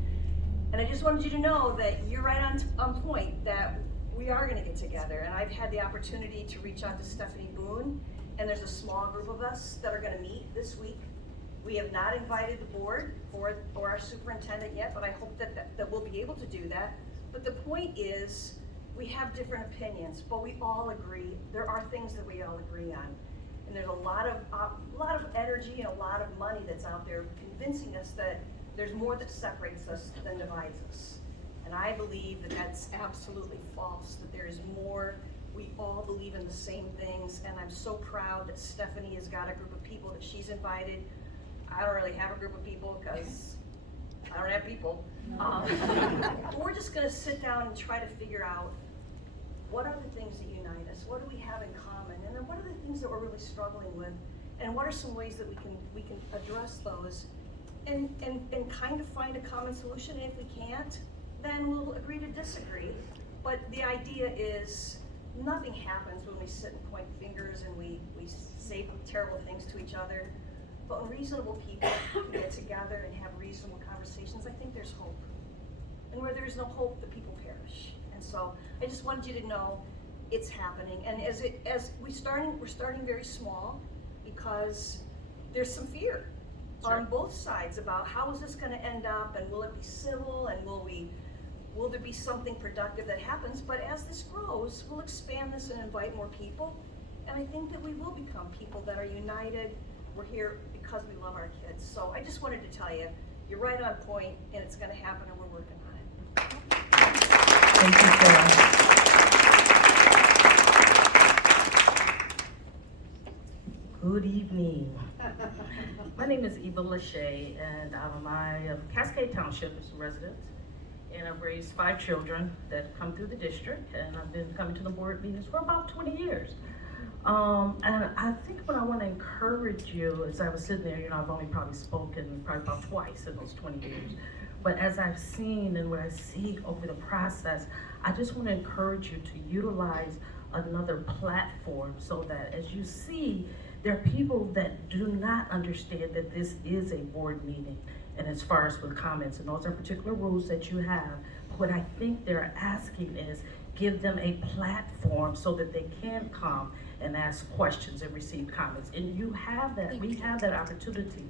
And I just wanted you to know that you're right on point, that we are going to get together. And I've had the opportunity to reach out to Stephanie Boone, and there's a small group of us that are going to meet this week. We have not invited the board or our superintendent yet, but I hope that we'll be able to do that. But the point is, we have different opinions, but we all agree. There are things that we all agree on. And there's a lot of energy and a lot of money that's out there convincing us that there's more that separates us than divides us. And I believe that that's absolutely false, that there is more. We all believe in the same things, and I'm so proud that Stephanie has got a group of people that she's invited. I don't really have a group of people because I don't have people. We're just gonna sit down and try to figure out what are the things that unite us, what do we have in common, and then what are the things that we're really struggling with, and what are some ways that we can address those and kind of find a common solution. And if we can't, then we'll agree to disagree. But the idea is nothing happens when we sit and point fingers and we say terrible things to each other. But when reasonable people can get together and have reasonable conversations, I think there's hope. And where there's no hope, the people perish. And so I just wanted you to know it's happening. And we're starting very small, because there's some fear on both sides about how is this going to end up, and will it be civil, and will there be something productive that happens? But as this grows, we'll expand this and invite more people. And I think that we will become people that are united. We're here because we love our kids. So I just wanted to tell you, you're right on point, and it's going to happen, and we're working on it. Thank you, Sarah. Good evening. My name is Eva Lachey, and I'm a Cascade Township resident. And I've raised 5 children that come through the district, and I've been coming to the board meetings for about 20 years. And I think what I want to encourage you, as I was sitting there, I've only probably spoken about twice in those 20 years. But as I've seen and what I see over the process, I just want to encourage you to utilize another platform, so that as you see, there are people that do not understand that this is a board meeting. And as far as with comments, and those are particular rules that you have, what I think they're asking is give them a platform so that they can come and ask questions and receive comments. And you have that, we have that opportunity.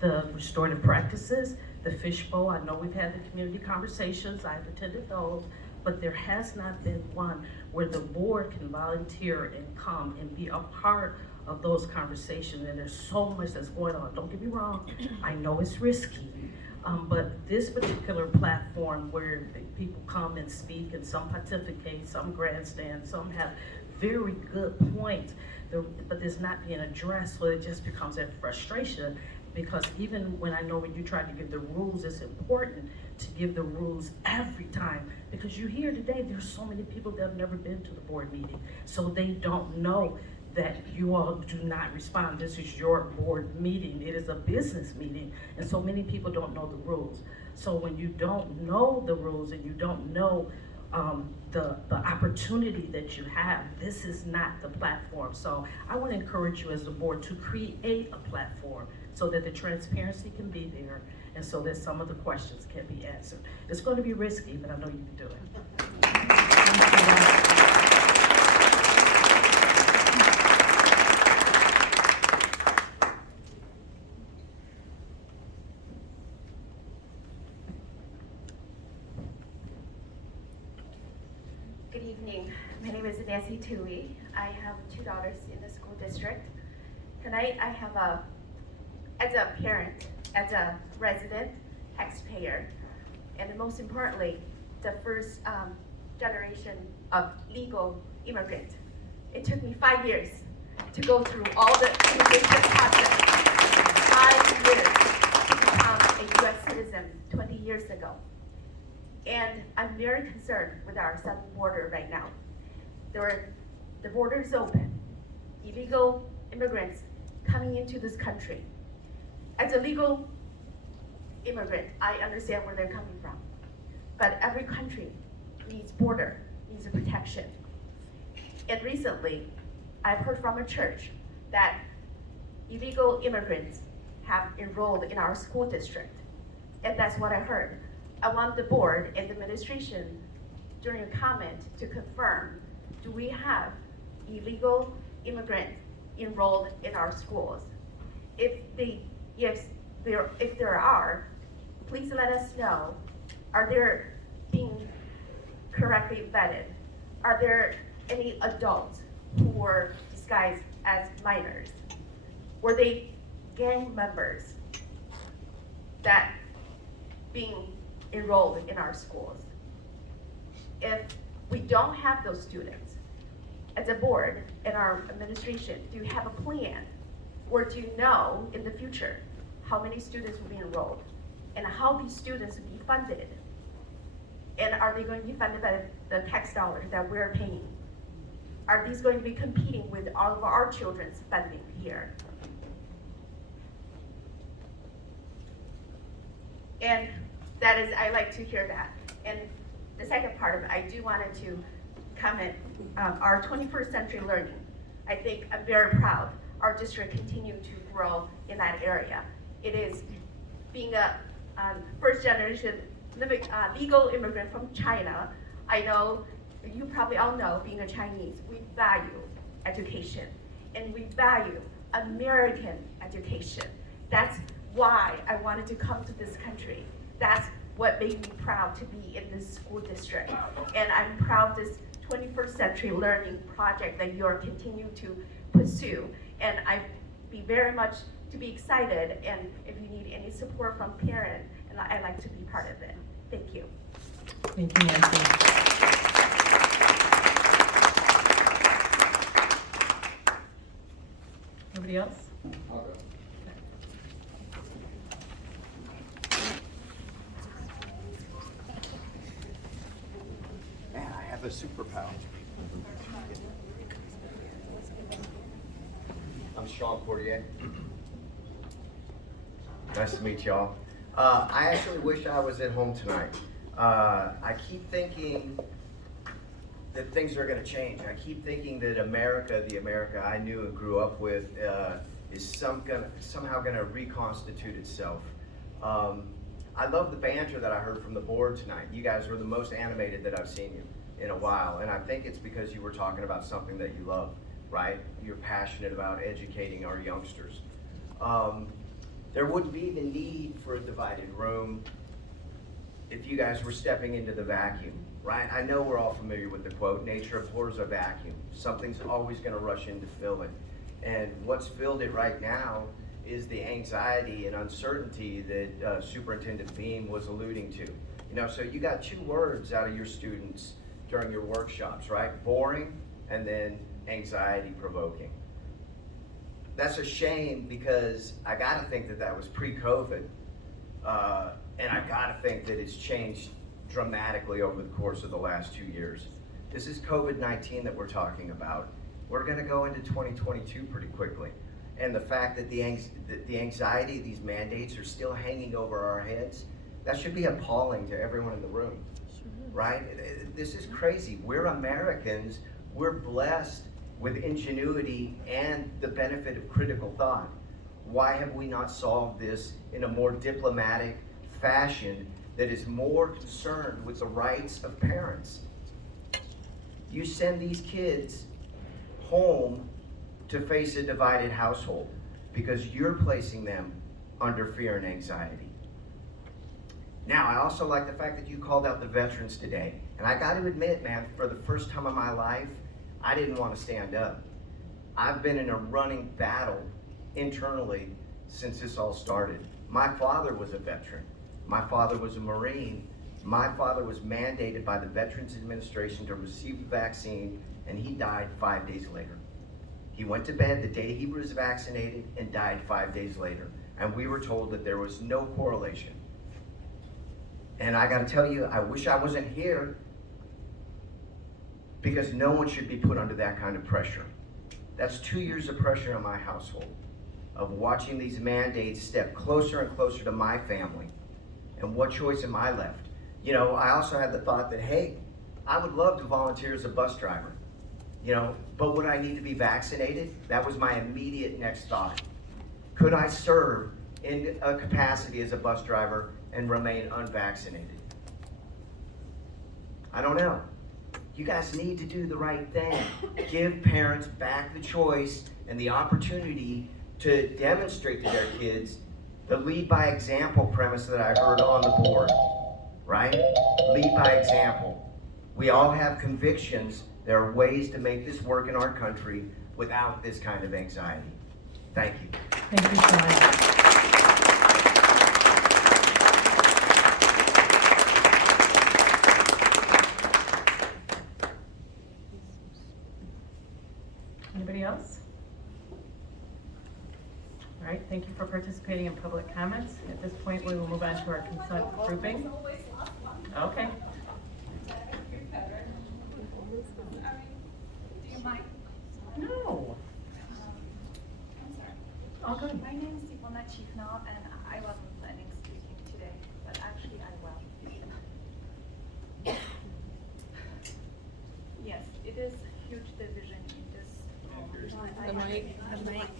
The restorative practices, the fishbowl, I know we've had the community conversations, I've attended those, but there has not been one where the board can volunteer and come and be a part of those conversations. And there's so much that's going on. Don't get me wrong, I know it's risky, but this particular platform where people come and speak, and some pontificate, some grandstand, some have very good points, but it's not being addressed, so it just becomes a frustration. Because even when I know when you try to give the rules, it's important to give the rules every time. Because you hear today, there's so many people that have never been to the board meeting, so they don't know that you all do not respond. This is your board meeting. It is a business meeting, and so many people don't know the rules. So when you don't know the rules and you don't know the opportunity that you have, this is not the platform. So I want to encourage you as a board to create a platform so that the transparency can be there and so that some of the questions can be answered. It's going to be risky, but I know you can do it. Good evening. My name is Nancy Tui. I have 2 daughters in the school district. Tonight I have as a parent, as a resident, taxpayer, and most importantly, the first generation of legal immigrant. It took me 5 years to go through all the immigration process. 5 years to become a U.S. citizen 20 years ago. And I'm very concerned with our southern border right now. The border is open. Illegal immigrants coming into this country. As a legal immigrant, I understand where they're coming from. But every country needs border, needs a protection. And recently, I've heard from a church that illegal immigrants have enrolled in our school district. And that's what I heard. I want the board and the administration during a comment to confirm, do we have illegal immigrants enrolled in our schools? If there are, please let us know. Are they being correctly vetted? Are there any adults who were disguised as minors? Were they gang members that being enrolled in our schools? If we don't have those students, as a board and our administration, do you have a plan? Or do you know in the future how many students will be enrolled and how these students will be funded? And are they going to be funded by the tax dollars that we're paying? Are these going to be competing with all of our children's funding here? And that is, I like to hear that. And the second part of it, I do wanted to comment, our 21st century learning. I think I'm very proud our district continued to grow in that area. It is being a first generation legal immigrant from China. I know, you probably all know, being a Chinese, we value education and we value American education. That's why I wanted to come to this country. That's what made me proud to be in this school district. And I'm proud this 21st century learning project that you're continuing to pursue. And I'd be very much to be excited, and if you need any support from parents, and I'd like to be part of it. Thank you. Thank you, Nancy. Nobody else? I'll go. Man, I have a superpower. I'm Sean Portier. Nice to meet y'all. I actually wish I was at home tonight. I keep thinking that things are going to change. I keep thinking that America, the America I knew and grew up with, is somehow going to reconstitute itself. I love the banter that I heard from the board tonight. You guys were the most animated that I've seen you in a while, and I think it's because you were talking about something that you love, right? You're passionate about educating our youngsters. There wouldn't be the need for a divided room if you guys were stepping into the vacuum, right? I know we're all familiar with the quote, nature abhors a vacuum. Something's always gonna rush in to fill it. And what's filled it right now is the anxiety and uncertainty that Superintendent Beam was alluding to. You know, so you got 2 words out of your students during your workshops, right? Boring and then anxiety provoking. that's a shame because I gotta think that that was pre-COVID. And I gotta think that it's changed dramatically over the course of the last 2 years. This is COVID-19 that we're talking about. We're gonna go into 2022 pretty quickly. And the fact that the anxiety, these mandates are still hanging over our heads, that should be appalling to everyone in the room, right? This is crazy. We're Americans. We're blessed with ingenuity and the benefit of critical thought. Why have we not solved this in a more diplomatic fashion that is more concerned with the rights of parents? You send these kids home to face a divided household because you're placing them under fear and anxiety. Now, I also like the fact that you called out the veterans today. And I got to admit, man, for the first time in my life, I didn't want to stand up. I've been in a running battle internally since this all started. My father was a veteran. My father was a Marine. My father was mandated by the Veterans Administration to receive the vaccine, and he died 5 days later. He went to bed the day he was vaccinated and died 5 days later. And we were told that there was no correlation. And I gotta tell you, I wish I wasn't here because no one should be put under that kind of pressure. That's 2 years of pressure in my household of watching these mandates step closer and closer to my family. And what choice am I left? You know, I also had the thought that, hey, I would love to volunteer as a bus driver, you know, but would I need to be vaccinated? That was my immediate next thought. Could I serve in a capacity as a bus driver and remain unvaccinated? I don't know. You guys need to do the right thing. Give parents back the choice and the opportunity to demonstrate to their kids the lead by example premise that I heard on the board, right? Lead by example. We all have convictions. There are ways to make this work in our country without this kind of anxiety. Thank you. Thank you so much. Anybody else? All right, thank you for participating in public comments. At this point, we will move on to our consent grouping. Okay. Do you mind? No. I'm sorry. All good. My name is Ivona Chifno, and I wasn't planning speaking today, but actually I will. Yes, it is a huge division in this room. The mic.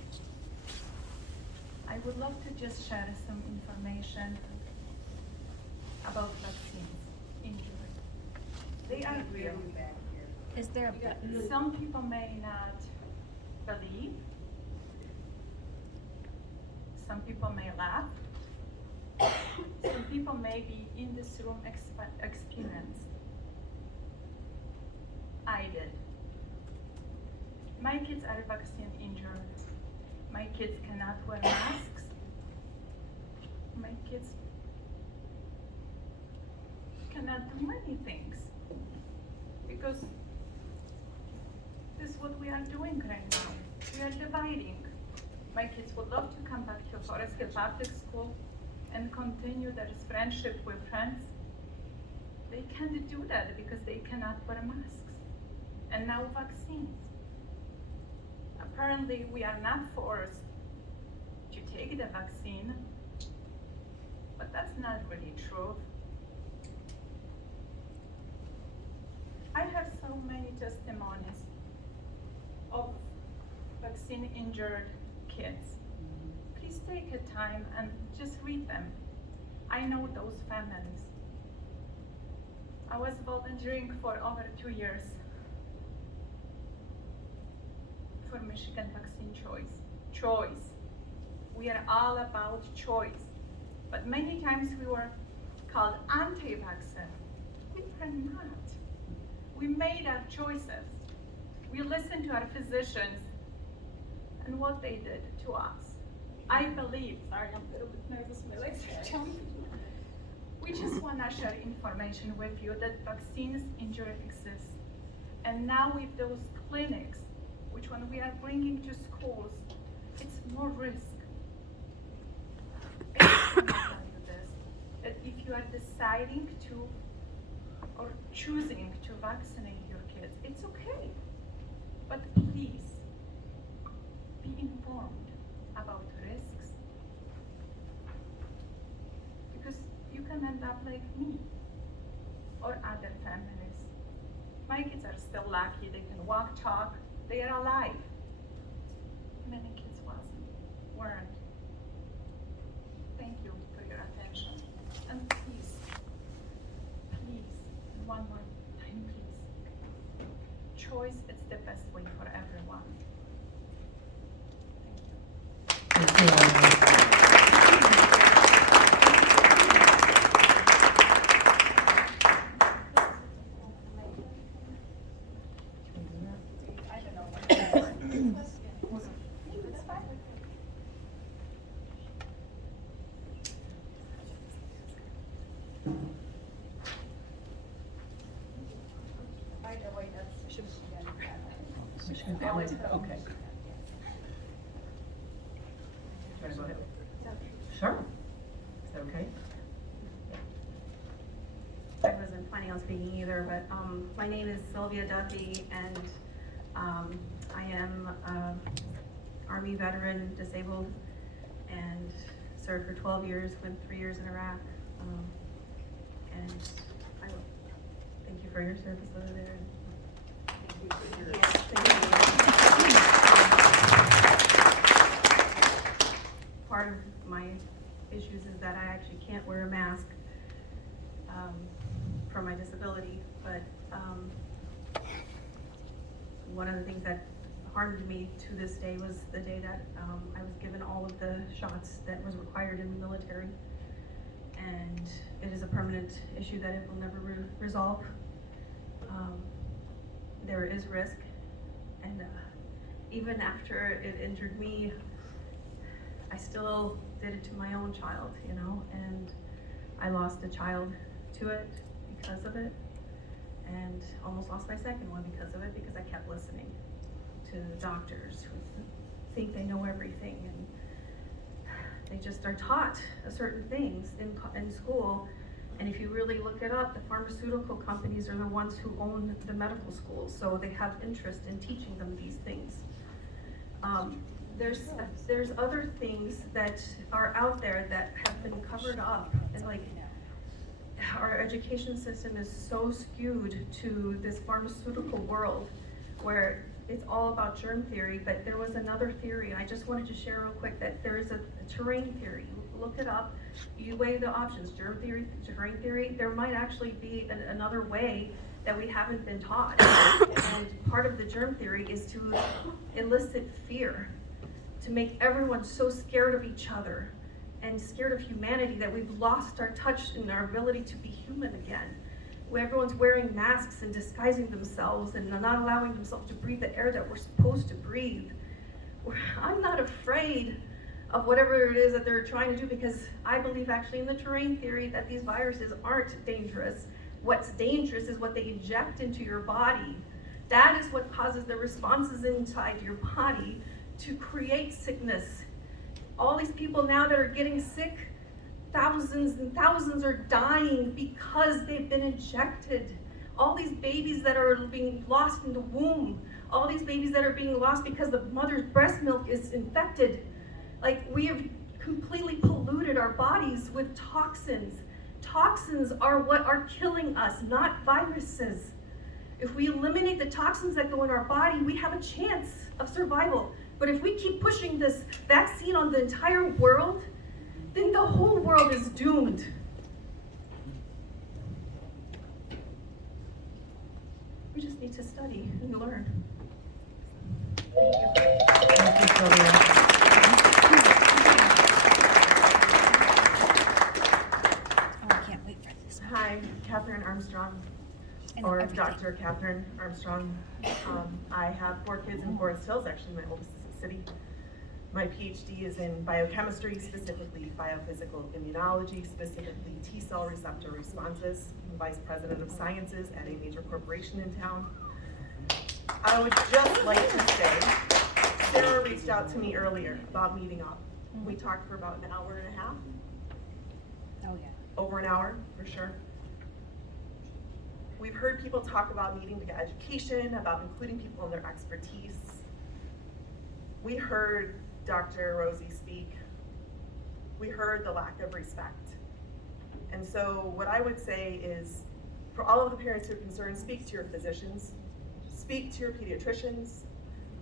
I would love to just share some information about vaccines in Europe. They are real. Is there a button? Some people may not believe. Some people may laugh. Some people may be in this room experience. I did. My kids are vaccine injured. My kids cannot wear masks. My kids cannot do many things because this is what we are doing right now. We are dividing. My kids would love to come back to Forest Hill Public School and continue their friendship with friends. They can't do that because they cannot wear masks. And now vaccines. Apparently, we are not forced to take the vaccine, but that's not really true. I have so many testimonies of vaccine-injured kids. Please take a time and just read them. I know those families. I was volunteering for over 2 years for Michigan Vaccine Choice. We are all about choice. But many times we were called anti-vaccine. We are not. We made our choices. We listened to our physicians and what they did to us. I believe, sorry, I'm a little bit nervous, my legs are jumping. We just want to share information with you that vaccines injury exists. And now with those clinics, which one we are bringing to schools, it's more risk. And I can tell you this, that if you are deciding to or choosing to vaccinate your kids, it's okay. But please, be informed about risks. Because you can end up like me or other families. My kids are still lucky, they can walk, talk, they are alive. Many kids weren't. Thank you for your attention. And please, one more time, please. Choice is the best way for everyone. Michigan family, okay. Can I go ahead? Sure. Is that okay? I wasn't planning on speaking either, but my name is Sylvia Duffy, and I am an Army veteran, disabled, and served for 12 years, spent 3 years in Iraq. And I thank you for your service over there. Part of my issues is that I actually can't wear a mask for my disability, but one of the things that harmed me to this day was the day that I was given all of the shots that was required in the military, and it is a permanent issue that it will never resolve. There is risk, and even after it injured me, I still did it to my own child, you know, and I lost a child to it because of it, and almost lost my second one because of it, because I kept listening to the doctors who think they know everything, and they just are taught certain things in school. And if you really look it up, the pharmaceutical companies are the ones who own the medical schools, so they have interest in teaching them these things. There's other things that are out there that have been covered up, and like our education system is so skewed to this pharmaceutical world where it's all about germ theory, but there was another theory, and I just wanted to share real quick that there is a terrain theory. Look it up. You weigh the options, germ theory, terrain theory. There might actually be another way that we haven't been taught. And part of the germ theory is to elicit fear, to make everyone so scared of each other and scared of humanity that we've lost our touch and our ability to be human again. Where everyone's wearing masks and disguising themselves and not allowing themselves to breathe the air that we're supposed to breathe. I'm not afraid of whatever it is that they're trying to do, because I believe actually in the terrain theory that these viruses aren't dangerous. What's dangerous is what they inject into your body. That is what causes the responses inside your body to create sickness. All these people now that are getting sick, thousands and thousands are dying because they've been injected. All these babies that are being lost in the womb, all these babies that are being lost because the mother's breast milk is infected. Like, we have completely polluted our bodies with toxins. Toxins are what are killing us, not viruses. If we eliminate the toxins that go in our body, we have a chance of survival. But if we keep pushing this vaccine on the entire world, then the whole world is doomed. We just need to study and learn. Thank you. Thank you, Sylvia. Hi, Catherine Armstrong, or Dr. Catherine Armstrong. I have 4 kids in Forest Hills, actually my oldest is a city. My PhD is in biochemistry, specifically biophysical immunology, specifically T-cell receptor responses. I'm vice president of sciences at a major corporation in town. I would just like to say, Sarah reached out to me earlier about meeting up. We talked for about an hour and a half. Oh, yeah. Over an hour, for sure. We've heard people talk about needing to get education, about including people in their expertise. We heard Dr. Rosie speak. We heard the lack of respect. And so what I would say is, for all of the parents who are concerned, speak to your physicians, speak to your pediatricians.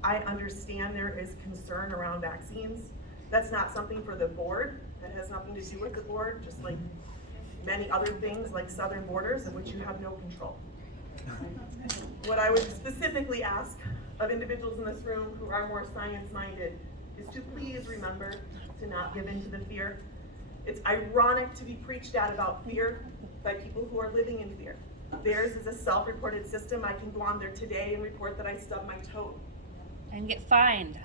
I understand there is concern around vaccines. That's not something for the board. That has nothing to do with the board, just like many other things like southern borders of which you have no control. What I would specifically ask of individuals in this room who are more science-minded is to please remember to not give in to the fear. It's ironic to be preached at about fear by people who are living in fear. Theirs is a self-reported system. I can go on there today and report that I stubbed my toe. And get fined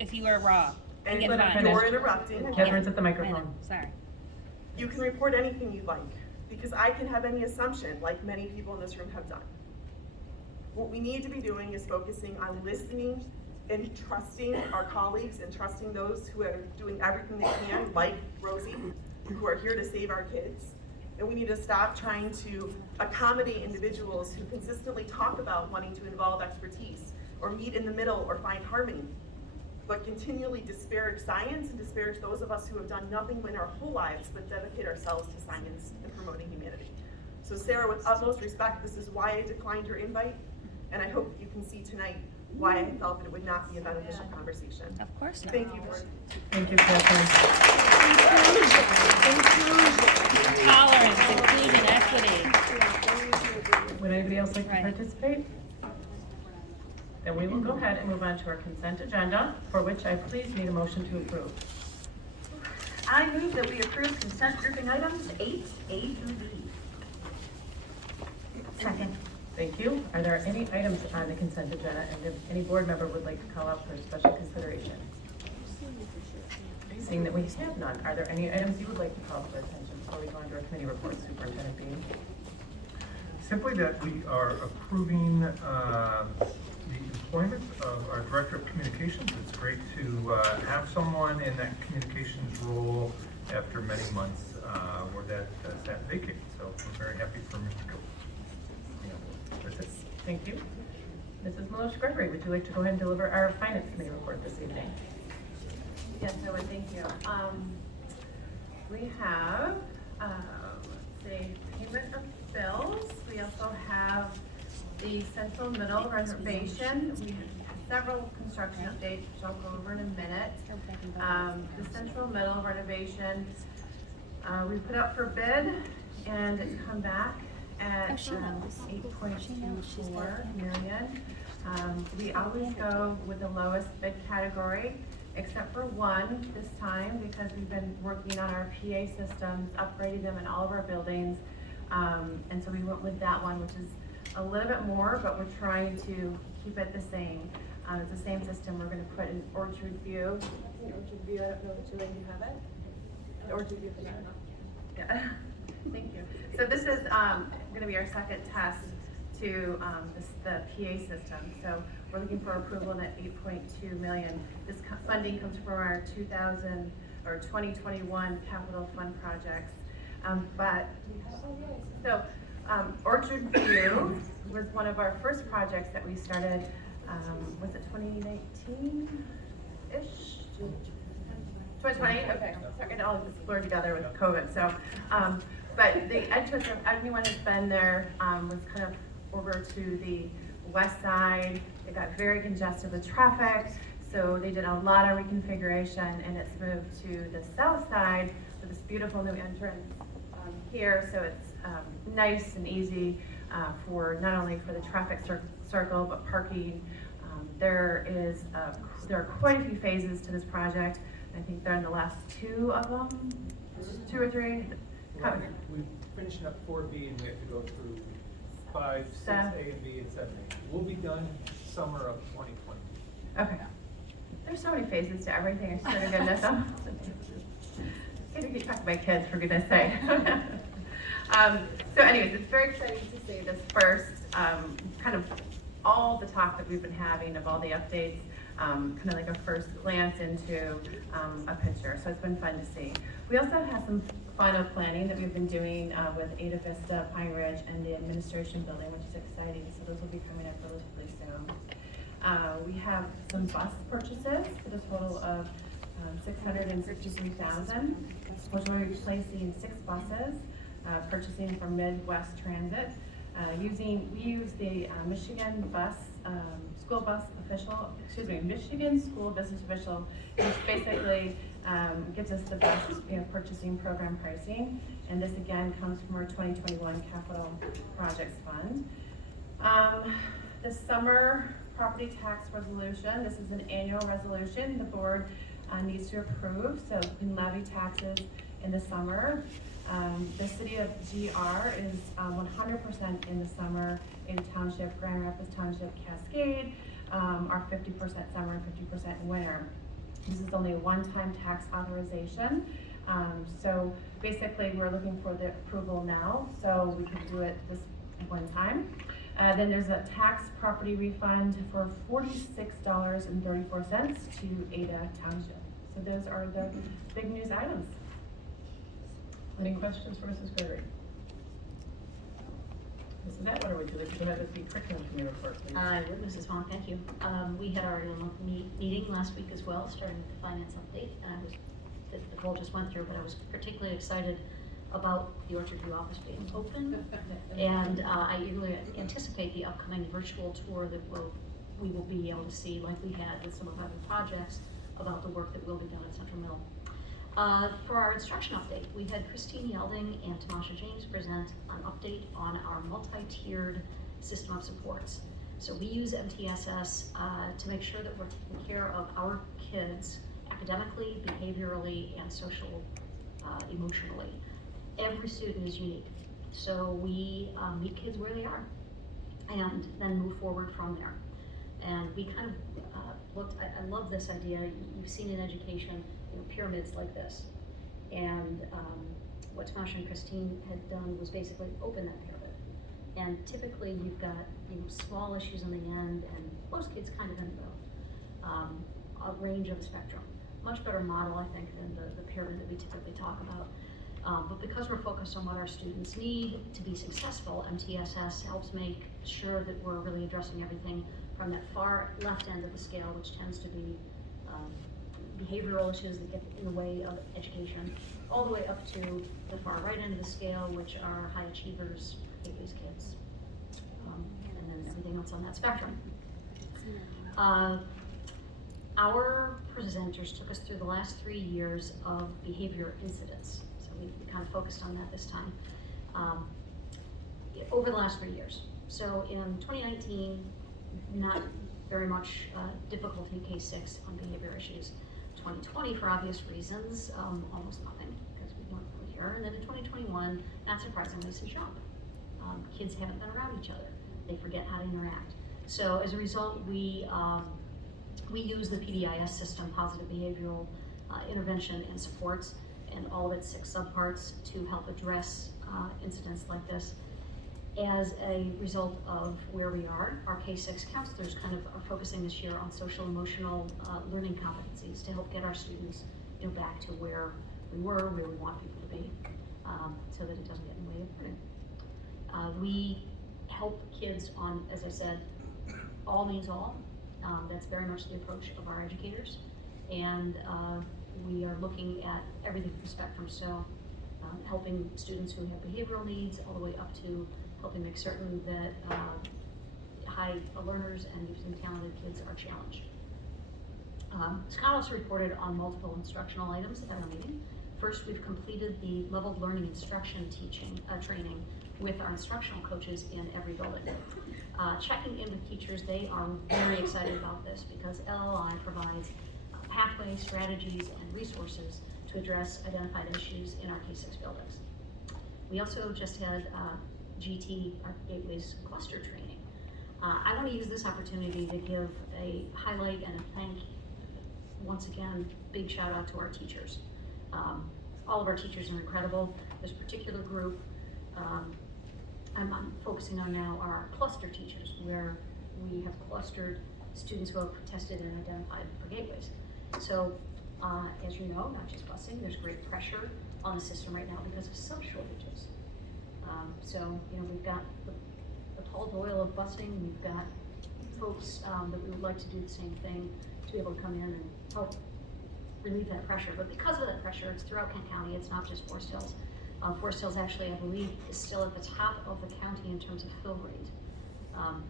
if you are wrong. And get fined. you're interrupting. Catherine's at the microphone. Sorry. You can report anything you'd like, because I can have any assumption, like many people in this room have done. What we need to be doing is focusing on listening and trusting our colleagues and trusting those who are doing everything they can, like Rosie, who are here to save our kids. And we need to stop trying to accommodate individuals who consistently talk about wanting to involve expertise or meet in the middle or find harmony, but continually disparage science and disparage those of us who have done nothing in our whole lives but dedicate ourselves to science and promoting humanity. So Sarah, with utmost respect, this is why I declined your invite, and I hope you can see tonight why I felt that it would not be a beneficial conversation. Of course not. Thank you, board. Thank you, Catherine. Tolerance, inclusion, equity. Would anybody else like to participate? Then we will go ahead and move on to our consent agenda, for which I please need a motion to approve. I move that we approve consent grouping items 8A through D. Second. Thank you. Are there any items on the consent agenda, and if any board member would like to call out for special consideration? Seeing that we have none, are there any items you would like to call to our attention before we go into our committee report, Superintendent Bean? Simply that we are approving the employment of our Director of Communications. It's great to have someone in that communications role after many months where that sat vacant. So we're very happy for Mr. Doyle. That's it. Thank you. Mrs. Meloche Gregory, would you like to go ahead and deliver our Finance Committee report this evening? Yes, I would, thank you. We have, let's see, payment of bills. We also have the Central Middle renovation. We have several construction updates, which I'll go over in a minute. The Central Middle renovation, we put out for bid, and it's come back at 8.24 million. We always go with the lowest bid category, except for one this time, because we've been working on our PA systems, upgrading them in all of our buildings. And so we went with that one, which is a little bit more, but we're trying to keep it the same. It's the same system we're going to put in Orchard View. Orchard View, I don't know that you have it. The Orchard View for that. Yeah. Thank you. So this is going to be our second test to the PA system. So we're looking for approval at 8.2 million. This funding comes from our 2021 capital fund projects. Orchard View was one of our first projects that we started. Was it 2019-ish? 2020? Okay. It all just blurred together with COVID. So, but the entrance of anyone who's been there was kind of over to the west side. It got very congested with traffic, so they did a lot of reconfiguration, and it's moved to the south side with this beautiful new entrance here. So it's nice and easy for not only for the traffic circle, but parking. There are quite a few phases to this project. I think they're in the last two of them, 2 or 3. We're finishing up 4B, and we have to go through 5, 6, A and B, and 7A. We'll be done summer of 2020. Okay. There's so many phases to everything. I swear to goodness. I'm gonna keep track of my kids, for goodness sake. So anyways, it's very exciting to see this first, kind of all the talk that we've been having of all the updates. kind of like a first glance into a picture. So it's been fun to see. We also have some final planning that we've been doing with Ada Vista, Pine Ridge, and the administration building, which is exciting. So those will be coming up relatively soon. We have some bus purchases for the total of $663,000, which will be replacing 6 buses, purchasing from Midwest Transit. We use the Michigan Michigan School Business Official, which basically gives us the best purchasing program pricing. And this again comes from our 2021 Capital Projects Fund. The summer property tax resolution, this is an annual resolution the board needs to approve, so you can levy taxes in the summer. The city of GR is 100% in the summer. Ada Township, Grand Rapids Township, Cascade are 50% summer and 50% winter. This is only a one-time tax authorization. So basically we're looking for the approval now, so we can do it this one time. Then there's a tax property refund for $46.34 to Ada Township. So those are the big news items. Any questions for Mrs. Gregory? Mrs. Atwood, would you like to have the curriculum committee report, please? I would, Mrs. Vaughn, thank you. We had our meeting last week as well, starting with the finance update, and the goal just went through, but I was particularly excited about the Orchard View office being open, and I eagerly anticipate the upcoming virtual tour that we will be able to see, like we had with some of our other projects, about the work that will be done at Central Mill. For our instruction update, we had Christine Yelding and Tamasha James present an update on our multi-tiered system of supports. So we use MTSS to make sure that we're taking care of our kids academically, behaviorally, and social, emotionally. Every student is unique. So we meet kids where they are and then move forward from there. And we kind of I love this idea. You've seen in education, pyramids like this. And what Tamasha and Christine had done was basically open that pyramid. And typically you've got small issues on the end, and most kids kind of in the middle. A range of spectrum. Much better model, I think, than the pyramid that we typically talk about. But because we're focused on what our students need to be successful, MTSS helps make sure that we're really addressing everything from that far left end of the scale, which tends to be behavioral issues that get in the way of education, all the way up to the far right end of the scale, which are high achievers, these kids, and then everything else on that spectrum. Our presenters took us through the last 3 years of behavior incidents. So we kind of focused on that this time. Over the last 3 years. So in 2019, not very much difficulty in K-6 on behavior issues. 2020, for obvious reasons, almost nothing, because we weren't really here. And then in 2021, not surprisingly, some jump. Kids haven't been around each other. They forget how to interact. So as a result, we use the PBIS system, Positive Behavioral Intervention and Supports, and all of its 6 subparts to help address incidents like this. As a result of where we are, our K-6 counselors kind of are focusing this year on social emotional learning competencies to help get our students back to where we were, where we want people to be, so that it doesn't get in the way of learning. We help kids on, as I said, all means all. That's very much the approach of our educators, and we are looking at everything from the spectrum, so helping students who have behavioral needs all the way up to helping make certain that high learners and using talented kids are challenged. Scott also reported on multiple instructional items at our meeting. First, we've completed the leveled learning instruction training with our instructional coaches in every building. Checking in with teachers, they are very excited about this because LLI provides pathways, strategies, and resources to address identified issues in our K-6 buildings. We also just had GT, our Gateways Cluster training. I want to use this opportunity to give a highlight and a thank, once again, big shout out to our teachers. All of our teachers are incredible. This particular group I'm focusing on now are our cluster teachers, where we have clustered students who are tested and identified for gateways. So, as you know, not just busing, there's great pressure on the system right now because of sub shortages. So, we've got the Paul Doyle of busing, we've got folks that we would like to do the same thing, to be able to come in and help relieve that pressure. But because of that pressure, it's throughout Kent County, it's not just Forest Hills. Forest Hills actually, I believe, is still at the top of the county in terms of fill rate,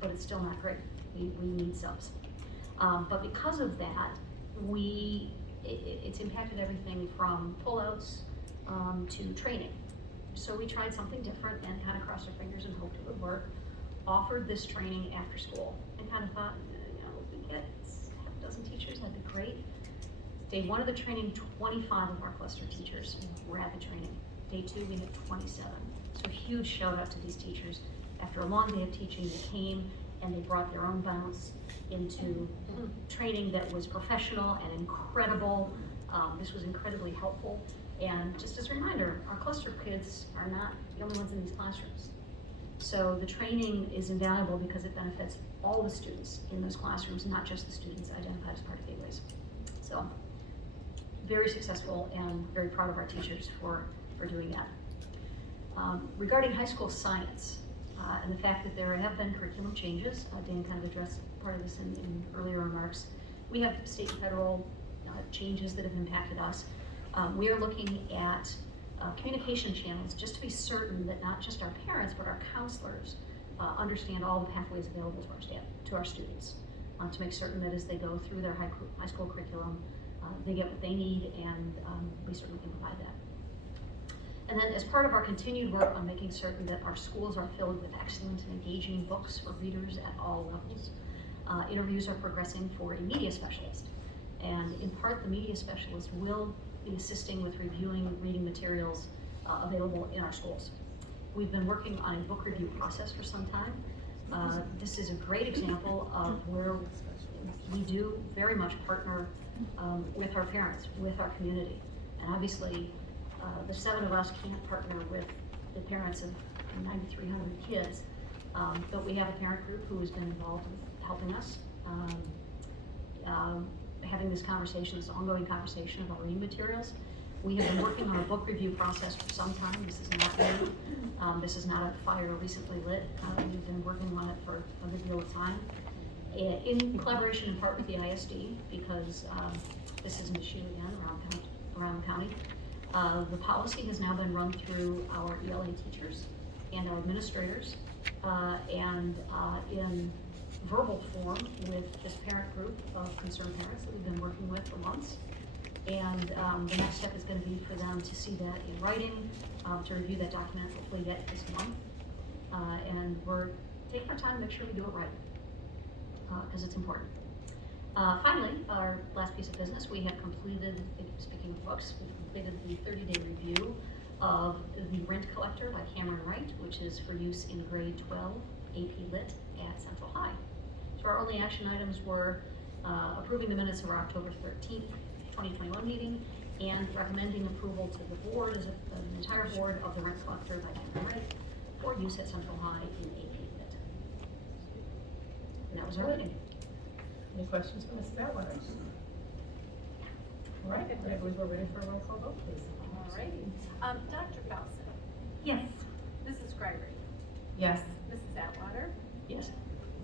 but it's still not great. We need subs. But because of that, it's impacted everything from pullouts to training. So we tried something different and kind of crossed our fingers and hoped it would work. Offered this training after school and kind of thought, if we get half a dozen teachers, that'd be great. Day 1 of the training, 25 of our cluster teachers were at the training. Day 2, we had 27. So huge shout out to these teachers. After a long day of teaching, they came and they brought their own bounce into training that was professional and incredible. This was incredibly helpful. And just as a reminder, our cluster kids are not the only ones in these classrooms. So the training is invaluable because it benefits all the students in those classrooms, not just the students identified as part of gateways. So very successful and very proud of our teachers for doing that. Regarding high school science and the fact that there have been curriculum changes, Dan kind of addressed part of this in earlier remarks. We have state and federal changes that have impacted us. We are looking at communication channels just to be certain that not just our parents but our counselors understand all the pathways available to our students, to make certain that as they go through their high school curriculum, they get what they need, and we certainly can provide that. And then as part of our continued work on making certain that our schools are filled with excellent and engaging books for readers at all levels, interviews are progressing for a media specialist. And in part, the media specialist will be assisting with reviewing reading materials available in our schools. We've been working on a book review process for some time. This is a great example of where we do very much partner with our parents, with our community. And obviously, the 7 of us can't partner with the parents of 9,300 kids, but we have a parent group who has been involved in helping us, having this ongoing conversation about reading materials. We have been working on a book review process for some time. This is not new. This is not a fire recently lit. We've been working on it for a good deal of time, in collaboration in part with the ISD, because this is an issue again around the county. The policy has now been run through our ELA teachers and our administrators, and in verbal form with this parent group of concerned parents that we've been working with for months. And the next step is going to be for them to see that in writing, to review that document hopefully yet this month. And we're taking our time to make sure we do it right, because it's important. Finally, our last piece of business, we have completed, speaking of books, we've completed the 30-day review of the Rent Collector by Cameron Wright, which is for use in grade 12 AP Lit at Central High. So our only action items were approving the minutes of our October 13th, 2021 meeting and recommending approval to the board, as an entire board, of the Rent Collector by Cameron Wright for use at Central High in AP Lit. And that was our meeting. Any questions for Mrs. Atwater? All right, I believe we're ready for a roll call vote, please. All right. Dr. Fawcett? Yes. Mrs. Gregory? Yes. Mrs. Atwater? Yes.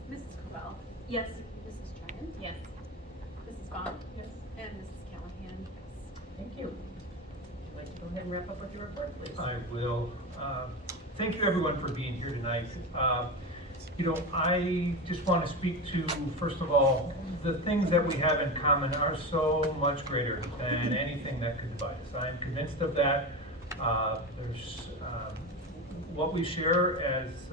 Mrs. Cobell? Yes. Mrs. Tryon? Yes. Mrs. Vaughn? Yes. And Mrs. Callahan? Thank you. Would you like to go ahead and wrap up with your report, please? I will. Thank you everyone for being here tonight. I just want to speak to, first of all, the things that we have in common are so much greater than anything that could divide us. I'm convinced of that. There's what we share as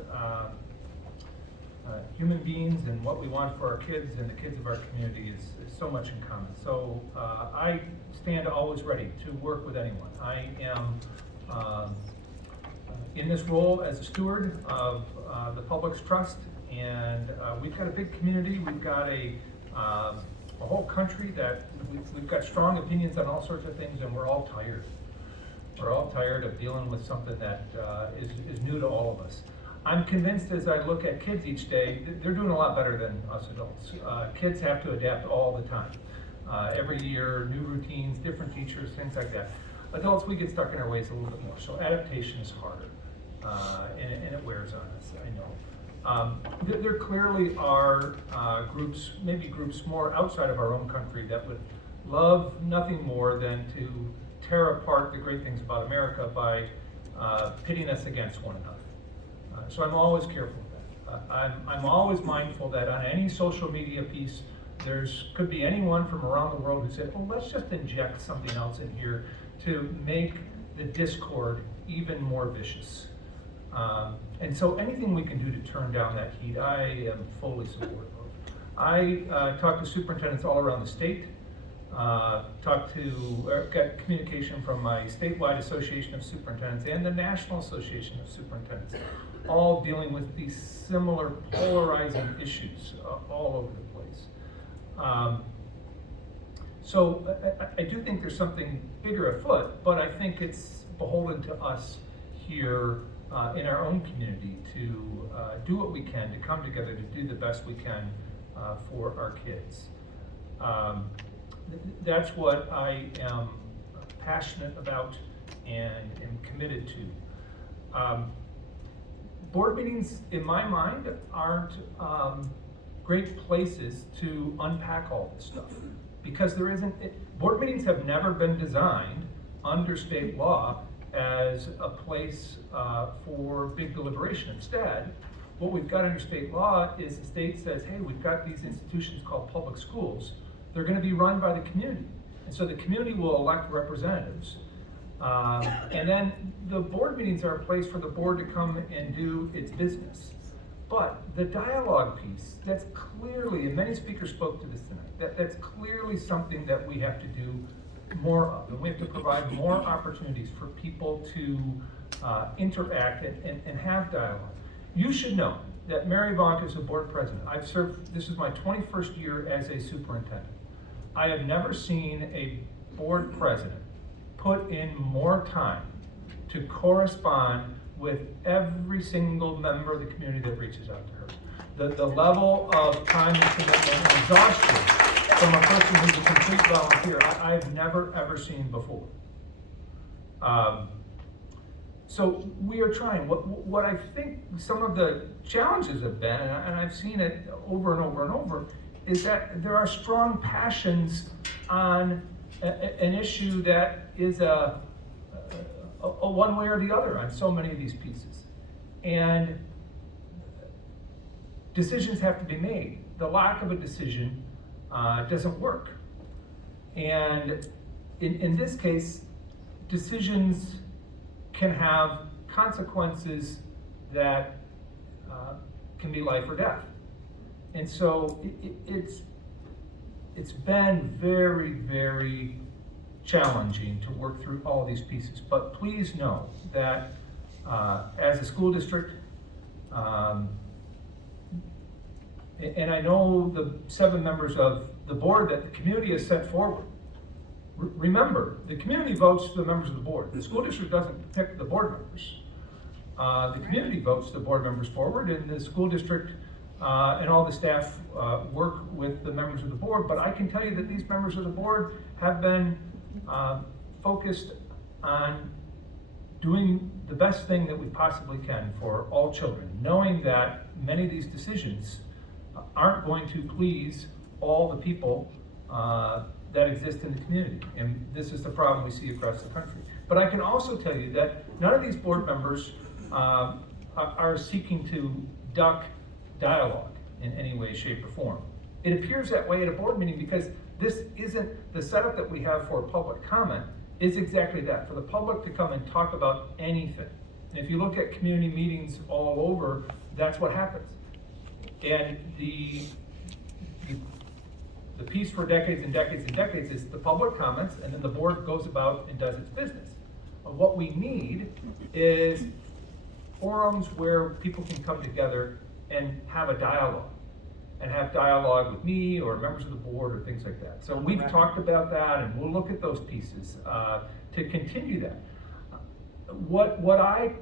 human beings and what we want for our kids and the kids of our community is so much in common. So I stand always ready to work with anyone. I am in this role as a steward of the public's trust, and we've got a big community. We've got a whole country that we've got strong opinions on all sorts of things, and we're all tired. We're all tired of dealing with something that is new to all of us. I'm convinced as I look at kids each day, they're doing a lot better than us adults. Kids have to adapt all the time. Every year, new routines, different teachers, things like that. Adults, we get stuck in our ways a little bit more, so adaptation is harder, and it wears on us, I know. There clearly are groups, maybe groups more outside of our own country that would love nothing more than to tear apart the great things about America by pitting us against one another. So I'm always careful of that. I'm always mindful that on any social media piece, could be anyone from around the world who said, oh, let's just inject something else in here to make the discord even more vicious. And so anything we can do to turn down that heat, I am fully supportive of. I talk to superintendents all around the state, got communication from my statewide association of superintendents and the National Association of Superintendents, all dealing with these similar polarizing issues all over the place. So I do think there's something bigger afoot, but I think it's beholden to us here in our own community to do what we can, to come together to do the best we can for our kids. That's what I am passionate about and am committed to. Board meetings, in my mind, aren't great places to unpack all this stuff, because board meetings have never been designed under state law as a place for big deliberation. Instead, what we've got under state law is the state says, hey, we've got these institutions called public schools. They're going to be run by the community. And so the community will elect representatives. And then the board meetings are a place for the board to come and do its business. But the dialogue piece, that's clearly, and many speakers spoke to this tonight, that's clearly something that we have to do more of. And we have to provide more opportunities for people to interact and have dialogue. You should know that Mary Vonk is a board president. I've served, this is my 21st year as a superintendent. I have never seen a board president put in more time to correspond with every single member of the community that reaches out to her. The level of time and commitment and exhaustion from a person who's a complete volunteer, I've never ever seen before. So we are trying. What I think some of the challenges have been, and I've seen it over and over and over, is that there are strong passions on an issue that is a one way or the other on so many of these pieces. And decisions have to be made. The lack of a decision doesn't work. And in this case, decisions can have consequences that can be life or death. And so it's been very, very challenging to work through all these pieces. But please know that as a school district, and I know the 7 members of the board that the community has set forward. Remember, the community votes the members of the board. The school district doesn't pick the board members. The community votes the board members forward, and the school district and all the staff work with the members of the board. But I can tell you that these members of the board have been focused on doing the best thing that we possibly can for all children, knowing that many of these decisions aren't going to please all the people that exist in the community. And this is the problem we see across the country. But I can also tell you that none of these board members are seeking to duck dialogue in any way, shape, or form. It appears that way at a board meeting because this isn't the setup that we have for public comment is exactly that, for the public to come and talk about anything. And if you look at community meetings all over, that's what happens. And the piece for decades and decades and decades is the public comments, and then the board goes about and does its business. What we need is forums where people can come together and have a dialogue, and have dialogue with me or members of the board or things like that. So we've talked about that, and we'll look at those pieces to continue that. What I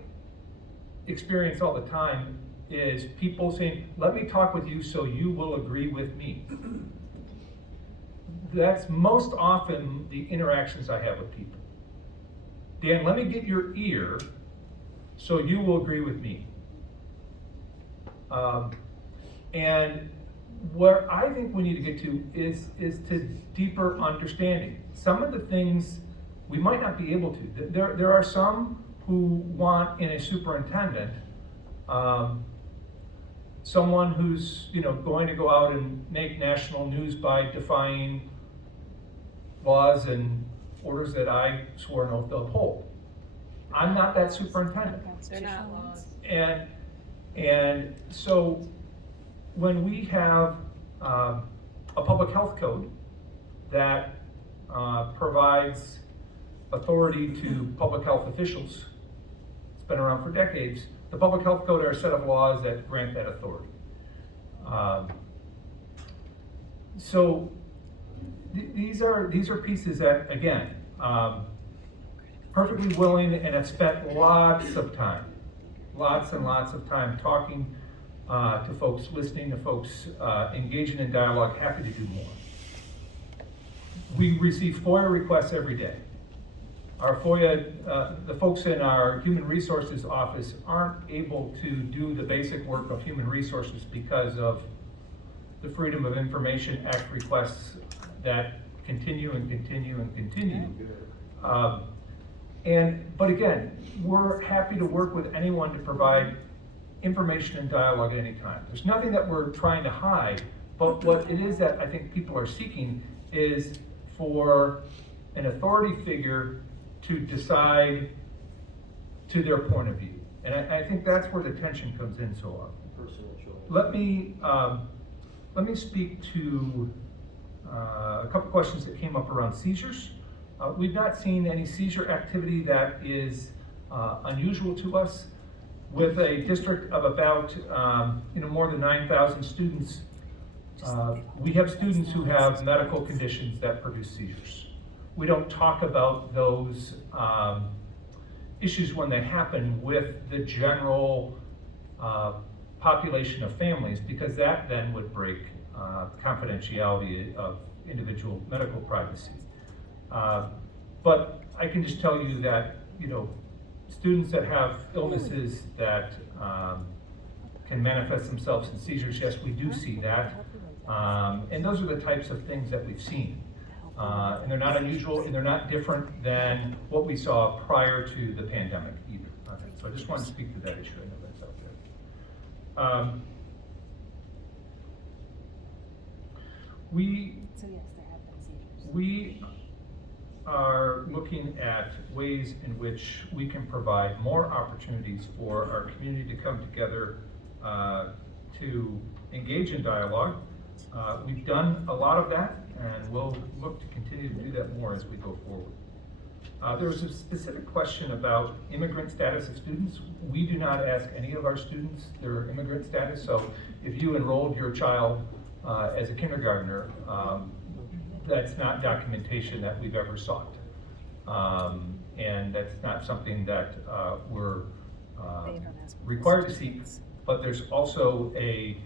experience all the time is people saying, let me talk with you so you will agree with me. That's most often the interactions I have with people. Dan, let me get your ear so you will agree with me. And where I think we need to get to is to deeper understanding. Some of the things we might not be able to. There are some who want in a superintendent someone who's going to go out and make national news by defying laws and orders that I swore an oath to uphold. I'm not that superintendent. They're not laws. And so when we have a public health code that provides authority to public health officials, it's been around for decades. The public health code are a set of laws that grant that authority. So these are pieces that, again, perfectly willing and have spent lots and lots of time talking to folks, listening to folks, engaging in dialogue, happy to do more. We receive FOIA requests every day. Our FOIA, the folks in our Human Resources office aren't able to do the basic work of Human Resources because of the Freedom of Information Act requests that continue and continue and continue. But again, we're happy to work with anyone to provide information and dialogue at any time. There's nothing that we're trying to hide, but what it is that I think people are seeking is for an authority figure to decide to their point of view. And I think that's where the tension comes in so often. Personal choice. Let me speak to a couple questions that came up around seizures. We've not seen any seizure activity that is unusual to us. With a district of about more than 9,000 students, we have students who have medical conditions that produce seizures. We don't talk about those issues when they happen with the general population of families, because that then would break confidentiality of individual medical privacy. But I can just tell you that students that have illnesses that can manifest themselves in seizures, yes, we do see that. And those are the types of things that we've seen. And they're not unusual, and they're not different than what we saw prior to the pandemic either. So I just wanted to speak to that issue. I know that's out there. So yes, there have been seizures. We are looking at ways in which we can provide more opportunities for our community to come together to engage in dialogue. We've done a lot of that, and we'll look to continue to do that more as we go forward. There was a specific question about immigrant status of students. We do not ask any of our students their immigrant status, so if you enrolled your child as a kindergartner, that's not documentation that we've ever sought. And that's not something that we're required to seek, but there's also a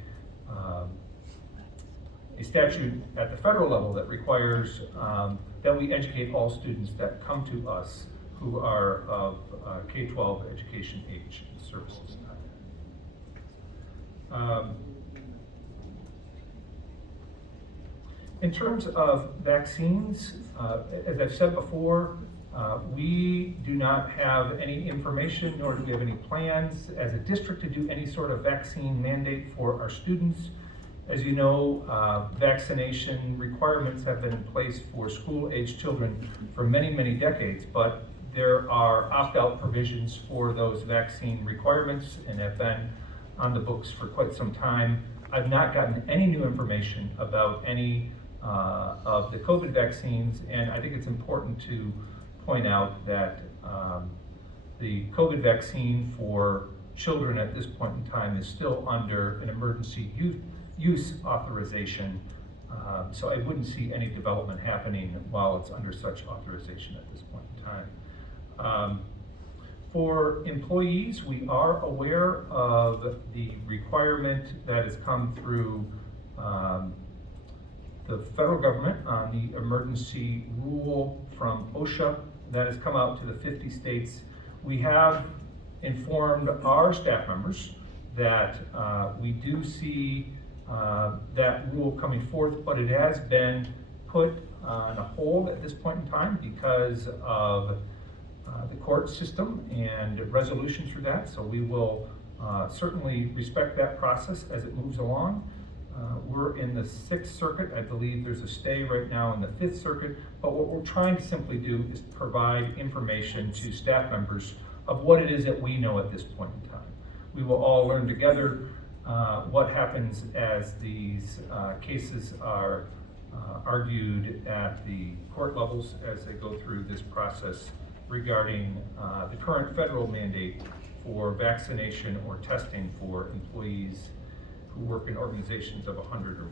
statute at the federal level that requires that we educate all students that come to us who are of K-12 education age and services. In terms of vaccines, as I've said before, we do not have any information, nor do we have any plans as a district to do any sort of vaccine mandate for our students. As you know, vaccination requirements have been in place for school-age children for many, many decades, but there are opt-out provisions for those vaccine requirements and have been on the books for quite some time. I've not gotten any new information about any of the COVID vaccines, and I think it's important to point out that the COVID vaccine for children at this point in time is still under an emergency use authorization, so I wouldn't see any development happening while it's under such authorization at this point in time. For employees, we are aware of the requirement that has come through the federal government on the emergency rule from OSHA that has come out to the 50 states. We have informed our staff members that we do see that rule coming forth, but it has been put on a hold at this point in time because of the court system and resolutions for that. So we will certainly respect that process as it moves along. We're in the 6th Circuit. I believe there's a stay right now in the 5th Circuit, but what we're trying to simply do is provide information to staff members of what it is that we know at this point in time. We will all learn together what happens as these cases are argued at the court levels as they go through this process regarding the current federal mandate for vaccination or testing for employees who work in organizations of 100 or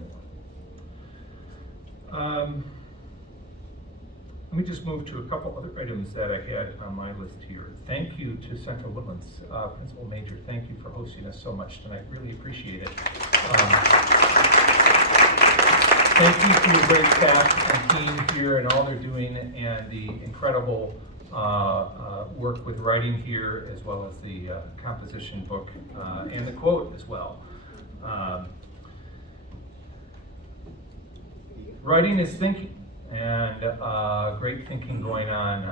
more. Let me just move to a couple other items that I had on my list here. Thank you to Central Woodlands Principal Major. Thank you for hosting us so much tonight. Really appreciate it. Thank you to your great staff and team here and all they're doing and the incredible work with writing here, as well as the composition book and the quote as well. Writing is thinking, and great thinking going on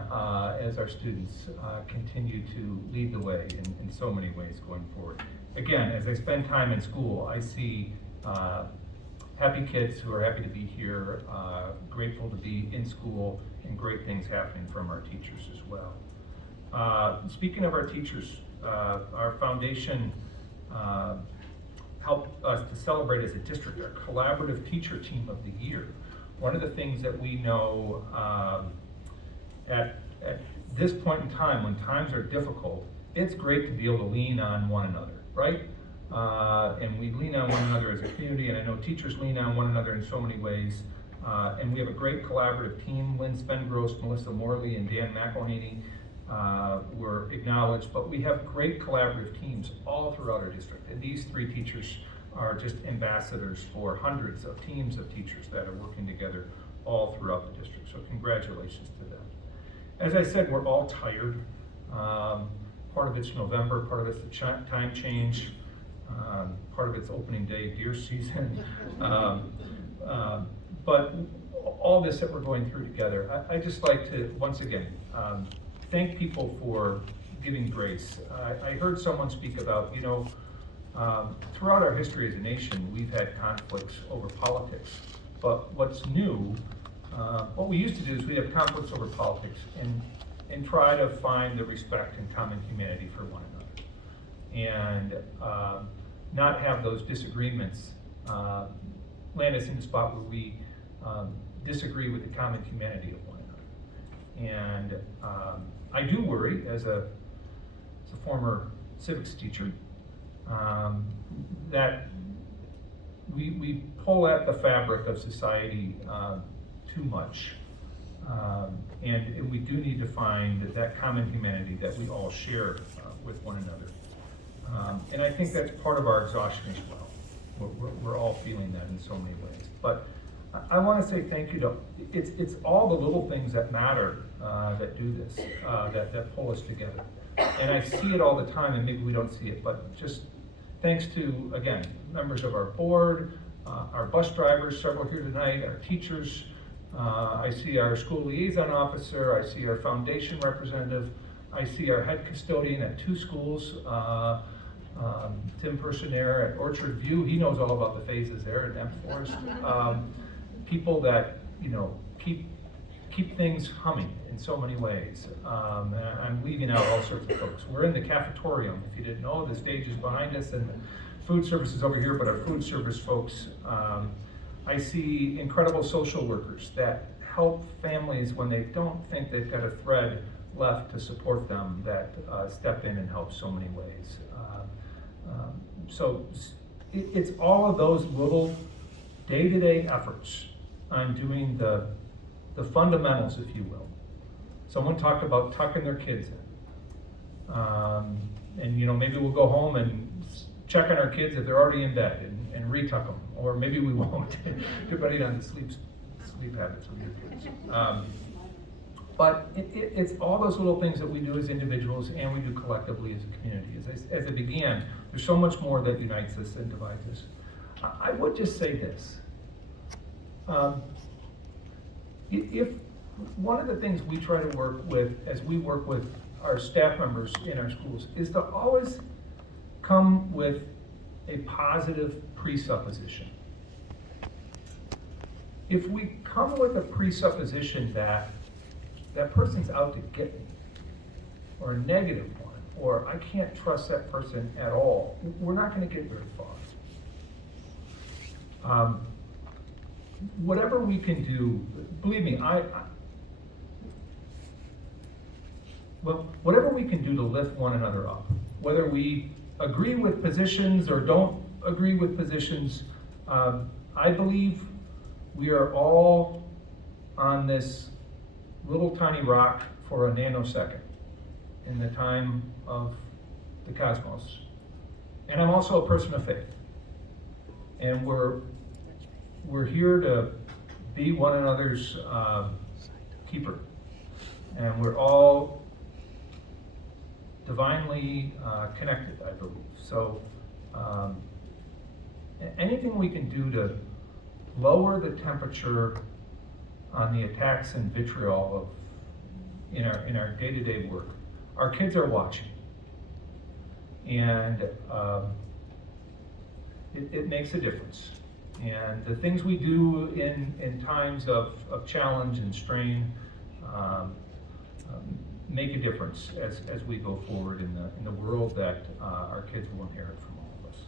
as our students continue to lead the way in so many ways going forward. Again, as I spend time in school, I see happy kids who are happy to be here, grateful to be in school, and great things happening from our teachers as well. Speaking of our teachers, our foundation helped us to celebrate as a district our collaborative teacher team of the year. One of the things that we know at this point in time, when times are difficult, it's great to be able to lean on one another, right? And we lean on one another as a community, and I know teachers lean on one another in so many ways. And we have a great collaborative team. Lynn Spengross, Melissa Morley, and Dan McElhaney were acknowledged, but we have great collaborative teams all throughout our district. And these 3 teachers are just ambassadors for hundreds of teams of teachers that are working together all throughout the district. So congratulations to them. As I said, we're all tired. Part of it's November, part of it's the time change, part of it's opening day, deer season. But all this that we're going through together, I just like to, once again, thank people for giving grace. I heard someone speak about, throughout our history as a nation, we've had conflicts over politics. But what's new, what we used to do is we'd have conflicts over politics and try to find the respect and common humanity for one another. And not have those disagreements land us in a spot where we disagree with the common humanity of one another. And I do worry, as a former civics teacher, that we pull at the fabric of society too much. And we do need to find that common humanity that we all share with one another. And I think that's part of our exhaustion as well. We're all feeling that in so many ways. But I want to say thank you to, it's all the little things that matter that do this, that pull us together. And I see it all the time, and maybe we don't see it, but just thanks to, again, members of our board, our bus drivers, several here tonight, our teachers. I see our school liaison officer, I see our foundation representative, I see our head custodian at 2 schools, Tim Personaire at Orchard View. He knows all about the phases there at Emp Forest. People that, keep things humming in so many ways. And I'm leaving out all sorts of folks. We're in the cafetorium. If you didn't know, the stage is behind us and the food service is over here, but our food service folks, I see incredible social workers that help families when they don't think they've got a thread left to support them, that step in and help so many ways. So it's all of those little day-to-day efforts on doing the fundamentals, if you will. Someone talked about tucking their kids in. And, you know, maybe we'll go home and check on our kids if they're already in bed and retuck them, or maybe we won't, depending on the sleep habits of your kids. But it's all those little things that we do as individuals and we do collectively as a community. As it began, there's so much more that unites us than divides us. I would just say this. If one of the things we try to work with as we work with our staff members in our schools is to always come with a positive presupposition. If we come with a presupposition that that person's out to get me, or a negative one, or I can't trust that person at all, we're not going to get very far. Whatever we can do, believe me, whatever we can do to lift one another up, whether we agree with positions or don't agree with positions, I believe we are all on this little tiny rock for a nanosecond in the time of the cosmos. And I'm also a person of faith. And we're here to be one another's keeper. And we're all divinely connected, I believe. So anything we can do to lower the temperature on the attacks and vitriol in our day-to-day work. Our kids are watching. And it makes a difference. And the things we do in times of challenge and strain make a difference as we go forward in the world that our kids will inherit from all of us.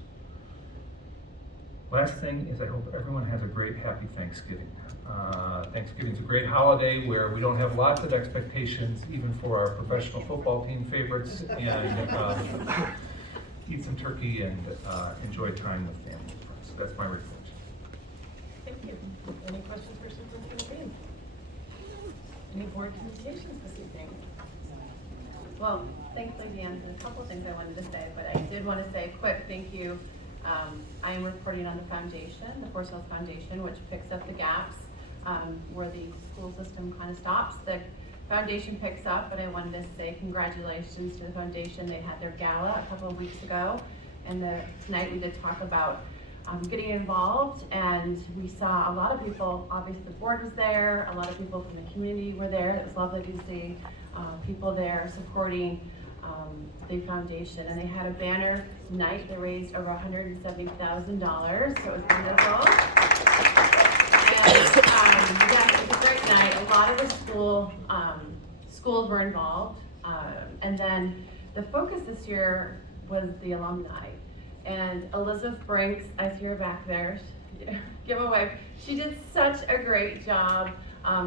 Last thing is I hope everyone has a great, happy Thanksgiving. Thanksgiving's a great holiday where we don't have lots of expectations, even for our professional football team favorites, and eat some turkey and enjoy time with family and friends. That's my report. Thank you. Any questions for Superintendent Green? Any board communications this evening? Well, thanks, Leanne. There's a couple things I wanted to say, but I did want to say a quick thank you. I am reporting on the foundation, the Forest Hills Foundation, which picks up the gaps where the school system kind of stops. The foundation picks up, but I wanted to say congratulations to the foundation. They had their gala a couple of weeks ago, and tonight we did talk about getting involved, and we saw a lot of people. Obviously the board was there, a lot of people from the community were there. It was lovely to see people there supporting the foundation, and they had a banner tonight that raised over $170,000, so it was wonderful. And yes, it was a great night. A lot of the schools were involved, and then the focus this year was the alumni. And Elizabeth Brinks, I see her back there, give a wave. She did such a great job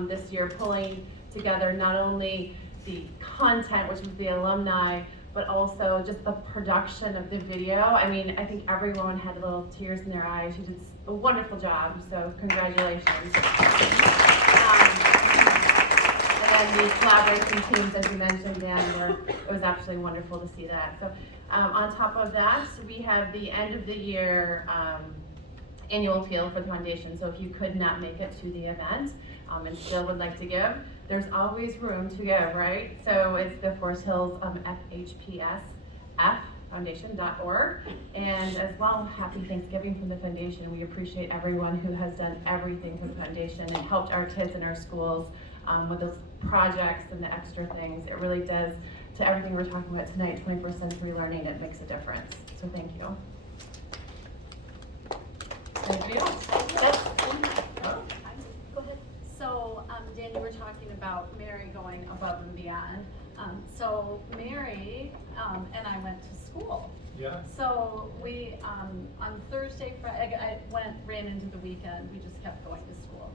this year pulling together not only the content, which was the alumni, but also just the production of the video. I mean, I think everyone had little tears in their eyes. She did a wonderful job, so congratulations. And then the collaboration teams, as you mentioned, Dan, it was absolutely wonderful to see that. So on top of that, we have the end of the year annual appeal for the foundation. So if you could not make it to the event and still would like to give, there's always room to give, right? So it's the Forest Hills FHPS foundation.org. And as well, happy Thanksgiving from the foundation. We appreciate everyone who has done everything for the foundation and helped our kids in our schools with those projects and the extra things. It really does, to everything we're talking about tonight, 21st century learning, it makes a difference. So thank you. Anybody else? Go ahead. So, Dan, you were talking about Mary going above and beyond. So Mary and I went to school. Yeah. So we, on Thursday, Friday, I ran into the weekend. We just kept going to school.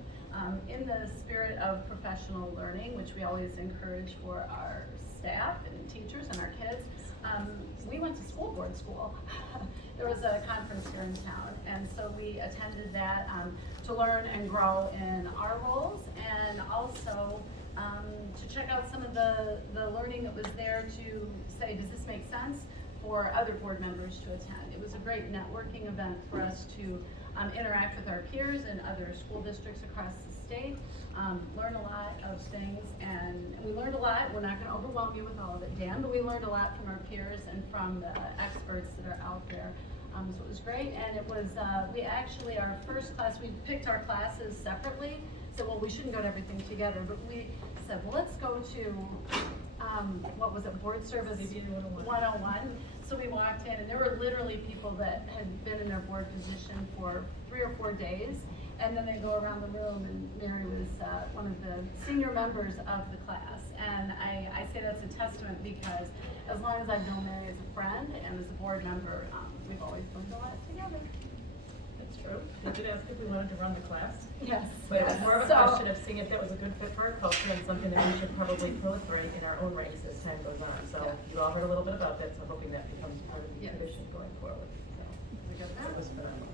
In the spirit of professional learning, which we always encourage for our staff and teachers and our kids, we went to school board school. There was a conference here in town, and so we attended that to learn and grow in our roles, and also to check out some of the learning that was there to say, does this make sense for other board members to attend? It was a great networking event for us to interact with our peers and other school districts across the state, learn a lot of things, and we learned a lot. We're not going to overwhelm you with all of it, Dan, but we learned a lot from our peers and from the experts that are out there. So it was great, and it was, we actually, our first class, we picked our classes separately, so well, we shouldn't go to everything together, but we said, well, let's go to, what was it, board service 101. So we walked in, and there were literally people that had been in their board position for 3 or 4 days, and then they go around the room, and Mary was one of the senior members of the class. And I say that's a testament because as long as I've known Mary as a friend and as a board member, we've always learned a lot together. That's true. They did ask if we wanted to run the class. Yes. But it was more of a question of seeing if that was a good fit for our culture and something that we should probably proliferate in our own ranks as time goes on. So you all heard a little bit about that, so hoping that becomes part of the tradition going forward. So it was phenomenal.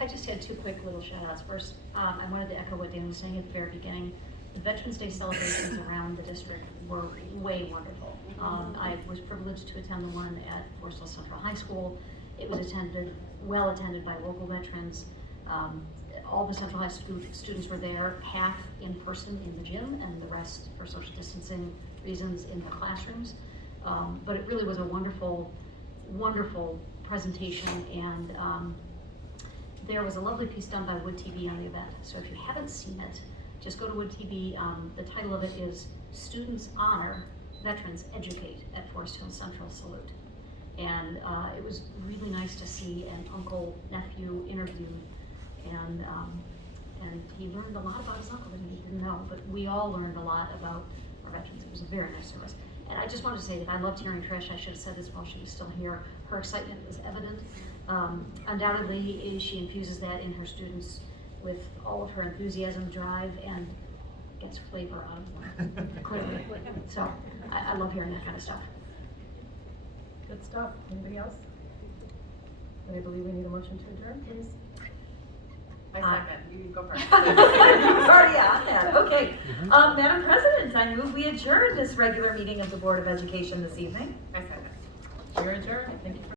I just had 2 quick little shout outs. First, I wanted to echo what Dan was saying at the very beginning. The Veterans Day celebrations around the district were way wonderful. I was privileged to attend the one at Forest Hill Central High School. It was well attended by local veterans. All the Central High School students were there, half in person in the gym and the rest for social distancing reasons in the classrooms. But it really was a wonderful, wonderful presentation, and there was a lovely piece done by Wood TV on the event. So if you haven't seen it, just go to Wood TV. The title of it is Students Honor, Veterans Educate at Forest Hill Central Salute. And it was really nice to see an uncle-nephew interview, and he learned a lot about his uncle that he didn't know, but we all learned a lot about our veterans. It was a very nice service. And I just wanted to say that I loved hearing Trish. I should have said this while she was still here. Her excitement was evident. Undoubtedly, she infuses that in her students with all of her enthusiasm, drive, and gets flavor out of them, clearly. So I love hearing that kind of stuff. Good stuff. Anybody else? I believe we need a motion to adjourn, please. I second. You go first. Already on that. Okay. Madam President, I move we adjourn this regular meeting of the Board of Education this evening. I second. You're adjourned. Thank you for